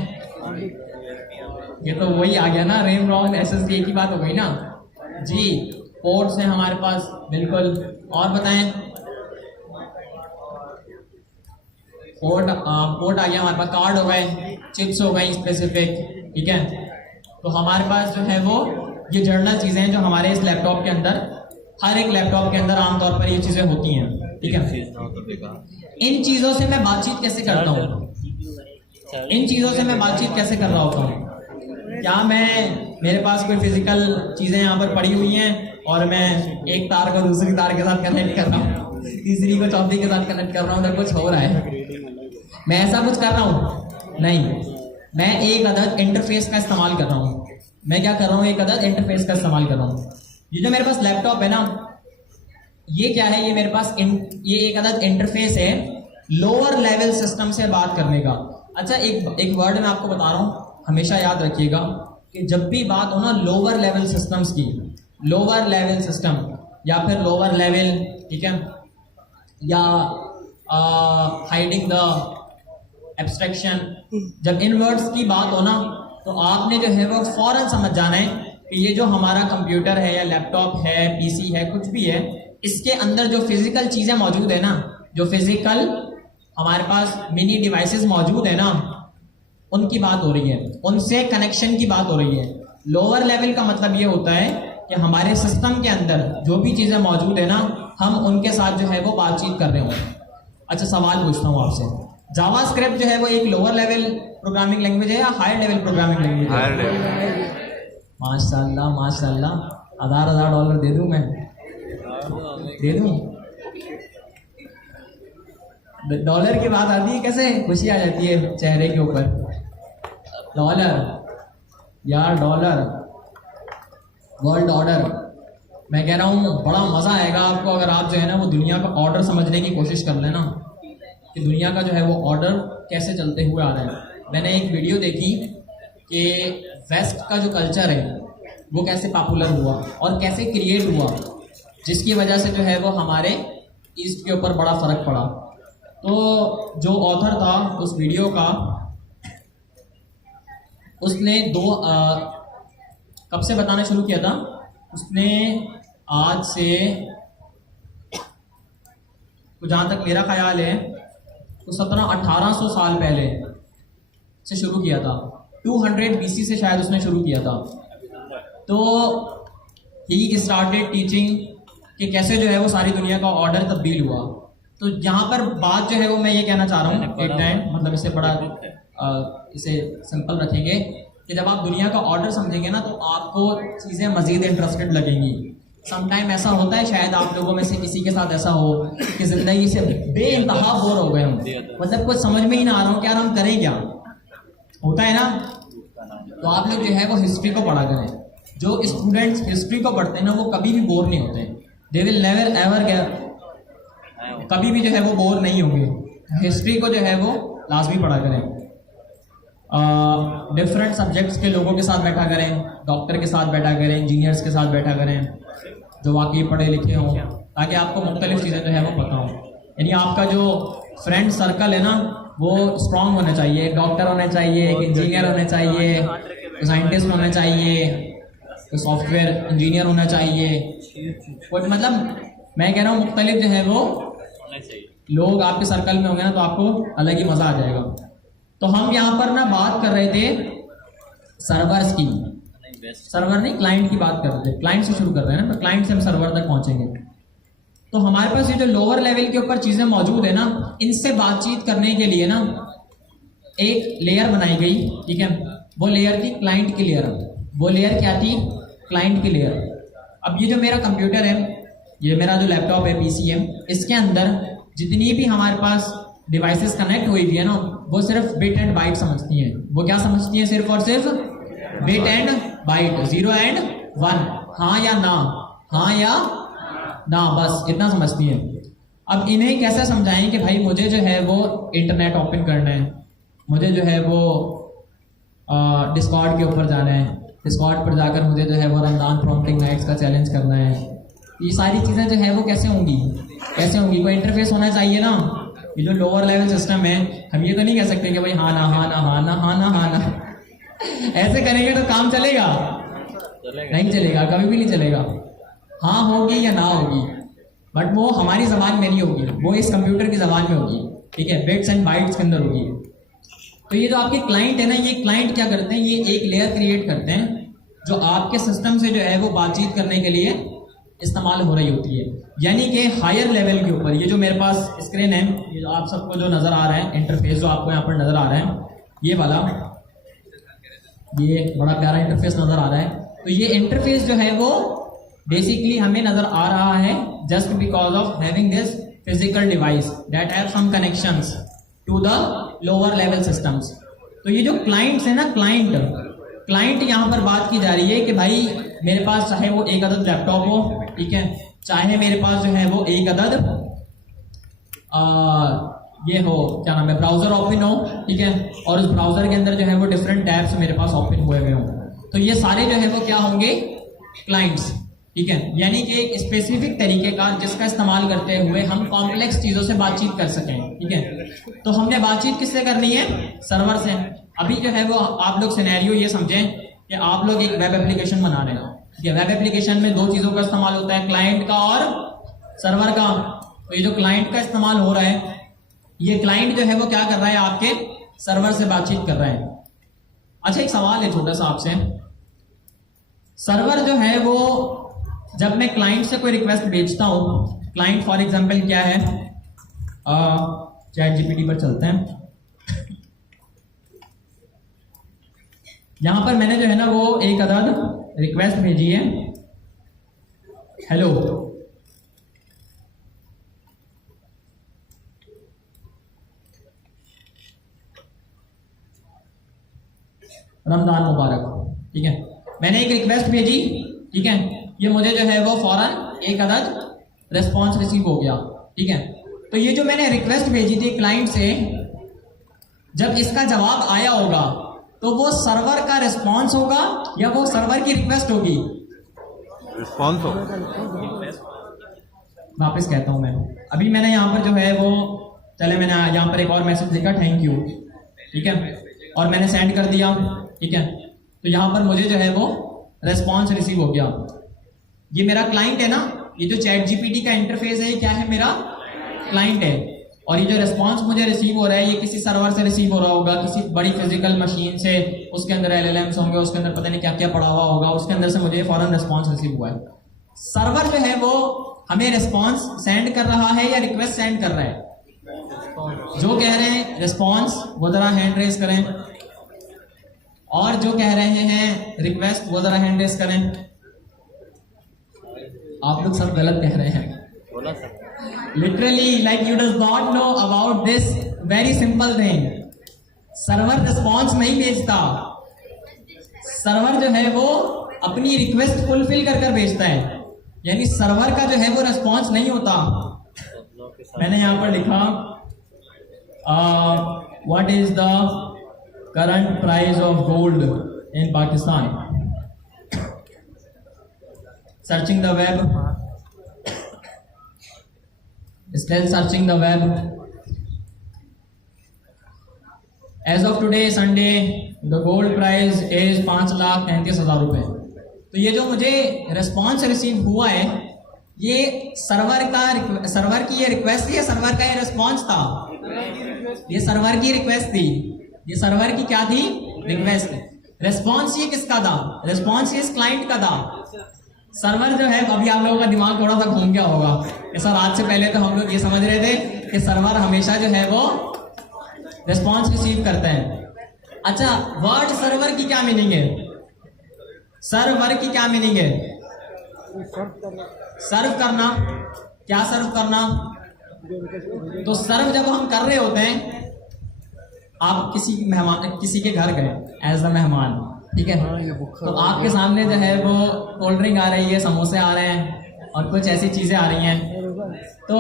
ये तो वही आ गया ना, रैम रोम SSD एक ही बात हो गई ना जी। पोर्ट्स हैं हमारे पास, बिल्कुल। और बताएं। पोर्ट आ गया हमारे पास, कार्ड हो गए, चिप्स हो गई स्पेसिफिक, ठीक है। तो हमारे पास जो है वो ये जर्नल चीजें हैं जो हमारे इस लैपटॉप के अंदर, हर एक लैपटॉप के अंदर आमतौर पर ये चीजें होती हैं, ठीक है। इन चीजों से मैं बातचीत कैसे करता हूँ? इन चीजों से मैं बातचीत कैसे कर रहा होता हूँ? क्या मेरे पास कोई फिजिकल चीजें यहाँ पर पड़ी हुई हैं और मैं एक तार को दूसरी तार के साथ कनेक्ट कर रहा हूँ, तीसरी को चौथी के साथ कनेक्ट कर रहा हूँ, तो कुछ हो रहा है? मैं ऐसा कुछ कर रहा हूँ? नहीं, मैं एक अदद इंटरफेस का इस्तेमाल कर रहा हूँ। मैं क्या कर रहा हूँ? एक अदद इंटरफेस का इस्तेमाल कर रहा हूँ। ये जो मेरे पास लैपटॉप है ना, ये क्या है? ये मेरे पास ये एक अदद इंटरफेस है लोअर लेवल सिस्टम से बात करने का। अच्छा, एक वर्ड मैं आपको बता रहा हूँ, हमेशा याद रखिएगा कि जब भी बात हो ना लोअर लेवल सिस्टम्स की, लोअर लेवल सिस्टम या फिर लोअर लेवल, ठीक है, या हाइडिंग द एब्स्ट्रैक्शन, जब इन वर्ड्स की बात हो ना, तो आपने जो है वो फौरन समझ जाना है कि ये जो हमारा कंप्यूटर है या लैपटॉप है, PC है, कुछ भी है, इसके अंदर जो फिजिकल चीजें मौजूद है ना, जो फिजिकल हमारे पास मिनी डिवाइसेस मौजूद है ना, उनकी बात हो रही है, उनसे कनेक्शन की बात हो रही है। लोअर लेवल का मतलब ये होता है कि हमारे सिस्टम के अंदर जो भी चीजें मौजूद है ना, हम उनके साथ जो है वो बातचीत कर रहे हो। अच्छा, सवाल पूछता हूँ आपसे, जावास्क्रिप्ट जो है वो एक लोअर लेवल प्रोग्रामिंग लैंग्वेज है या हायर लेवल प्रोग्रामिंग लैंग्वेज है? Higher level. माशाल्लाह माशाल्लाह, $1000 दे दूं मैं? दे दूं? डॉलर की बात आती है, कैसे खुशी आ जाती है चेहरे के ऊपर। डॉलर यार, डॉलर, वर्ल्ड ऑर्डर। मैं कह रहा हूँ बड़ा मजा आएगा आपको अगर आप जो है ना वो दुनिया का ऑर्डर समझने की कोशिश कर लेना कि दुनिया का जो है वो ऑर्डर कैसे चलते हुए आ रहा है। मैंने एक वीडियो देखी कि वेस्ट का जो कल्चर है वो कैसे पॉपुलर हुआ और कैसे क्रिएट हुआ, जिसकी वजह से जो है वो हमारे ईस्ट के ऊपर बड़ा फर्क पड़ा। तो जो ऑथर था उस वीडियो का, उसने कब से बताना शुरू किया था? उसने आज से, तो जहाँ तक मेरा ख्याल है तो 1700-1800 साल पहले से शुरू किया था। 200 BC से शायद उसने शुरू किया था। तो ही स्टार्टेड टीचिंग कि कैसे जो है वो सारी दुनिया का ऑर्डर तब्दील हुआ। तो यहाँ पर बात जो है वो मैं ये कहना चाह रहा हूँ, एक टाइम मतलब इसे बड़ा इसे सिंपल रखेंगे कि जब आप दुनिया का ऑर्डर समझेंगे ना तो आपको चीज़ें मज़ीद इंटरेस्टेड लगेंगी। समटाइम ऐसा होता है, शायद आप लोगों में से किसी के साथ ऐसा हो कि ज़िंदगी से बेइंतहा बोर हो गए हम, मतलब कुछ समझ में ही ना आ रहा हूँ कि यार हम करें क्या, होता है ना। तो आप लोग जो है वो हिस्ट्री को पढ़ा करें। जो स्टूडेंट्स हिस्ट्री को पढ़ते हैं ना वो कभी भी बोर नहीं होते, दे विल नेवर एवर कभी भी जो है वो बोर नहीं होंगे। हिस्ट्री को जो है वो लाजमी पढ़ा करें। डिफरेंट सब्जेक्ट्स के लोगों के साथ बैठा करें, डॉक्टर के साथ बैठा करें, इंजीनियर्स के साथ बैठा करें जो वाकई पढ़े लिखे हों, ताकि आपको मुख्तलिफ चीज़ें जो है वो पता हों। यानी आपका जो फ्रेंड सर्कल है ना वो स्ट्रॉन्ग होना चाहिए, डॉक्टर होने चाहिए, एक इंजीनियर होने चाहिए, साइंटिस्ट होना चाहिए, तो सॉफ्टवेयर इंजीनियर होना चाहिए, कोई मतलब मैं कह रहा हूँ मुख्तलिफ जो है वो लोग आपके सर्कल में होंगे ना तो आपको अलग ही मज़ा आ जाएगा। तो हम यहाँ पर ना बात कर रहे थे सर्वर्स की, सर्वर नहीं क्लाइंट की बात कर रहे थे। क्लाइंट से शुरू कर रहे हैं ना, तो क्लाइंट से हम सर्वर तक पहुँचेंगे। तो हमारे पास ये जो लोअर लेवल के ऊपर चीज़ें मौजूद है ना, इनसे बातचीत करने के लिए ना एक लेयर बनाई गई, ठीक है। वो लेयर थी क्लाइंट की लेयर। वो लेयर क्या थी? क्लाइंट की लेयर। अब ये जो मेरा कंप्यूटर है, ये मेरा जो लैपटॉप है, PC है, इसके अंदर जितनी भी हमारे पास डिवाइसेस कनेक्ट हुई हुई है ना वो सिर्फ बिट एंड बाइट समझती हैं। वो क्या समझती हैं? सिर्फ और सिर्फ बिट एंड बाइट, 0 एंड 1, हाँ या ना, हाँ या ना, बस इतना समझती हैं। अब इन्हें कैसे समझाएं कि भाई मुझे जो है वो इंटरनेट ओपन करना है, मुझे जो है वो डिस्कॉर्ड के ऊपर जाना है, डिस्कॉर्ड पर जाकर मुझे जो है वो रमजान प्रॉम्प्टिंग नाइट्स का चैलेंज करना है। ये सारी चीज़ें जो है वो कैसे होंगी, कैसे होंगी? कोई इंटरफेस होना चाहिए ना। ये जो लोअर लेवल सिस्टम है, हम ये तो नहीं कह सकते कि भाई हाँ ना हाँ ना हाँ ना हाँ ना हाँ ना ऐसे करेंगे तो काम चलेगा? नहीं चलेगा, कभी भी नहीं चलेगा। हाँ होगी या ना होगी, बट वो हमारी जबान में नहीं होगी, वो इस कंप्यूटर की जबान में होगी, ठीक है, बिट्स एंड बाइट्स के अंदर होगी। तो ये जो आपके क्लाइंट है ना, ये क्लाइंट क्या करते हैं, ये एक लेयर क्रिएट करते हैं जो आपके सिस्टम से जो है वो बातचीत करने के लिए इस्तेमाल हो रही होती है। यानी कि हायर लेवल के ऊपर ये जो मेरे पास स्क्रीन है, ये जो आप सबको जो नज़र आ रहा है इंटरफेस जो आपको यहाँ पर नज़र आ रहा है, ये वाला, ये बड़ा प्यारा इंटरफेस नज़र आ रहा है। तो ये इंटरफेस जो है वो बेसिकली हमें नज़र आ रहा है just because of having this physical device that have some connections to the lower level systems. तो ये जो क्लाइंट्स है ना, क्लाइंट यहाँ पर बात की जा रही है कि भाई मेरे पास चाहे वो एक अदद लैपटॉप हो, ठीक है, चाहे मेरे पास जो है वो एक अदद ये हो, क्या नाम है, ब्राउजर ओपन हो, ठीक है, और उस ब्राउजर के अंदर जो है वो डिफरेंट टैब्स मेरे पास ओपन हुए हुए हों। तो ये सारे जो है वो क्या होंगे, क्लाइंट्स, ठीक है। यानी कि एक स्पेसिफिक तरीके का जिसका इस्तेमाल करते हुए हम कॉम्प्लेक्स चीज़ों से बातचीत कर सकें, ठीक है। तो हमने बातचीत किससे करनी है, सर्वर से। अभी जो है वो आप लोग सिनेरियो ये समझें कि आप लोग एक वेब एप्लीकेशन बना रहे हैं, ठीक है। वेब एप्लीकेशन में दो चीज़ों का इस्तेमाल होता है, क्लाइंट का और सर्वर का। तो ये जो क्लाइंट का इस्तेमाल हो रहा है, ये क्लाइंट जो है वो क्या कर रहा है, आपके सर्वर से बातचीत कर रहा है। अच्छा, एक सवाल है छोटा सा आपसे, सर्वर जो है वो जब मैं क्लाइंट से कोई रिक्वेस्ट भेजता हूँ, क्लाइंट फॉर एग्जांपल क्या है, चैट जीपीटी पर चलते हैं। यहां पर मैंने जो है ना वो एक अदद रिक्वेस्ट भेजी है, हेलो, रमजान मुबारक, ठीक है। मैंने एक रिक्वेस्ट भेजी, ठीक है, ये मुझे जो है वो फौरन एक अदद रिस्पॉन्स रिसीव हो गया, ठीक है। तो ये जो मैंने रिक्वेस्ट भेजी थी क्लाइंट से, जब इसका जवाब आया होगा तो वो सर्वर का रिस्पॉन्स होगा या वो सर्वर की रिक्वेस्ट होगी? रिस्पॉन्स हो। वापस कहता हूं मैं, अभी मैंने यहाँ पर जो है वो, चले मैंने यहाँ पर एक और मैसेज लिखा, थैंक यू, ठीक है, और मैंने सेंड कर दिया, ठीक है। तो यहाँ पर मुझे जो है वो रिस्पॉन्स रिसीव हो गया। ये मेरा क्लाइंट है ना, ये जो चैट जीपीटी का इंटरफेस है, ये क्या है, मेरा क्लाइंट है। और ये जो रिस्पॉन्स मुझे रिसीव हो रहा है, ये किसी सर्वर से रिसीव हो रहा होगा, किसी बड़ी फिजिकल मशीन से, उसके अंदर LLMs होंगे, उसके अंदर पता नहीं क्या क्या पड़ा हुआ होगा, उसके अंदर से मुझे फौरन रिस्पॉन्स रिसीव हुआ है। सर्वर जो है वो हमें रिस्पॉन्स सेंड कर रहा है या रिक्वेस्ट सेंड कर रहा है? जो कह रहे हैं रिस्पॉन्स वो जरा हैंड रेस करें, और जो कह रहे हैं रिक्वेस्ट वो जरा हैंड रेस करें। आप लोग सब गलत कह रहे हैं। Literally, like you does not know about this very simple thing. Server response नहीं भेजता, सर्वर जो है वो अपनी रिक्वेस्ट फुलफिल कर भेजता है, यानी सर्वर का जो है वो रिस्पॉन्स नहीं होता। मैंने यहां पर लिखा what is the current price of gold in Pakistan, searching the web, still searching the web. As of today Sunday the gold price is 5,33,000 रुपए। तो ये जो मुझे रिस्पॉन्स रिसीव हुआ है, ये सर्वर की ये रिक्वेस्ट थी या सर्वर का ये रिस्पॉन्स था? ये सर्वर की रिक्वेस्ट थी, ये सर्वर की क्या थी, रिक्वेस्ट। रिस्पॉन्स ये किसका था? रिस्पॉन्स ये इस क्लाइंट का था। सर्वर जो है, अभी आप लोगों का दिमाग थोड़ा सा घूम गया होगा कि सर आज से पहले तो हम लोग ये समझ रहे थे कि सर्वर हमेशा जो है वो रिस्पॉन्स रिसीव करते हैं। अच्छा, वर्ड सर्वर की क्या मीनिंग है? सर्वर की क्या मीनिंग है? सर्व करना। क्या सर्व करना? तो सर्व जब हम कर रहे होते हैं, आप किसी के घर गए एज अ मेहमान, ठीक है। तो आपके सामने जो है वो कोल्ड ड्रिंक आ रही है, समोसे आ रहे हैं और कुछ ऐसी चीज़ें आ रही हैं। तो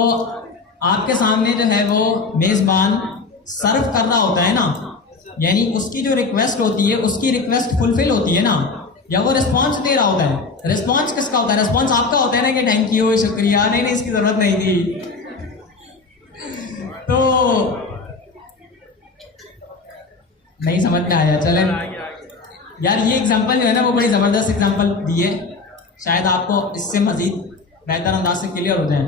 आपके सामने जो है वो मेज़बान सर्व कर रहा होता है ना, यानी उसकी जो रिक्वेस्ट होती है उसकी रिक्वेस्ट फुलफिल होती है ना, या वो रिस्पॉन्स दे रहा होता है। रिस्पॉन्स किसका होता है? रिस्पॉन्स आपका होता है ना कि थैंक यू, शुक्रिया, नहीं इसकी ज़रूरत नहीं थी। तो नहीं समझ में आया, चलें यार। ये एग्जांपल जो है ना वो बड़ी ज़बरदस्त एग्जांपल दी है, शायद आपको इससे मज़ीद बेहतर अंदाज से क्लियर हो जाए।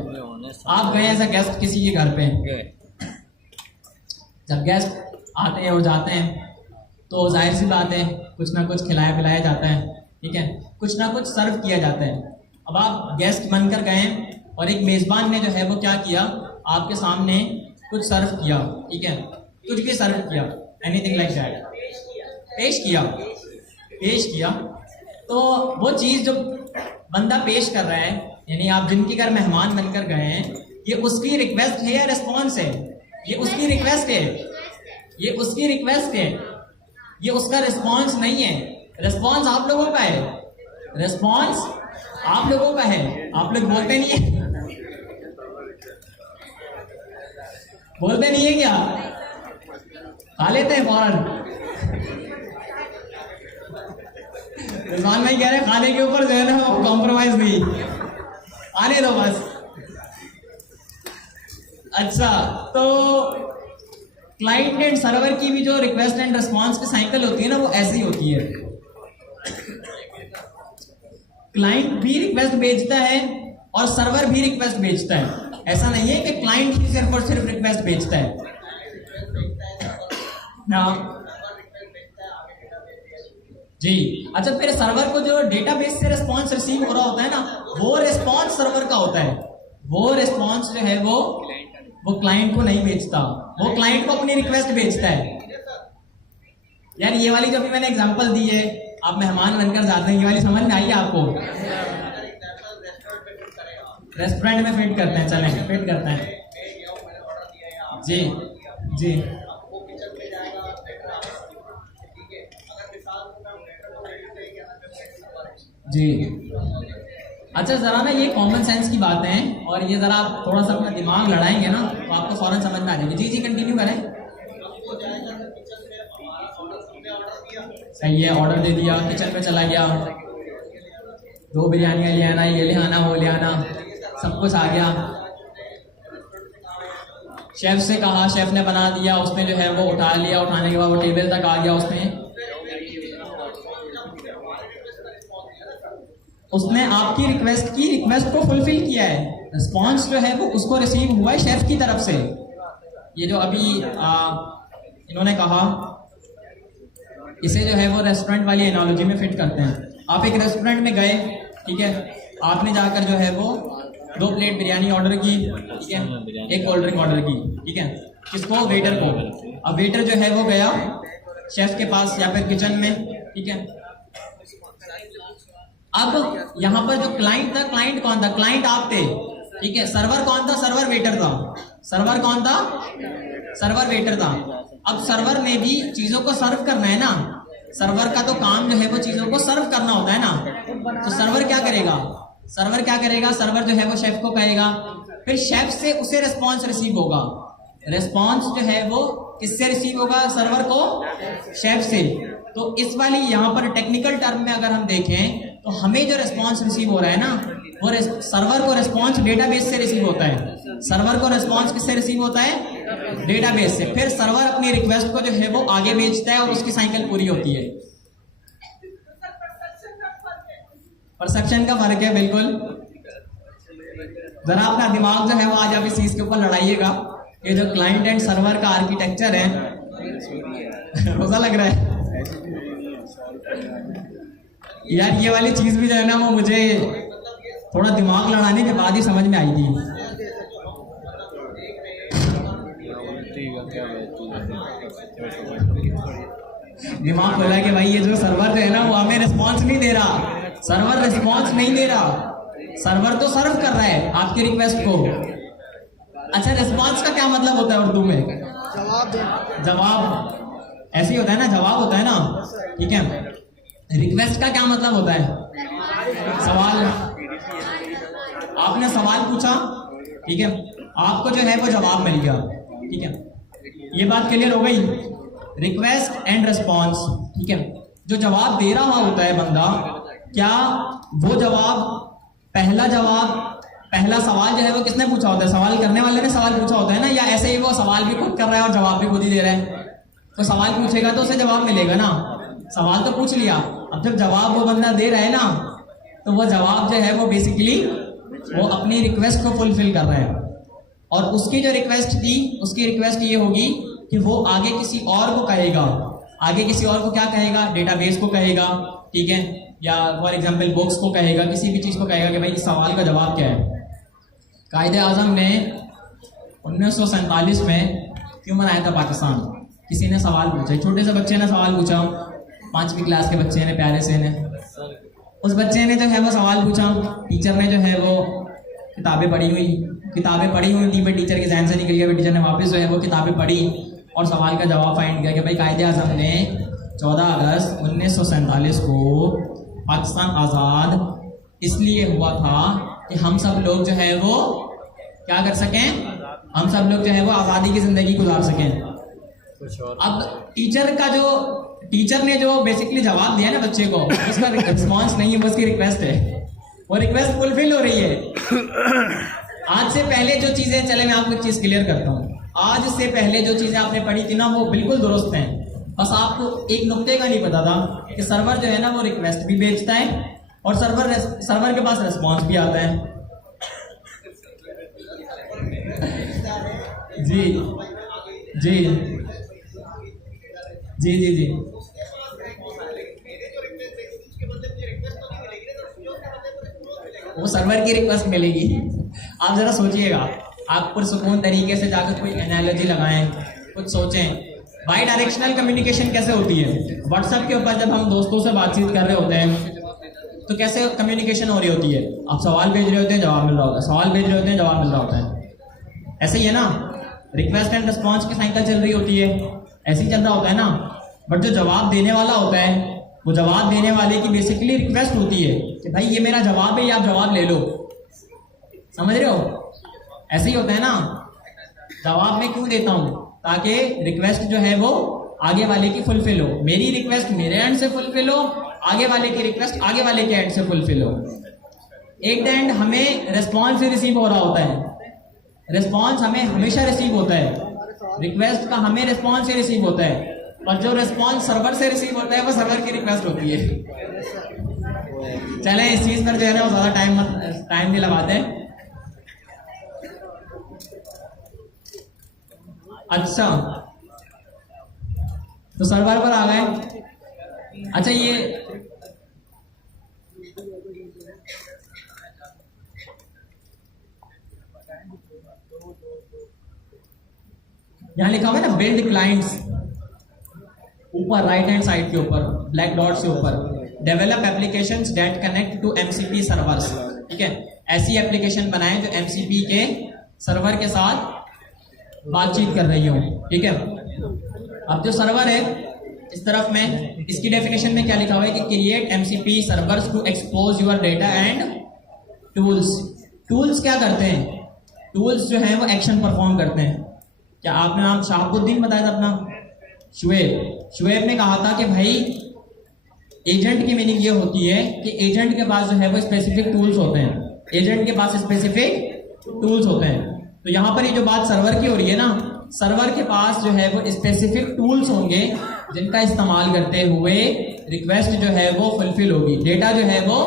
आप गए एज अ गेस्ट किसी के घर पे, जब गेस्ट आते हैं और जाते हैं तो जाहिर सी बात है कुछ ना कुछ खिलाया पिलाया जाता है, ठीक है, कुछ ना कुछ सर्व किया जाता है। अब आप गेस्ट बनकर गए और एक मेज़बान ने जो है वो क्या किया, आपके सामने कुछ सर्व किया, ठीक है, कुछ भी सर्व किया, एनीथिंग लाइक दैट, पेश किया। तो वो चीज़ जो बंदा पेश कर रहा है, यानी आप जिनके घर मेहमान बनकर गए हैं, ये उसकी रिक्वेस्ट है या रिस्पॉन्स है? ये उसकी रिक्वेस्ट है, ये उसकी रिक्वेस्ट है, ये उसका रिस्पॉन्स नहीं है। रिस्पॉन्स आप लोगों का है, रिस्पॉन्स आप लोगों का है। आप लोग बोलते नहीं है, बोलते नहीं है क्या? खा लेते हैं फौरन। रिजवान भाई कह रहे हैं खाने के ऊपर जो है ना कॉम्प्रोमाइज नहीं, आने दो बस। अच्छा, तो क्लाइंट एंड सर्वर की भी जो रिक्वेस्ट एंड रिस्पॉन्स की साइकिल होती है ना वो ऐसी होती है। क्लाइंट भी रिक्वेस्ट भेजता है और सर्वर भी रिक्वेस्ट भेजता है। ऐसा नहीं है कि क्लाइंट ही सिर्फ और सिर्फ रिक्वेस्ट भेजता है ना जी। अच्छा, फिर सर्वर को जो डेटाबेस से रिस्पॉन्स रिसीव हो रहा होता है ना, वो रिस्पॉन्स सर्वर का होता है। वो रिस्पॉन्स जो है वो क्लाइंट को नहीं भेजता, वो क्लाइंट को अपनी रिक्वेस्ट भेजता है। यार ये वाली जो भी मैंने एग्जांपल दी है, आप मेहमान बनकर जाते हैं, ये वाली समझ में आई है आपको? रेस्टोरेंट में फिट करते हैं, चलें फिट करते हैं जी जी जी। अच्छा, जरा ना ये कॉमन सेंस की बातें हैं और ये जरा आप थोड़ा सा अपना दिमाग लड़ाएंगे ना तो आपको फौरन समझ में आ जाएगी। जी जी कंटिन्यू करें। सही है, ऑर्डर दे दिया, किचन में चला गया, 2 बिरयानियाँ ले आना, ये ले आना, वो ले आना, सब कुछ आ गया। शेफ से कहा, शेफ ने बना दिया, उसने जो है वो उठा लिया, उठाने के बाद वो टेबल तक आ गया, उसने आपकी रिक्वेस्ट को फुलफिल किया है। रिस्पॉन्स जो है वो उसको रिसीव हुआ है शेफ की तरफ से। ये जो अभी इन्होंने कहा, इसे जो है वो रेस्टोरेंट वाली एनालॉजी में फिट करते हैं। आप एक रेस्टोरेंट में गए, ठीक है, आपने जाकर जो है वो 2 प्लेट बिरयानी ऑर्डर की, ठीक है, 1 कोल्ड ड्रिंक ऑर्डर की, ठीक है, किसको? वेटर को। अब वेटर जो है वो गया शेफ के पास या फिर किचन में, ठीक है। अब यहाँ पर जो क्लाइंट था, क्लाइंट कौन था? क्लाइंट आप थे, ठीक है। सर्वर कौन था? सर्वर वेटर था। सर्वर कौन था? सर्वर वेटर था। अब सर्वर ने भी चीजों को सर्व करना है ना, सर्वर का तो काम जो है वो चीजों को सर्व करना होता है ना। तो सर्वर क्या करेगा? सर्वर जो है वो शेफ को कहेगा, फिर शेफ से उसे रिस्पॉन्स रिसीव होगा। रिस्पॉन्स जो है वो किससे रिसीव होगा? सर्वर को शेफ से। तो इस वाली यहाँ पर टेक्निकल टर्म में अगर हम देखें तो हमें जो रिस्पॉन्स रिसीव हो रहा है ना, वो सर्वर को रिस्पॉन्स डेटाबेस से रिसीव होता है। सर्वर को रिस्पॉन्स किससे रिसीव होता है? डेटाबेस से। फिर सर्वर अपनी रिक्वेस्ट को जो है वो आगे भेजता है और उसकी साइकिल पूरी होती है। परसेप्शन का फर्क है, बिल्कुल। जरा अपना दिमाग जो है वो आज आप इस चीज के ऊपर लड़ाइएगा। ये जो क्लाइंट एंड सर्वर का आर्किटेक्चर है, रोजा लग रहा है यार। ये वाली चीज भी जो है ना वो मुझे थोड़ा दिमाग लड़ाने के बाद ही समझ में आई थी। दिमाग बोला कि भाई ये जो सर्वर जो है ना वो हमें रिस्पॉन्स नहीं दे रहा, सर्वर रिस्पॉन्स नहीं दे रहा, सर्वर तो सर्व कर रहा है आपकी रिक्वेस्ट को। अच्छा, रिस्पॉन्स का क्या मतलब होता है उर्दू में? जवाब ऐसे ही होता है ना, जवाब होता है ना, ठीक है। रिक्वेस्ट का क्या मतलब होता है? सवाल। आपने सवाल पूछा, ठीक है, आपको जो है वो जवाब मिल गया, ठीक है, ये बात क्लियर हो गई। रिक्वेस्ट एंड रिस्पॉन्स, ठीक है, जो जवाब दे रहा होता है बंदा, क्या वो जवाब, पहला सवाल जो है वो किसने पूछा होता है? सवाल करने वाले ने सवाल पूछा होता है ना, या ऐसे ही वो सवाल भी खुद कर रहा है और जवाब भी खुद ही दे रहा है? तो सवाल पूछेगा तो उसे जवाब मिलेगा ना। सवाल तो पूछ लिया, अब जब जवाब वो बंदा दे रहा है ना, तो वो जवाब जो है वो बेसिकली वो अपनी रिक्वेस्ट को फुलफिल कर रहा है। और उसकी जो रिक्वेस्ट थी, उसकी रिक्वेस्ट ये होगी कि वो आगे किसी और को कहेगा, आगे किसी और को क्या कहेगा? डेटाबेस को कहेगा, ठीक है, या फॉर एग्जांपल बुक्स को कहेगा, किसी भी चीज को कहेगा कि भाई इस सवाल का जवाब क्या है। कायदे आजम ने 1947 में क्यों बनाया था पाकिस्तान? किसी ने सवाल पूछा, छोटे से बच्चे ने सवाल पूछा, 5वीं क्लास के बच्चे ने, प्यारे से ने, उस बच्चे ने जो है वो सवाल पूछा, टीचर ने जो है वो किताबें पढ़ी हुई थी, पर टीचर के जहन से निकल गया, टीचर ने वापस जो है वो किताबें पढ़ी और सवाल का जवाब फाइंड किया कि भाई कायदे आजम ने 14 अगस्त 1947 को पाकिस्तान आज़ाद इसलिए हुआ था कि हम सब लोग जो है वो क्या कर सकें, हम सब लोग जो है वो आज़ादी की ज़िंदगी गुजार सकें। अब टीचर ने जो बेसिकली जवाब दिया ना बच्चे को, उसका रिस्पॉन्स नहीं है, वो उसकी रिक्वेस्ट है, वो रिक्वेस्ट फुलफिल हो रही है। आज से पहले जो चीज़ें, चले मैं आपको एक चीज़ क्लियर करता हूँ, आज से पहले जो चीज़ें आपने पढ़ी थी ना वो बिल्कुल दुरुस्त हैं, बस आपको एक नुक्ते का नहीं पता था कि सर्वर जो है ना वो रिक्वेस्ट भी भेजता है और सर्वर के पास रिस्पॉन्स भी आता है। जी जी जी जी जी वो सर्वर की रिक्वेस्ट मिलेगी। आप जरा सोचिएगा, आप पुरसुकून तरीके से जाकर कोई एनालॉजी लगाएं, कुछ सोचें। बाई डायरेक्शनल कम्युनिकेशन कैसे होती है? व्हाट्सएप के ऊपर जब हम दोस्तों से बातचीत कर रहे होते हैं तो कैसे कम्युनिकेशन हो रही होती है? आप सवाल भेज रहे होते हैं, जवाब मिल रहा होता है, सवाल भेज रहे होते हैं, जवाब मिल रहा होता है, ऐसे ही है ना। रिक्वेस्ट एंड रिस्पॉन्स की साइकिल चल रही होती है, ऐसे ही चल रहा होता है ना। बट जो जवाब देने वाला होता है, वो जवाब देने वाले की बेसिकली रिक्वेस्ट होती है कि भाई ये मेरा जवाब है, ये आप जवाब ले लो। समझ रहे हो? ऐसे ही होता है ना। जवाब मैं क्यों देता हूं? ताकि रिक्वेस्ट जो है वो आगे वाले की फुलफिल हो, मेरी रिक्वेस्ट मेरे एंड से फुलफिल हो, आगे वाले की रिक्वेस्ट आगे वाले के एंड से फुलफिल हो। एट द एंड हमें रिस्पॉन्स ही रिसीव हो रहा होता है, रिस्पॉन्स हमें हमेशा रिसीव होता है, रिक्वेस्ट का हमें रिस्पॉन्स ही रिसीव होता है, और जो रिस्पॉन्स सर्वर से रिसीव होता है वो सर्वर की रिक्वेस्ट होती है। चलें इस चीज पर जो है ना वो ज्यादा टाइम नहीं लगाते हैं। अच्छा, तो सर्वर पर आ गए। अच्छा, ये यहां लिखा हुआ है ना बिल्ड क्लाइंट्स, ऊपर राइट हैंड साइड के ऊपर ब्लैक डॉट्स के ऊपर, develop applications that connect to MCP servers. ठीक है, ऐसी एप्लीकेशन बनाएं जो एमसीपी के सर्वर के साथ बातचीत कर रही हो। ठीक है, अब जो सर्वर है इस तरफ में, इसकी डेफिनेशन में क्या लिखा हुआ है कि create MCP servers to expose your data and tools. Tools क्या करते हैं? टूल्स जो है वो एक्शन परफॉर्म करते हैं। क्या आपने नाम शहाबुद्दीन बताया था अपना? शुएब ने कहा था कि भाई एजेंट की मीनिंग ये होती है कि एजेंट के पास जो है वो स्पेसिफिक टूल्स होते हैं, एजेंट के पास स्पेसिफिक टूल्स होते हैं। तो यहाँ पर ये जो बात सर्वर की हो रही है ना, सर्वर के पास जो है वो स्पेसिफिक टूल्स होंगे जिनका इस्तेमाल करते हुए रिक्वेस्ट जो है वो फुलफिल होगी, डेटा जो है वो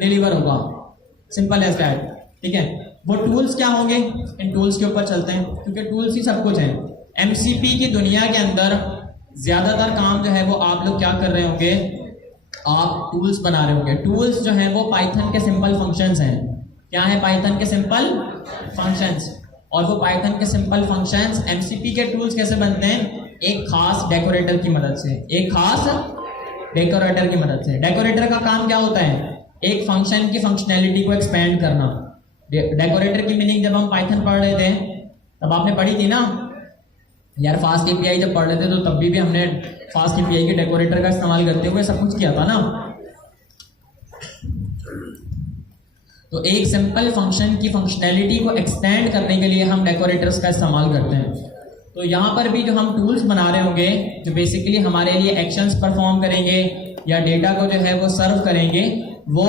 डिलीवर होगा। Simple as that. ठीक है, वो टूल्स क्या होंगे? इन टूल्स के ऊपर चलते हैं, क्योंकि टूल्स ही सब कुछ है। एमसीपी की दुनिया के अंदर ज्यादातर काम जो है वो आप लोग क्या कर रहे होंगे? आप टूल्स बना रहे होंगे। टूल्स जो है वो पाइथन के सिंपल फंक्शंस हैं। क्या है पाइथन के सिंपल फंक्शंस? और वो पाइथन के सिंपल फंक्शंस एमसीपी के टूल्स कैसे बनते हैं? एक खास डेकोरेटर की मदद से, एक खास डेकोरेटर की मदद से। डेकोरेटर का काम क्या होता है? एक फंक्शन की फंक्शनैलिटी को एक्सपेंड करना। डेकोरेटर की मीनिंग जब हम पाइथन पढ़ रहे थे तब आपने पढ़ी थी ना यार फास्ट एपीआई जब पढ़ रहे थे तो तब भी हमने फास्ट एपीआई के डेकोरेटर का इस्तेमाल करते हुए सब कुछ किया था ना। तो एक सिंपल फंक्शन की फंक्शनैलिटी को एक्सटेंड करने के लिए हम डेकोरेटर्स का इस्तेमाल करते हैं। तो यहाँ पर भी जो हम टूल्स बना रहे होंगे जो बेसिकली हमारे लिए एक्शंस परफॉर्म करेंगे या डेटा को जो है वो सर्व करेंगे, वो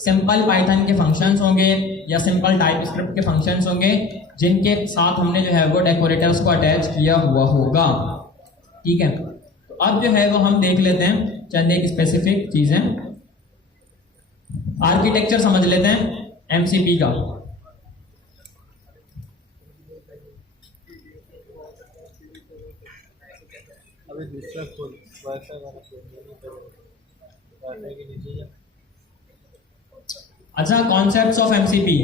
सिंपल पाइथन के फंक्शंस होंगे या सिंपल टाइपस्क्रिप्ट के फंक्शंस होंगे जिनके साथ हमने जो है वो डेकोरेटर्स को अटैच किया हुआ होगा। ठीक है, तो अब जो है वो हम देख लेते हैं चंद एक स्पेसिफिक चीजें। आर्किटेक्चर समझ लेते हैं एमसीपी का। अभी दूसरा खोल वाईफाई वाला खोल वाईफाई के नीचे जा। अच्छा, concepts of MCP.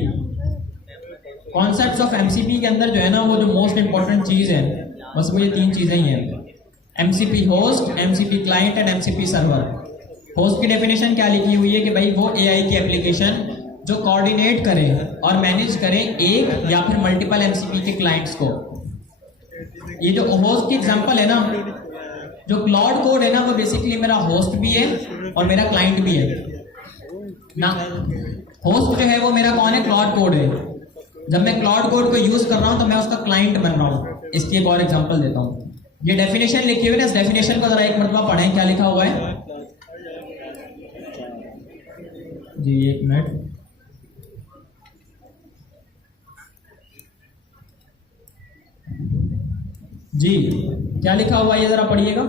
Concepts of MCP के अंदर जो है ना वो जो मोस्ट इंपॉर्टेंट चीज है बस वो ये तीन चीजें ही हैं, MCP host, MCP client and MCP server. Host की डेफिनेशन क्या लिखी हुई है कि भाई वो एआई की एप्लीकेशन जो कोऑर्डिनेट करे और मैनेज करे एक या फिर मल्टीपल एमसीपी के क्लाइंट्स को। ये जो होस्ट की एग्जांपल है ना, जो क्लाउड कोड है ना वो बेसिकली मेरा होस्ट भी है और मेरा क्लाइंट भी है ना। होस्ट जो है वो मेरा कौन है, क्लाउड कोड है। जब मैं क्लाउड कोड को यूज कर रहा हूं तो मैं उसका क्लाइंट बन रहा हूं। इसकी एक और एग्जांपल देता हूं। ये डेफिनेशन लिखी हुई है ना, इस डेफिनेशन को जरा एक मरतबा पढ़ें, क्या लिखा हुआ है जी। एक मिनट, जी क्या लिखा हुआ है ये जरा पढ़िएगा।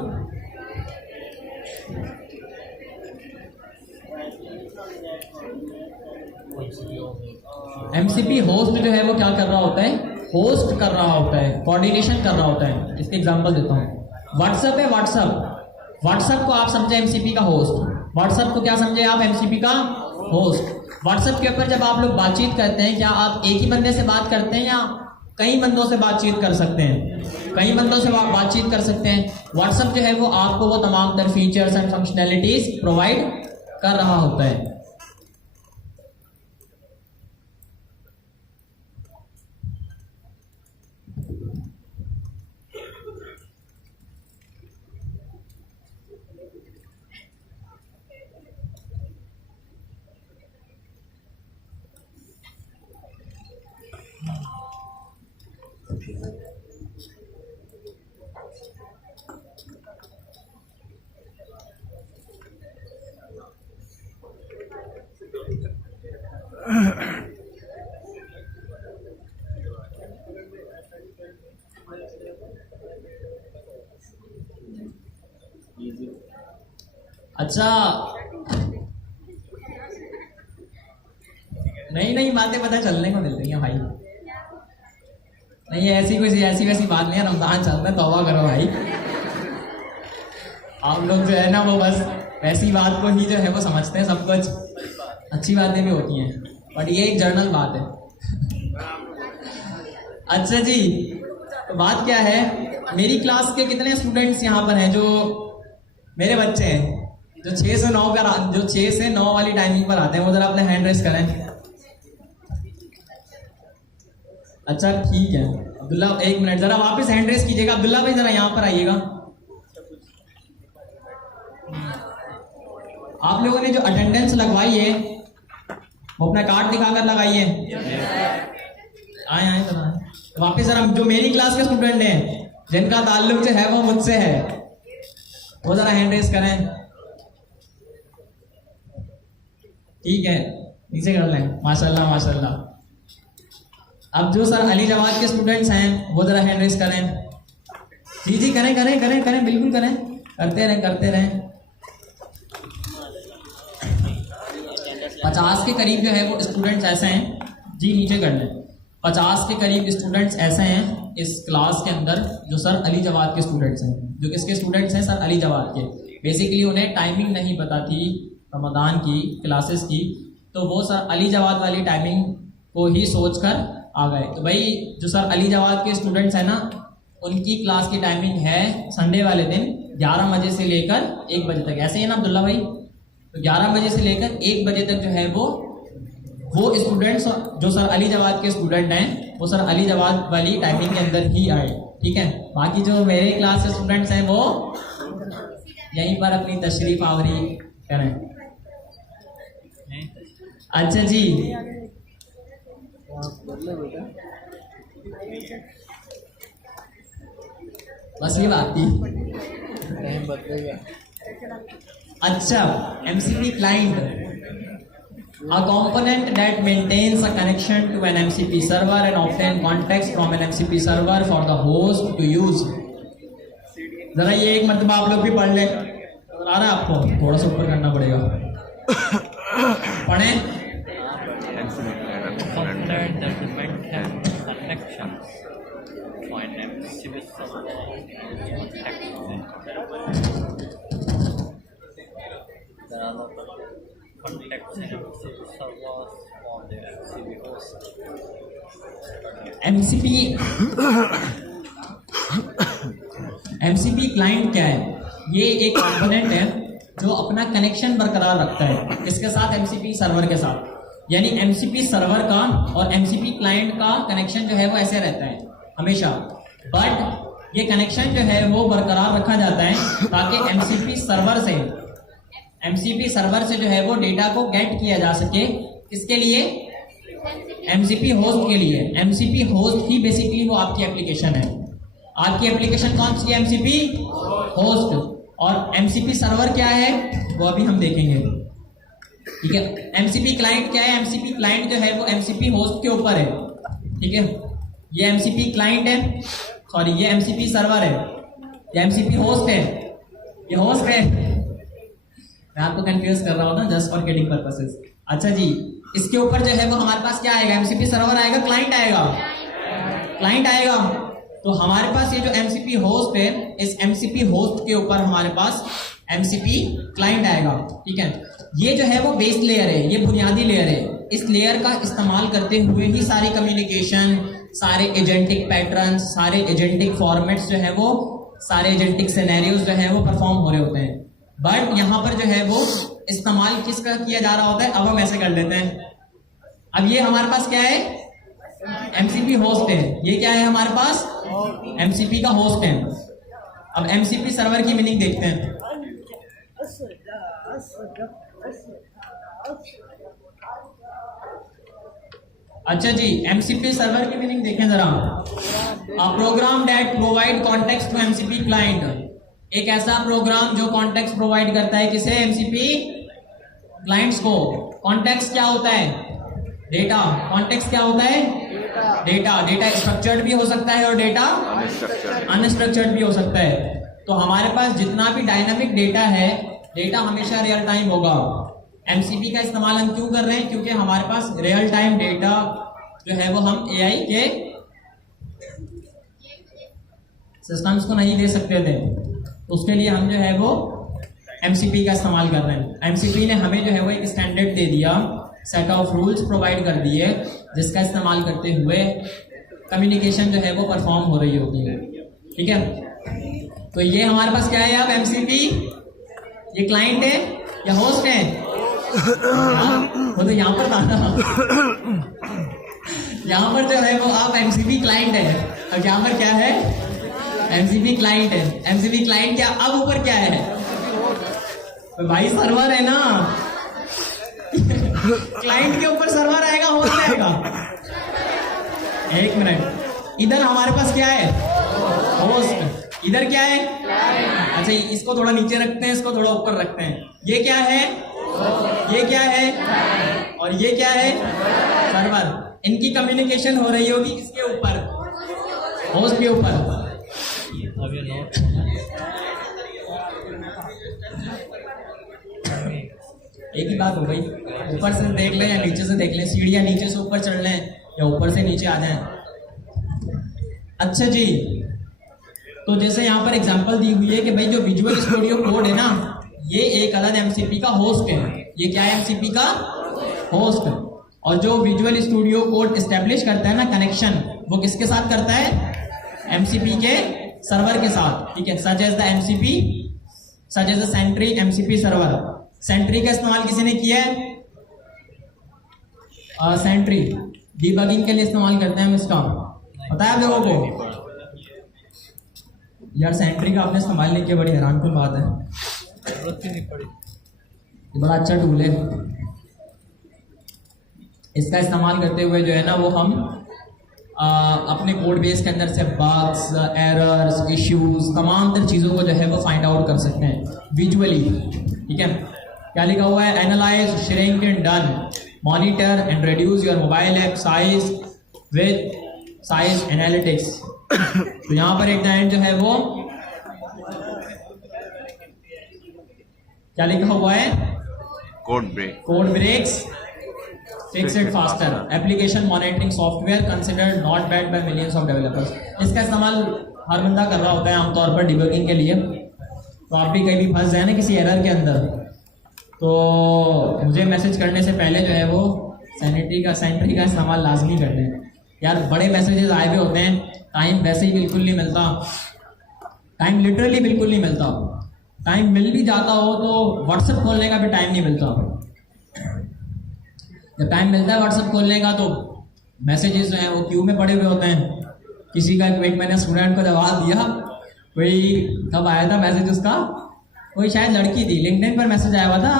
एमसीपी होस्ट जो है वो क्या कर रहा होता है, होस्ट कर रहा होता है, कोऑर्डिनेशन कर रहा होता है। इसके एग्जांपल देता हूं। व्हाट्सएप है, व्हाट्सएप, व्हाट्सएप को आप समझे एमसीपी का होस्ट, व्हाट्सएप को क्या समझे आप, एमसीपी का होस्ट। व्हाट्सएप के ऊपर जब आप लोग बातचीत करते हैं, क्या आप एक ही बंदे से बात करते हैं या कई बंदों से बातचीत कर सकते हैं? कई बंदों से बातचीत कर सकते हैं। व्हाट्सएप जो है वो आपको वो तमाम तर फीचर्स एंड फंक्शनैलिटीज प्रोवाइड कर रहा होता है। अच्छा, नहीं नहीं बातें पता चलने को मिल रही हैं भाई। नहीं ऐसी वैसी बात नहीं है, रमजान चल रहा है, तौबा करो भाई। आप लोग जो है ना वो बस वैसी बात को ही जो है वो समझते हैं, सब कुछ अच्छी बातें भी होती हैं बट ये एक जर्नल बात है। अच्छा जी, तो बात क्या है, मेरी क्लास के कितने स्टूडेंट्स यहाँ पर हैं जो मेरे बच्चे हैं जो 6 से 9 वाली टाइमिंग पर आते हैं? वो जरा अपने हैंड रेस करें। अच्छा ठीक है अब्दुल्ला, एक मिनट जरा वापस हैंड रेस कीजिएगा। अब्दुल्ला भाई जरा यहाँ पर आइएगा। आप लोगों ने जो अटेंडेंस लगवाई है वो अपना कार्ड दिखाकर लगाइए। आए जरा वापस जरा, जो मेरी क्लास के स्टूडेंट हैं जिनका ताल्लुक जो है वो मुझसे है वो जरा हैंड रेस करें। ठीक है, नीचे कर लें। माशाल्लाह माशाल्लाह। अब जो सर अली जवाद के स्टूडेंट्स हैं वो जरा हैंड रेस करें। जी जी करें करें करें करें, बिल्कुल करें, करते रहें। 50 के करीब जो है वो स्टूडेंट्स ऐसे हैं, जी नीचे कर लें। 50 के करीब स्टूडेंट्स ऐसे हैं इस क्लास के अंदर जो सर अली जवाद के स्टूडेंट्स हैं। जो किसके स्टूडेंट्स हैं? सर अली जवाद के। बेसिकली उन्हें टाइमिंग नहीं पता थी रमज़ान की क्लासेस की, तो वो सर अली जवाद वाली टाइमिंग को ही सोच कर आ गए। तो भाई जो सर अली जवाद के स्टूडेंट्स हैं ना, उनकी क्लास की टाइमिंग है संडे वाले दिन 11 बजे से लेकर 1 बजे तक। ऐसे ही है ना अब्दुल्ला भाई? तो 11 बजे से लेकर 1 बजे तक जो है वो स्टूडेंट्स जो सर अली जवाद के स्टूडेंट हैं वो सर अली जवाद वाली टाइमिंग के अंदर ही आए। ठीक है, बाकी जो मेरे क्लास के स्टूडेंट्स हैं वो यहीं पर अपनी तशरीफ आवरी करें। अच्छा जी, बस ये बात थी। टाइम बदलेगा। अच्छा, MCP client, a component that maintains a connection to an MCP server and obtain context from an MCP server for the host to use। जरा ये एक मरतबा आप लोग भी पढ़ लें, आ रहा है आपको, थोड़ा सा ऊपर करना पड़ेगा, पढ़ें। Component that maintain connections to an MCP server there are no contacts in MCP servers on the MCP host। MCP client क्या है? ये एक कंपोनेंट है जो अपना कनेक्शन बरकरार रखता है इसके साथ, MCP सर्वर के साथ। यानी MCP सर्वर का और MCP क्लाइंट का कनेक्शन जो है वो ऐसे रहता है हमेशा, बट ये कनेक्शन जो है वो बरकरार रखा जाता है ताकि MCP सर्वर से जो है वो डेटा को गेट किया जा सके। किसके लिए? MCP होस्ट के लिए। MCP होस्ट ही बेसिकली वो आपकी एप्लीकेशन है। आपकी एप्लीकेशन कौन सी है? MCP host. और MCP सर्वर क्या है वो अभी हम देखेंगे, ठीक है। MCP क्लाइंट क्या है? MCP क्लाइंट जो है वो MCP होस्ट के ऊपर है, ठीक है। ये MCP क्लाइंट है, सॉरी ये MCP सर्वर है, ये MCP होस्ट है, ये होस्ट है। मैं आपको कंफ्यूज कर रहा हूँ ना, जस्ट फॉर गेटिंग पर्पसेस। अच्छा जी, इसके ऊपर जो है वो हमारे पास क्या आएगा? MCP सर्वर आएगा, क्लाइंट आएगा, क्लाइंट आएगा। तो हमारे पास ये जो MCP होस्ट है, इस MCP होस्ट के ऊपर हमारे पास MCP क्लाइंट आएगा, ठीक है। ये जो है वो बेस लेयर है, ये बुनियादी लेयर है। इस लेयर का इस्तेमाल करते हुए ही सारी कम्युनिकेशन, सारे एजेंटिक पैटर्न्स, सारे एजेंटिक फॉर्मेट्स जो है वो, सारे एजेंटिक सिनेरियोज जो है वो परफॉर्म हो रहे होते हैं। बट यहाँ पर जो है वो इस्तेमाल किसका किया जा रहा होता है, अब हम ऐसे कर लेते हैं। अब ये हमारे पास क्या है? MCP होस्ट है। ये क्या है हमारे पास? MCP का होस्ट है। अब MCP सर्वर की मीनिंग देखते हैं। अच्छा जी, MCP सर्वर की मीनिंग देखें जरा। A program that provide context to MCP client, एक ऐसा प्रोग्राम जो कॉन्टेक्स्ट प्रोवाइड करता है किसे? MCP क्लाइंट्स को। कॉन्टेक्स्ट क्या होता है? डेटा। कॉन्टेक्स्ट क्या होता है? डेटा। डेटा स्ट्रक्चर्ड भी हो सकता है और डेटा अनस्ट्रक्चर्ड भी हो सकता है। तो हमारे पास जितना भी डायनामिक डेटा है, डेटा हमेशा रियल टाइम होगा। MCP का इस्तेमाल हम क्यों कर रहे हैं? क्योंकि हमारे पास रियल टाइम डेटा जो है वो हम AI के सिस्टम्स को नहीं दे सकते थे, तो उसके लिए हम जो है वो MCP का इस्तेमाल कर रहे हैं। MCP ने हमें जो है वो एक स्टैंडर्ड दे दिया, सेट ऑफ रूल्स प्रोवाइड कर दिए, जिसका इस्तेमाल करते हुए कम्युनिकेशन जो है वो परफॉर्म हो रही होती है, ठीक है। तो ये हमारे पास क्या है? अब MCP ये क्लाइंट है या होस्ट है? वो तो यहाँ पर था ना, यहाँ पर जो है वो आप MCP क्लाइंट है, और यहाँ पर क्या है? MCP क्लाइंट है। MCP क्लाइंट क्या? अब ऊपर क्या है? तो भाई सर्वर है ना, क्लाइंट के ऊपर सर्वर आएगा, होस्ट आएगा। एक मिनट, इधर हमारे पास क्या है? होस्ट। इधर क्या है? अच्छा, इसको थोड़ा नीचे रखते हैं, इसको थोड़ा ऊपर रखते हैं। ये क्या है? ये क्या है? और ये क्या है? सर्वर। इनकी कम्युनिकेशन हो रही होगी किसके ऊपर? होस्ट के ऊपर। एक ही बात हो गई, ऊपर से देख लें या नीचे से देख लें, सीढ़ियां नीचे से ऊपर चढ़ लें या ऊपर से नीचे आ जाएं। अच्छा जी, तो जैसे यहाँ पर एग्जांपल दी हुई है कि भाई जो विजुअल स्टूडियो कोड है ना, ये एक अलग MCP का होस्ट है। ये क्या है? MCP का होस्ट। और जो विजुअल स्टूडियो कोड एस्टेब्लिश करता है ना कनेक्शन, वो किसके साथ करता है? MCP के सर्वर के साथ, ठीक है। Such as the MCP, such as the Sentry MCP server. Sentry का इस्तेमाल किसी ने किया है? सेंट्री डीबगिंग के लिए इस्तेमाल करते हैं हम इसका, पता है आप लोगों को? यार सेंट्री का आपने इस्तेमाल नहीं किया, बड़ी हैरान कुन बात है। जरूरत ही नहीं पड़ी। ये बड़ा अच्छा टूल है। इसका इस्तेमाल करते हुए जो है ना वो हम अपने कोड बेस के अंदर से बग्स, एरर्स, इश्यूज, तमाम तर चीज़ों को जो है वो फाइंड आउट कर सकते हैं विजुअली। ठीक है, क्या लिखा हुआ है? Analyse, shrink and done, monitor and reduce your mobile app size with size analytics. तो यहाँ पर एक क्लाइंट जो है वो क्या लिखा हुआ है? Code breaks, fix it faster, application monitoring software considered not bad by millions of developers. इसका इस्तेमाल हर बंदा कर रहा होता है आमतौर पर डिबगिंग के लिए। तो आप भी कहीं भी फंस जाए ना किसी एरर के अंदर, तो मुझे मैसेज करने से पहले जो है वो सेंट्री का इस्तेमाल लाजमी कर दें। यार बड़े मैसेजेस आए हुए होते हैं, टाइम वैसे ही बिल्कुल नहीं मिलता, टाइम लिटरली बिल्कुल नहीं मिलता। टाइम मिल भी जाता हो तो व्हाट्सएप खोलने का भी टाइम नहीं मिलता। जब टाइम मिलता है व्हाट्सएप खोलने का तो मैसेजेस जो हैं वो क्यू में पड़े हुए होते हैं। किसी का एक मैंने स्टूडेंट को जवाब दिया, कोई कब आया था मैसेज उसका, कोई शायद लड़की थी, लिंक्डइन पर मैसेज आया हुआ था,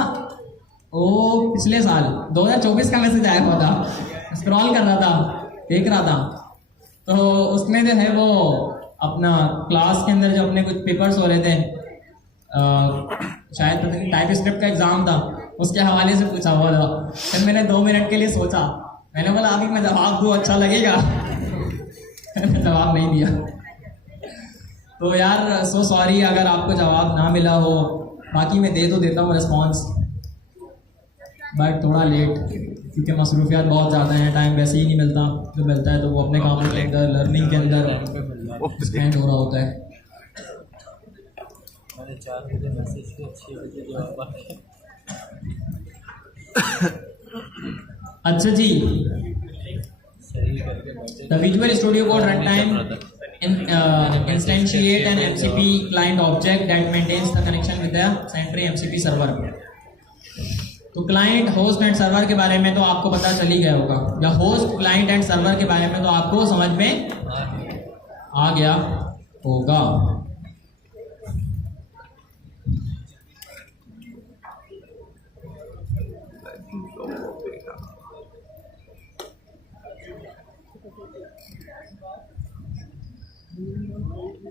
वो पिछले साल 2024 का मैसेज आया हुआ था। स्क्रॉल कर रहा था, देख रहा था, तो उसने जो है वो अपना क्लास के अंदर जो अपने कुछ पेपर्स हो रहे थे, शायद पता नहीं टाइप स्क्रिप्ट का एग्जाम था, उसके हवाले से पूछा हुआ था। फिर मैंने 2 मिनट के लिए सोचा, मैंने बोला अभी मैं जवाब दूँ अच्छा लगेगा। मैंने जवाब नहीं दिया। तो यार सो सॉरी अगर आपको जवाब ना मिला हो, बाकी मैं दे तो देता हूँ रिस्पॉन्स, बट थोड़ा लेट, क्योंकि मसरूफियात बहुत ज़्यादा हैं, टाइम वैसे ही नहीं मिलता। जो मिलता है तो वो अपने कामों के अंदर, लर्निंग के अंदर स्पेंड हो रहा होता है। मैंने 4 बजे मैसेज किया, 6 बजे जवाब आया। अच्छा जी, सही करके message. The visual studio code run time instantiate an MCP client object that maintains the connection with the Sentry MCP server। तो क्लाइंट, होस्ट एंड सर्वर के बारे में तो आपको पता चल ही गया होगा, या होस्ट, क्लाइंट एंड सर्वर के बारे में तो आपको समझ में आ गया होगा।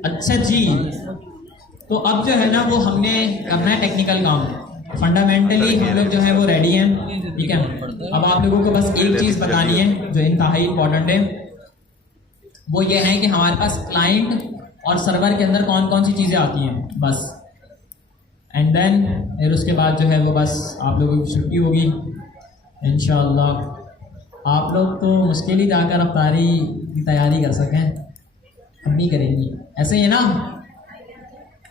अच्छा जी, तो अब जो है ना वो हमने करना है टेक्निकल काम। फंडामेंटली हम लोग जो है वो रेडी हैं, ठीक है। अब आप लोगों को बस एक चीज़ बतानी है जो इंतहाई इम्पोर्टेंट है, वो ये है कि हमारे पास क्लाइंट और सर्वर के अंदर कौन कौन सी चीज़ें आती हैं, बस। एंड देन फिर उसके बाद जो है वो बस आप लोगों की छुट्टी होगी इंशाअल्लाह। आप लोग तो मुश्किल ही जाकर अफ्तारी की तैयारी कर सकें, हम नहीं करेंगी, ऐसे ही है ना।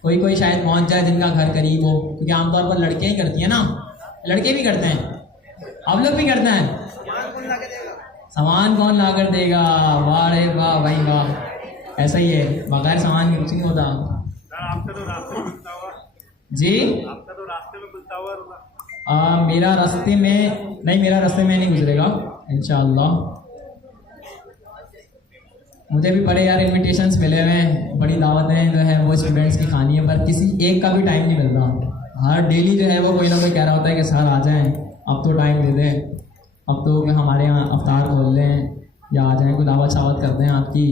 कोई शायद पहुंच जाए जिनका घर करीब हो, क्योंकि आमतौर पर लड़कियां ही करती हैं ना, लड़के भी करते हैं, आप लोग भी करते हैं। सामान कौन ला कर देगा? वाह रे वाह भाई वाह, ऐसा ही है, बगैर सामान के कुछ नहीं होता। आपका तो रास्ते में खुलता हुआ जी, आपका तो रास्ते में खुलता हुआ मेरा रास्ते में नहीं, मेरा रास्ते में नहीं गुजरेगा इंशाअल्लाह। मुझे भी बड़े यार इनविटेशंस मिले हुए हैं, बड़ी दावतें जो है वो स्टूडेंट्स की खानी है, पर किसी एक का भी टाइम नहीं मिल रहा। हर डेली जो है वो कोई ना कोई कह रहा होता है कि सर आ जाएं, अब तो टाइम दे दें, अब तो हमारे यहाँ अफ्तार खोल लें या आ जाएं, कोई दावत शावत कर दें आपकी।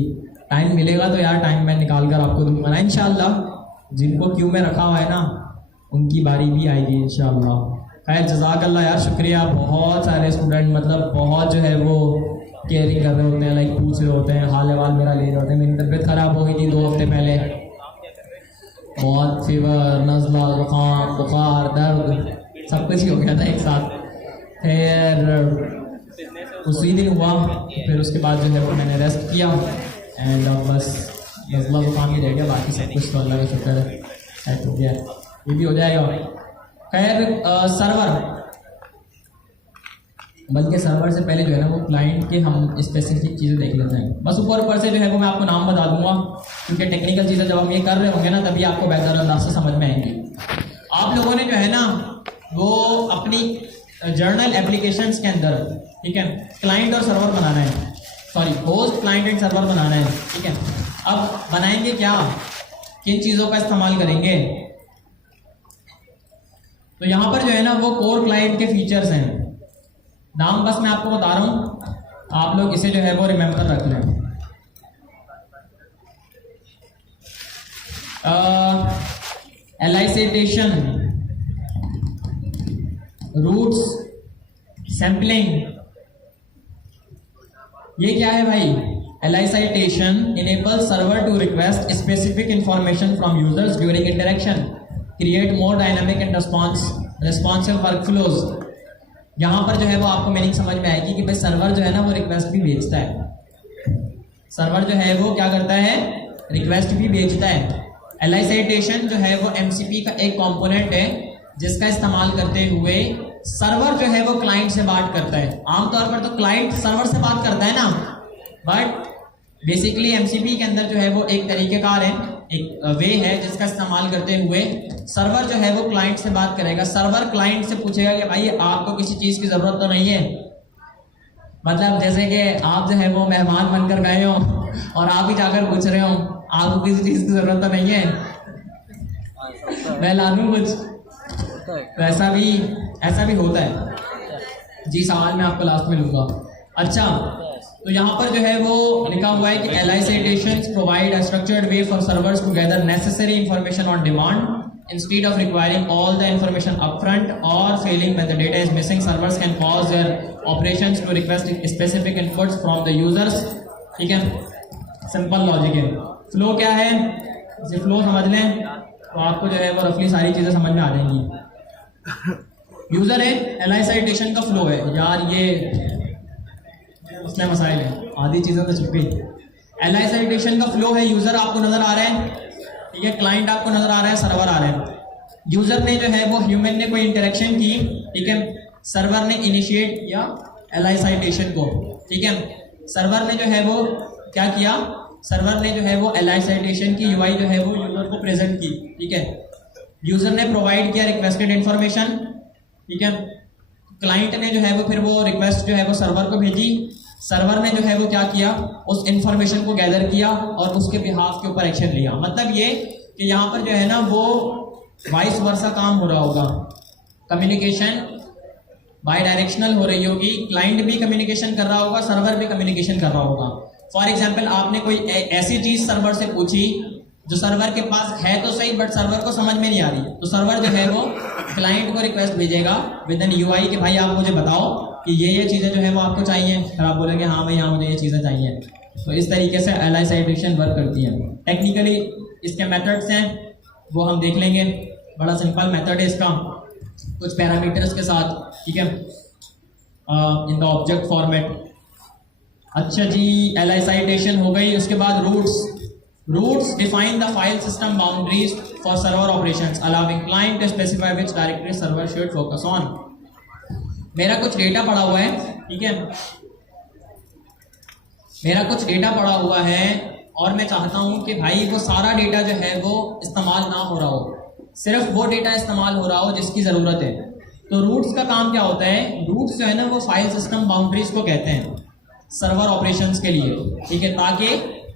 टाइम मिलेगा तो यार टाइम मैं निकाल कर आपको दूँगा ना इंशाअल्लाह। जिनको क्यू में रखा हुआ है ना उनकी बारी भी आएगी इंशाअल्लाह। खैर जज़ाकल्लाह यार, शुक्रिया। बहुत सारे स्टूडेंट मतलब बहुत जो है वो केयरिंग कर रहे होते हैं, लाइक पूछ रहे होते हैं, हाल अहवाल मेरा ले रहे होते हैं। मेरी तबीयत ख़राब हो गई थी 2 हफ्ते पहले, बहुत फीवर, नज़ला, ज़ुकाम, बुखार, दर्द, सब कुछ ही हो गया था एक साथ। फिर उसी दिन हुआ, फिर उसके बाद जो है वो मैंने रेस्ट किया एंड अब बस नज़ला ज़ुकाम ही रह गया, बाकी सब कुछ तो अल्लाह का शुक्र है सेट हो गया, ये भी हो जाएगा। खैर सर्वर, बल्कि सर्वर से पहले जो है ना वो क्लाइंट के हम स्पेसिफिक चीज़ें देख लेते हैं। बस ऊपर से जो है वो मैं आपको नाम बता दूंगा, क्योंकि टेक्निकल चीज़ें जब हम ये कर रहे होंगे ना तभी आपको बेहतर अंदाज से समझ में आएंगी। आप लोगों ने जो है ना वो अपनी जर्नल एप्लीकेशंस के अंदर, ठीक है, क्लाइंट और सर्वर बनाना है, sorry host, client and server बनाना है, ठीक है। अब बनाएंगे क्या, किन चीज़ों का इस्तेमाल करेंगे? तो यहाँ पर जो है ना वो कोर क्लाइंट के फीचर्स हैं, नाम बस मैं आपको बता रहा हूँ, आप लोग इसे जो है वो रिमेंबर रख लें। एलाइसेटेशन, रूट्स, सैम्पलिंग, ये क्या है भाई? Elicitation enables server to request specific information from users during interaction, create more dynamic and responsive workflows। यहाँ पर जो है वो आपको मीनिंग समझ में आएगी कि भाई सर्वर जो है ना वो रिक्वेस्ट भी भेजता है, सर्वर जो है वो क्या करता है? रिक्वेस्ट भी भेजता है। Elicitation जो है वो MCP का एक कंपोनेंट है जिसका इस्तेमाल करते हुए सर्वर जो है वो क्लाइंट से बात करता है। आमतौर पर तो क्लाइंट सर्वर से बात करता है ना, बट बेसिकली MCP के अंदर जो है वो एक तरीकेकार है, एक वे है जिसका इस्तेमाल करते हुए सर्वर जो है वो क्लाइंट से बात करेगा। सर्वर क्लाइंट से पूछेगा कि भाई आपको किसी चीज़ की ज़रूरत तो नहीं है, मतलब जैसे कि आप जो है वो मेहमान बनकर गए हो और आप ही जाकर पूछ रहे हो आपको किसी चीज़ की ज़रूरत तो नहीं है, मैं ला दूँ कुछ, तो ऐसा भी होता है जी। सवाल मैं आपको लास्ट में लूँगा। अच्छा, तो यहाँ पर जो है वो लिखा हुआ है कि Elicitations provide a structured way for servers to gather necessary information on demand instead of requiring all the information upfront or failing when the data is missing. Servers can pause their operations to request specific inputs from the users। ठीक है, simple logic है। Flow क्या है, इसे flow समझ लें तो आपको जो है वो रफली सारी चीज़ें समझ में आ जाएंगी। यूजर है, Elicitation का फ्लो है यार, ये उसमें मसाइल है, आधी चीज़ें तो छुप गई। Elicitation का फ्लो है, यूजर आपको नजर आ रहा है, ठीक है, क्लाइंट आपको नजर आ रहा है, सर्वर आ रहा है। यूजर ने जो है वो ह्यूमन ने कोई इंटरेक्शन की, ठीक है, सर्वर ने इनिशिएट किया Elicitation को, ठीक है। सर्वर ने जो है वो क्या किया, सर्वर ने जो है वो Elicitation की UI जो है वो यूजर को प्रेजेंट की, ठीक है। यूजर ने प्रोवाइड किया रिक्वेस्टेड इंफॉर्मेशन, ठीक है। क्लाइंट ने जो है वो फिर वो रिक्वेस्ट जो है वो सर्वर को भेजी, सर्वर ने जो है वो क्या किया, उस इंफॉर्मेशन को गैदर किया और उसके बिहाफ के ऊपर एक्शन लिया। मतलब ये कि यहाँ पर जो है ना वो वाइस वर्सा काम हो रहा होगा, कम्युनिकेशन बाय डायरेक्शनल हो रही होगी, क्लाइंट भी कम्युनिकेशन कर रहा होगा, सर्वर भी कम्युनिकेशन कर रहा होगा। फॉर एग्जाम्पल आपने कोई ऐसी चीज सर्वर से पूछी जो सर्वर के पास है तो सही बट सर्वर को समझ में नहीं आ रही, तो सर्वर जो है वो क्लाइंट को रिक्वेस्ट भेजेगा विद एन UI कि भाई आप मुझे बताओ कि ये चीज़ें जो है वो आपको चाहिए, फिर आप बोलेंगे हाँ भाई हाँ मुझे ये चीज़ें चाहिए। तो इस तरीके से Elicitation वर्क करती है। टेक्निकली इसके मेथड्स हैं वो हम देख लेंगे, बड़ा सिंपल मेथड है इसका, कुछ पैरामीटर्स के साथ, ठीक है, इन द ऑब्जेक्ट फॉर्मेट। अच्छा जी, Elicitation हो गई। उसके बाद roots define the file system boundaries for server operations, allowing client to specify which directory server should focus on। मेरा कुछ डेटा पड़ा हुआ है, ठीक है, मेरा कुछ डेटा पड़ा हुआ है और मैं चाहता हूं कि भाई वो सारा डेटा जो है वो इस्तेमाल ना हो रहा हो, सिर्फ वो डेटा इस्तेमाल हो रहा हो जिसकी ज़रूरत है। तो रूट्स का काम क्या होता है, रूट्स जो है ना वो फाइल सिस्टम बाउंड्रीज को कहते हैं सर्वर ऑपरेशंस के लिए, ठीक है, ताकि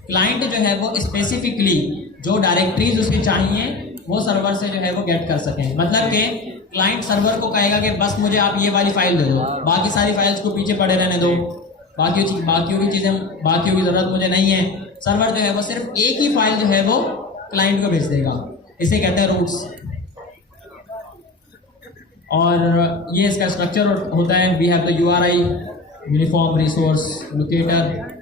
क्लाइंट जो है वो स्पेसिफिकली जो डायरेक्टरीज उसके चाहिए वो सर्वर से जो है वो गेट कर सकें। मतलब कि क्लाइंट सर्वर को कहेगा कि बस मुझे आप ये वाली फाइल दे दो, बाकी सारी फाइल्स को पीछे पड़े रहने दो, बाकियों की ज़रूरत मुझे नहीं है। सर्वर जो है वो सिर्फ एक ही फाइल जो है वो क्लाइंट को भेज देगा, इसे कहते हैं रूट्स। और ये इसका स्ट्रक्चर होता है, we have the URI, uniform resource locator.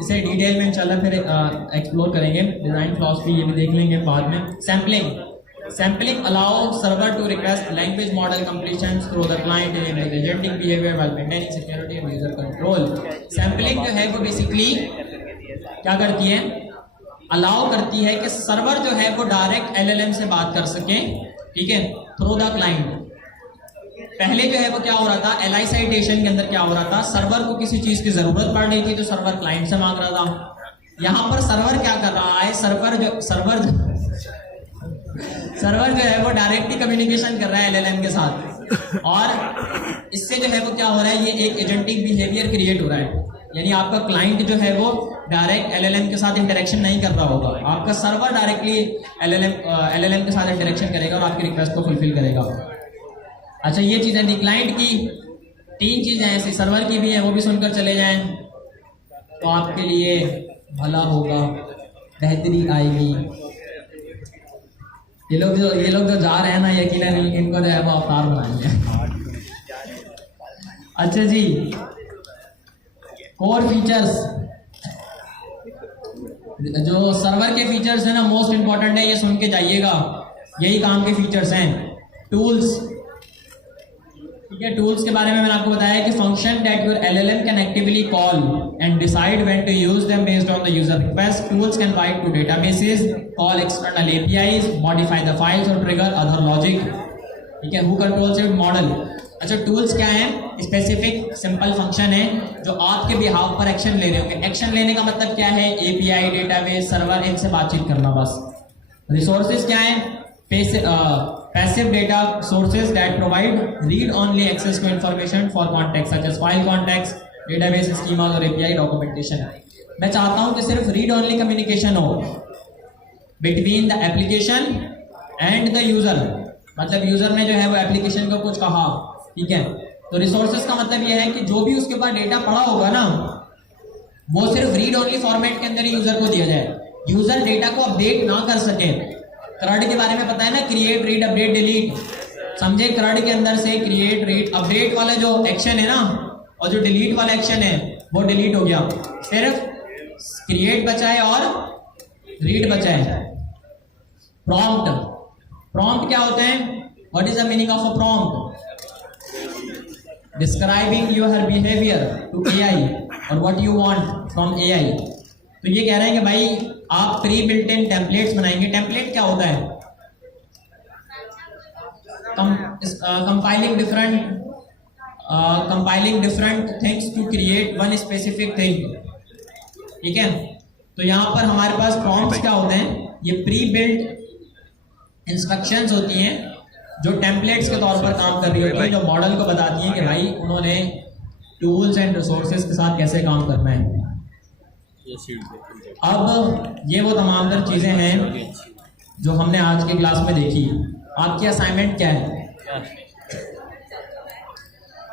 इसे डिटेल में इंशाल्लाह फिर एक्सप्लोर करेंगे, डिजाइन फिलॉसफी ये भी देख लेंगे बाद में। Sampling allow server to request language model completion through the client in agentic behaviour while maintaining security and user control. Sampling जो है वो बेसिकली क्या करती है, अलाउ करती है कि सर्वर जो है वो डायरेक्ट LLM से बात कर सके, ठीक है, थ्रू द क्लाइंट। पहले जो है वो क्या हो रहा था, Elicitation के अंदर क्या हो रहा था, सर्वर को किसी चीज की जरूरत पड़ रही थी तो सर्वर क्लाइंट से मांग रहा था। यहाँ पर सर्वर क्या कर रहा है, सर्वर जो है वो डायरेक्टली कम्युनिकेशन कर रहा है LLM के साथ, और इससे जो है वो क्या हो रहा है, ये एक एजेंटिक बिहेवियर क्रिएट हो रहा है। यानी आपका क्लाइंट जो है वो डायरेक्ट एलएलएम के साथ इंटरेक्शन नहीं कर रहा होगा, आपका सर्वर डायरेक्टली एलएलएम के साथ इंटरेक्शन करेगा और आपकी रिक्वेस्ट को फुलफिल करेगा। अच्छा, ये चीज़ें थी क्लाइंट की। 3 चीज़ें ऐसी सर्वर की भी हैं, वो भी सुनकर चले जाएं तो आपके लिए भला होगा, बेहतरी आएगी। ये लोग जो जा रहे हैं ना, यकीनन इनको जो है वो अवतार बनाएंगे। अच्छा जी, कोर फीचर्स, जो सर्वर के फीचर्स हैं ना, मोस्ट इंपॉर्टेंट है, ये सुन के जाइएगा, यही काम के फीचर्स हैं। टूल्स, ठीक है, टूल्स के बारे में मैंने आपको बताया कि function that your LLM can actively call and decide when to use them based on the user request. Tools can write to databases, call external APIs, modify the files और ट्रिगर अदर लॉजिक। ठीक है, who controls it? Model. अच्छा, tools क्या है? Specific simple function है जो आपके behalf पर एक्शन ले रहे होंगे। एक्शन लेने का मतलब क्या है? एपीआई, डेटाबेस, सर्वर, इनसे बातचीत करना बस। रिसोर्सेज क्या है? Passive data sources that provide read-only access to information for context such as file contexts, database schemas और API documentation। मैं चाहता हूं कि सिर्फ read-only communication हो between the application and the user, मतलब यूजर ने जो है वो एप्लीकेशन को कुछ कहा, ठीक है। तो रिसोर्सेज का मतलब ये है कि जो भी उसके पास डेटा पड़ा होगा ना, वो सिर्फ रीड-ओनली फॉर्मेट के अंदर ही यूजर को दिया जाए, यूजर डेटा को अपडेट ना कर सके। CRUD के बारे में पता है ना, क्रिएट, रीड, अपडेट, डिलीट। समझे, CRUD के अंदर से क्रिएट, रीड, अपडेट वाला जो एक्शन है ना, और जो डिलीट वाला एक्शन है वो डिलीट हो गया, सिर्फ क्रिएट बचा है और रीड बचा है। प्रॉम्प्ट, प्रॉम्प्ट क्या होते हैं? What is the meaning of a prompt? Describing your behaviour to AI और what you want from AI. तो ये कह रहे हैं कि भाई आप प्री बिल्ट इन टेम्पलेट्स बनाएंगे। टेम्पलेट क्या होता है? Compiling different things to create one specific thing, ठीक है। तो यहाँ पर हमारे पास प्रॉम्प्ट्स क्या होते हैं? ये प्री बिल्ट इंस्ट्रक्शंस होती हैं जो टेम्पलेट्स के तौर पर काम कर रही होती हैं, जो मॉडल को बताती हैं कि भाई उन्होंने टूल्स एंड रिसोर्सेज के साथ कैसे काम करना है। अब ये वो तमाम तर चीज़ें हैं जो हमने आज की क्लास में देखी। आपकी असाइनमेंट क्या है?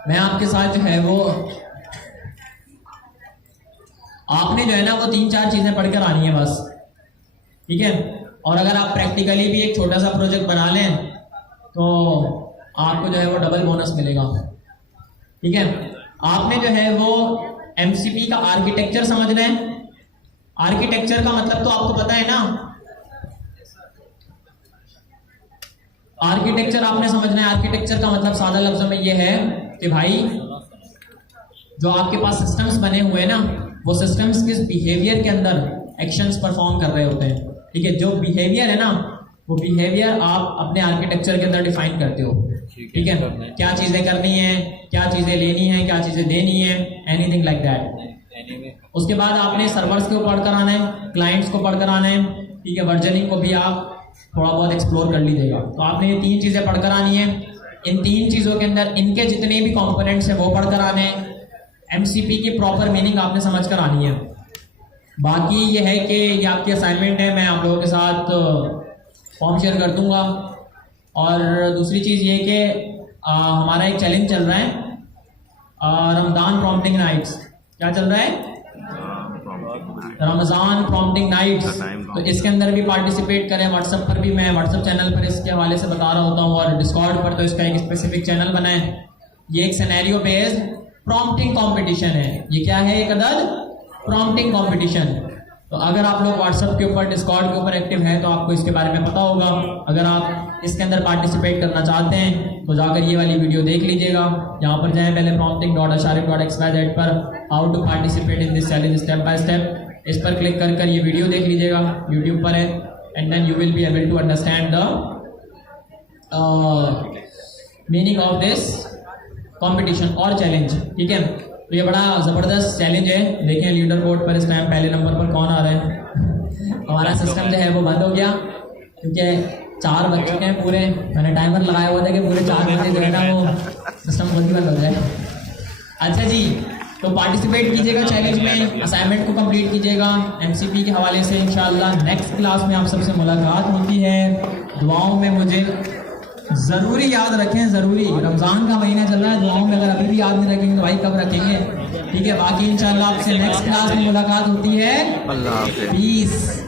मैं आपके साथ जो है वो, आपने जो है ना वो 3-4 चीज़ें पढ़कर आनी है बस, ठीक है। और अगर आप प्रैक्टिकली भी एक छोटा सा प्रोजेक्ट बना लें तो आपको जो है वो डबल बोनस मिलेगा, ठीक है। आपने जो है वो एमसीपी का आर्किटेक्चर समझना है। आर्किटेक्चर का मतलब तो आपको पता है ना, आर्किटेक्चर आपने समझना है। आर्किटेक्चर का मतलब सादा लफ्जों में ये है कि भाई जो आपके पास सिस्टम्स बने हुए हैं ना, वो सिस्टम्स किस बिहेवियर के अंदर एक्शंस परफॉर्म कर रहे होते हैं, ठीक है। जो बिहेवियर है ना, वो बिहेवियर आप अपने आर्किटेक्चर के अंदर डिफाइन करते हो, ठीक है। क्या चीजें करनी है, क्या चीजें लेनी है, क्या चीजें देनी है, एनीथिंग लाइक दैट। उसके बाद आपने सर्वर्स को पढ़कर आना है, क्लाइंट्स को पढ़कर आना है, ठीक है। वर्जनिंग को भी आप थोड़ा बहुत एक्सप्लोर कर लीजिएगा। तो आपने ये 3 चीजें पढ़कर आनी है। इन 3 चीजों के अंदर इनके जितने भी कंपोनेंट्स हैं वो पढ़कर आने हैं। एमसीपी की प्रॉपर मीनिंग आपने समझ कर आनी है। बाकी ये है कि ये आपकी असाइनमेंट है, मैं आप लोगों के साथ फॉर्म शेयर कर दूंगा। और दूसरी चीज़ ये कि हमारा एक चैलेंज चल रहा है, रमज़ान प्रॉम्प्टिंग नाइट्स। क्या चल रहा है? Ramzan prompting nights. तो इसके अंदर भी पार्टिसिपेट करें। व्हाट्सएप पर भी, मैं व्हाट्सएप चैनल पर इसके हवाले से बता रहा होता हूँ, और डिस्कॉर्ड पर तो इसका एक स्पेसिफिक चैनल बना है। ये एक सिनेरियो बेस्ड प्रॉम्प्टिंग कंपटीशन है। ये क्या है? एक अदद प्रॉम्प्टिंग कंपटीशन। तो अगर आप लोग व्हाट्सएप के ऊपर, डिस्कॉर्ड के ऊपर एक्टिव हैं तो आपको इसके बारे में पता होगा। अगर आप इसके अंदर पार्टिसिपेट करना चाहते हैं तो जाकर ये वाली वीडियो देख लीजिएगा। यहाँ पर जाएं पहले prompting.asharif.xyz पर, how to participate in this challenge step by step, इस पर क्लिक कर ये वीडियो देख लीजिएगा, यूट्यूब पर है। And then you will be able to understand the meaning of this competition और चैलेंज, ठीक है। तो ये बड़ा ज़बरदस्त चैलेंज है। देखें लीडर बोर्ड पर इस टाइम पहले नंबर पर कौन आ रहा है। हमारा सिस्टम जो है वो बंद हो गया क्योंकि 4 बज चुके हैं पूरे। मैंने टाइमर लगाया हुआ था कि पूरे 4 बजे जो है ना वो सिस्टम खुद ही बंद हो जाए। अच्छा जी, तो पार्टिसिपेट कीजिएगा चैलेंज में, असाइनमेंट को कंप्लीट कीजिएगा एमसीपी के हवाले से। इंशाल्लाह नेक्स्ट क्लास में आप सबसे मुलाकात होती है। दुआओं में मुझे ज़रूरी याद रखें, ज़रूरी। रमज़ान का महीना चल रहा है, दुआओं में अगर अभी भी याद नहीं रखेंगे तो भाई कब रखेंगे? ठीक है, बाकी इंशाल्लाह आपसे नेक्स्ट क्लास में मुलाकात होती है। अल्लाह हाफ़िज़। पीस।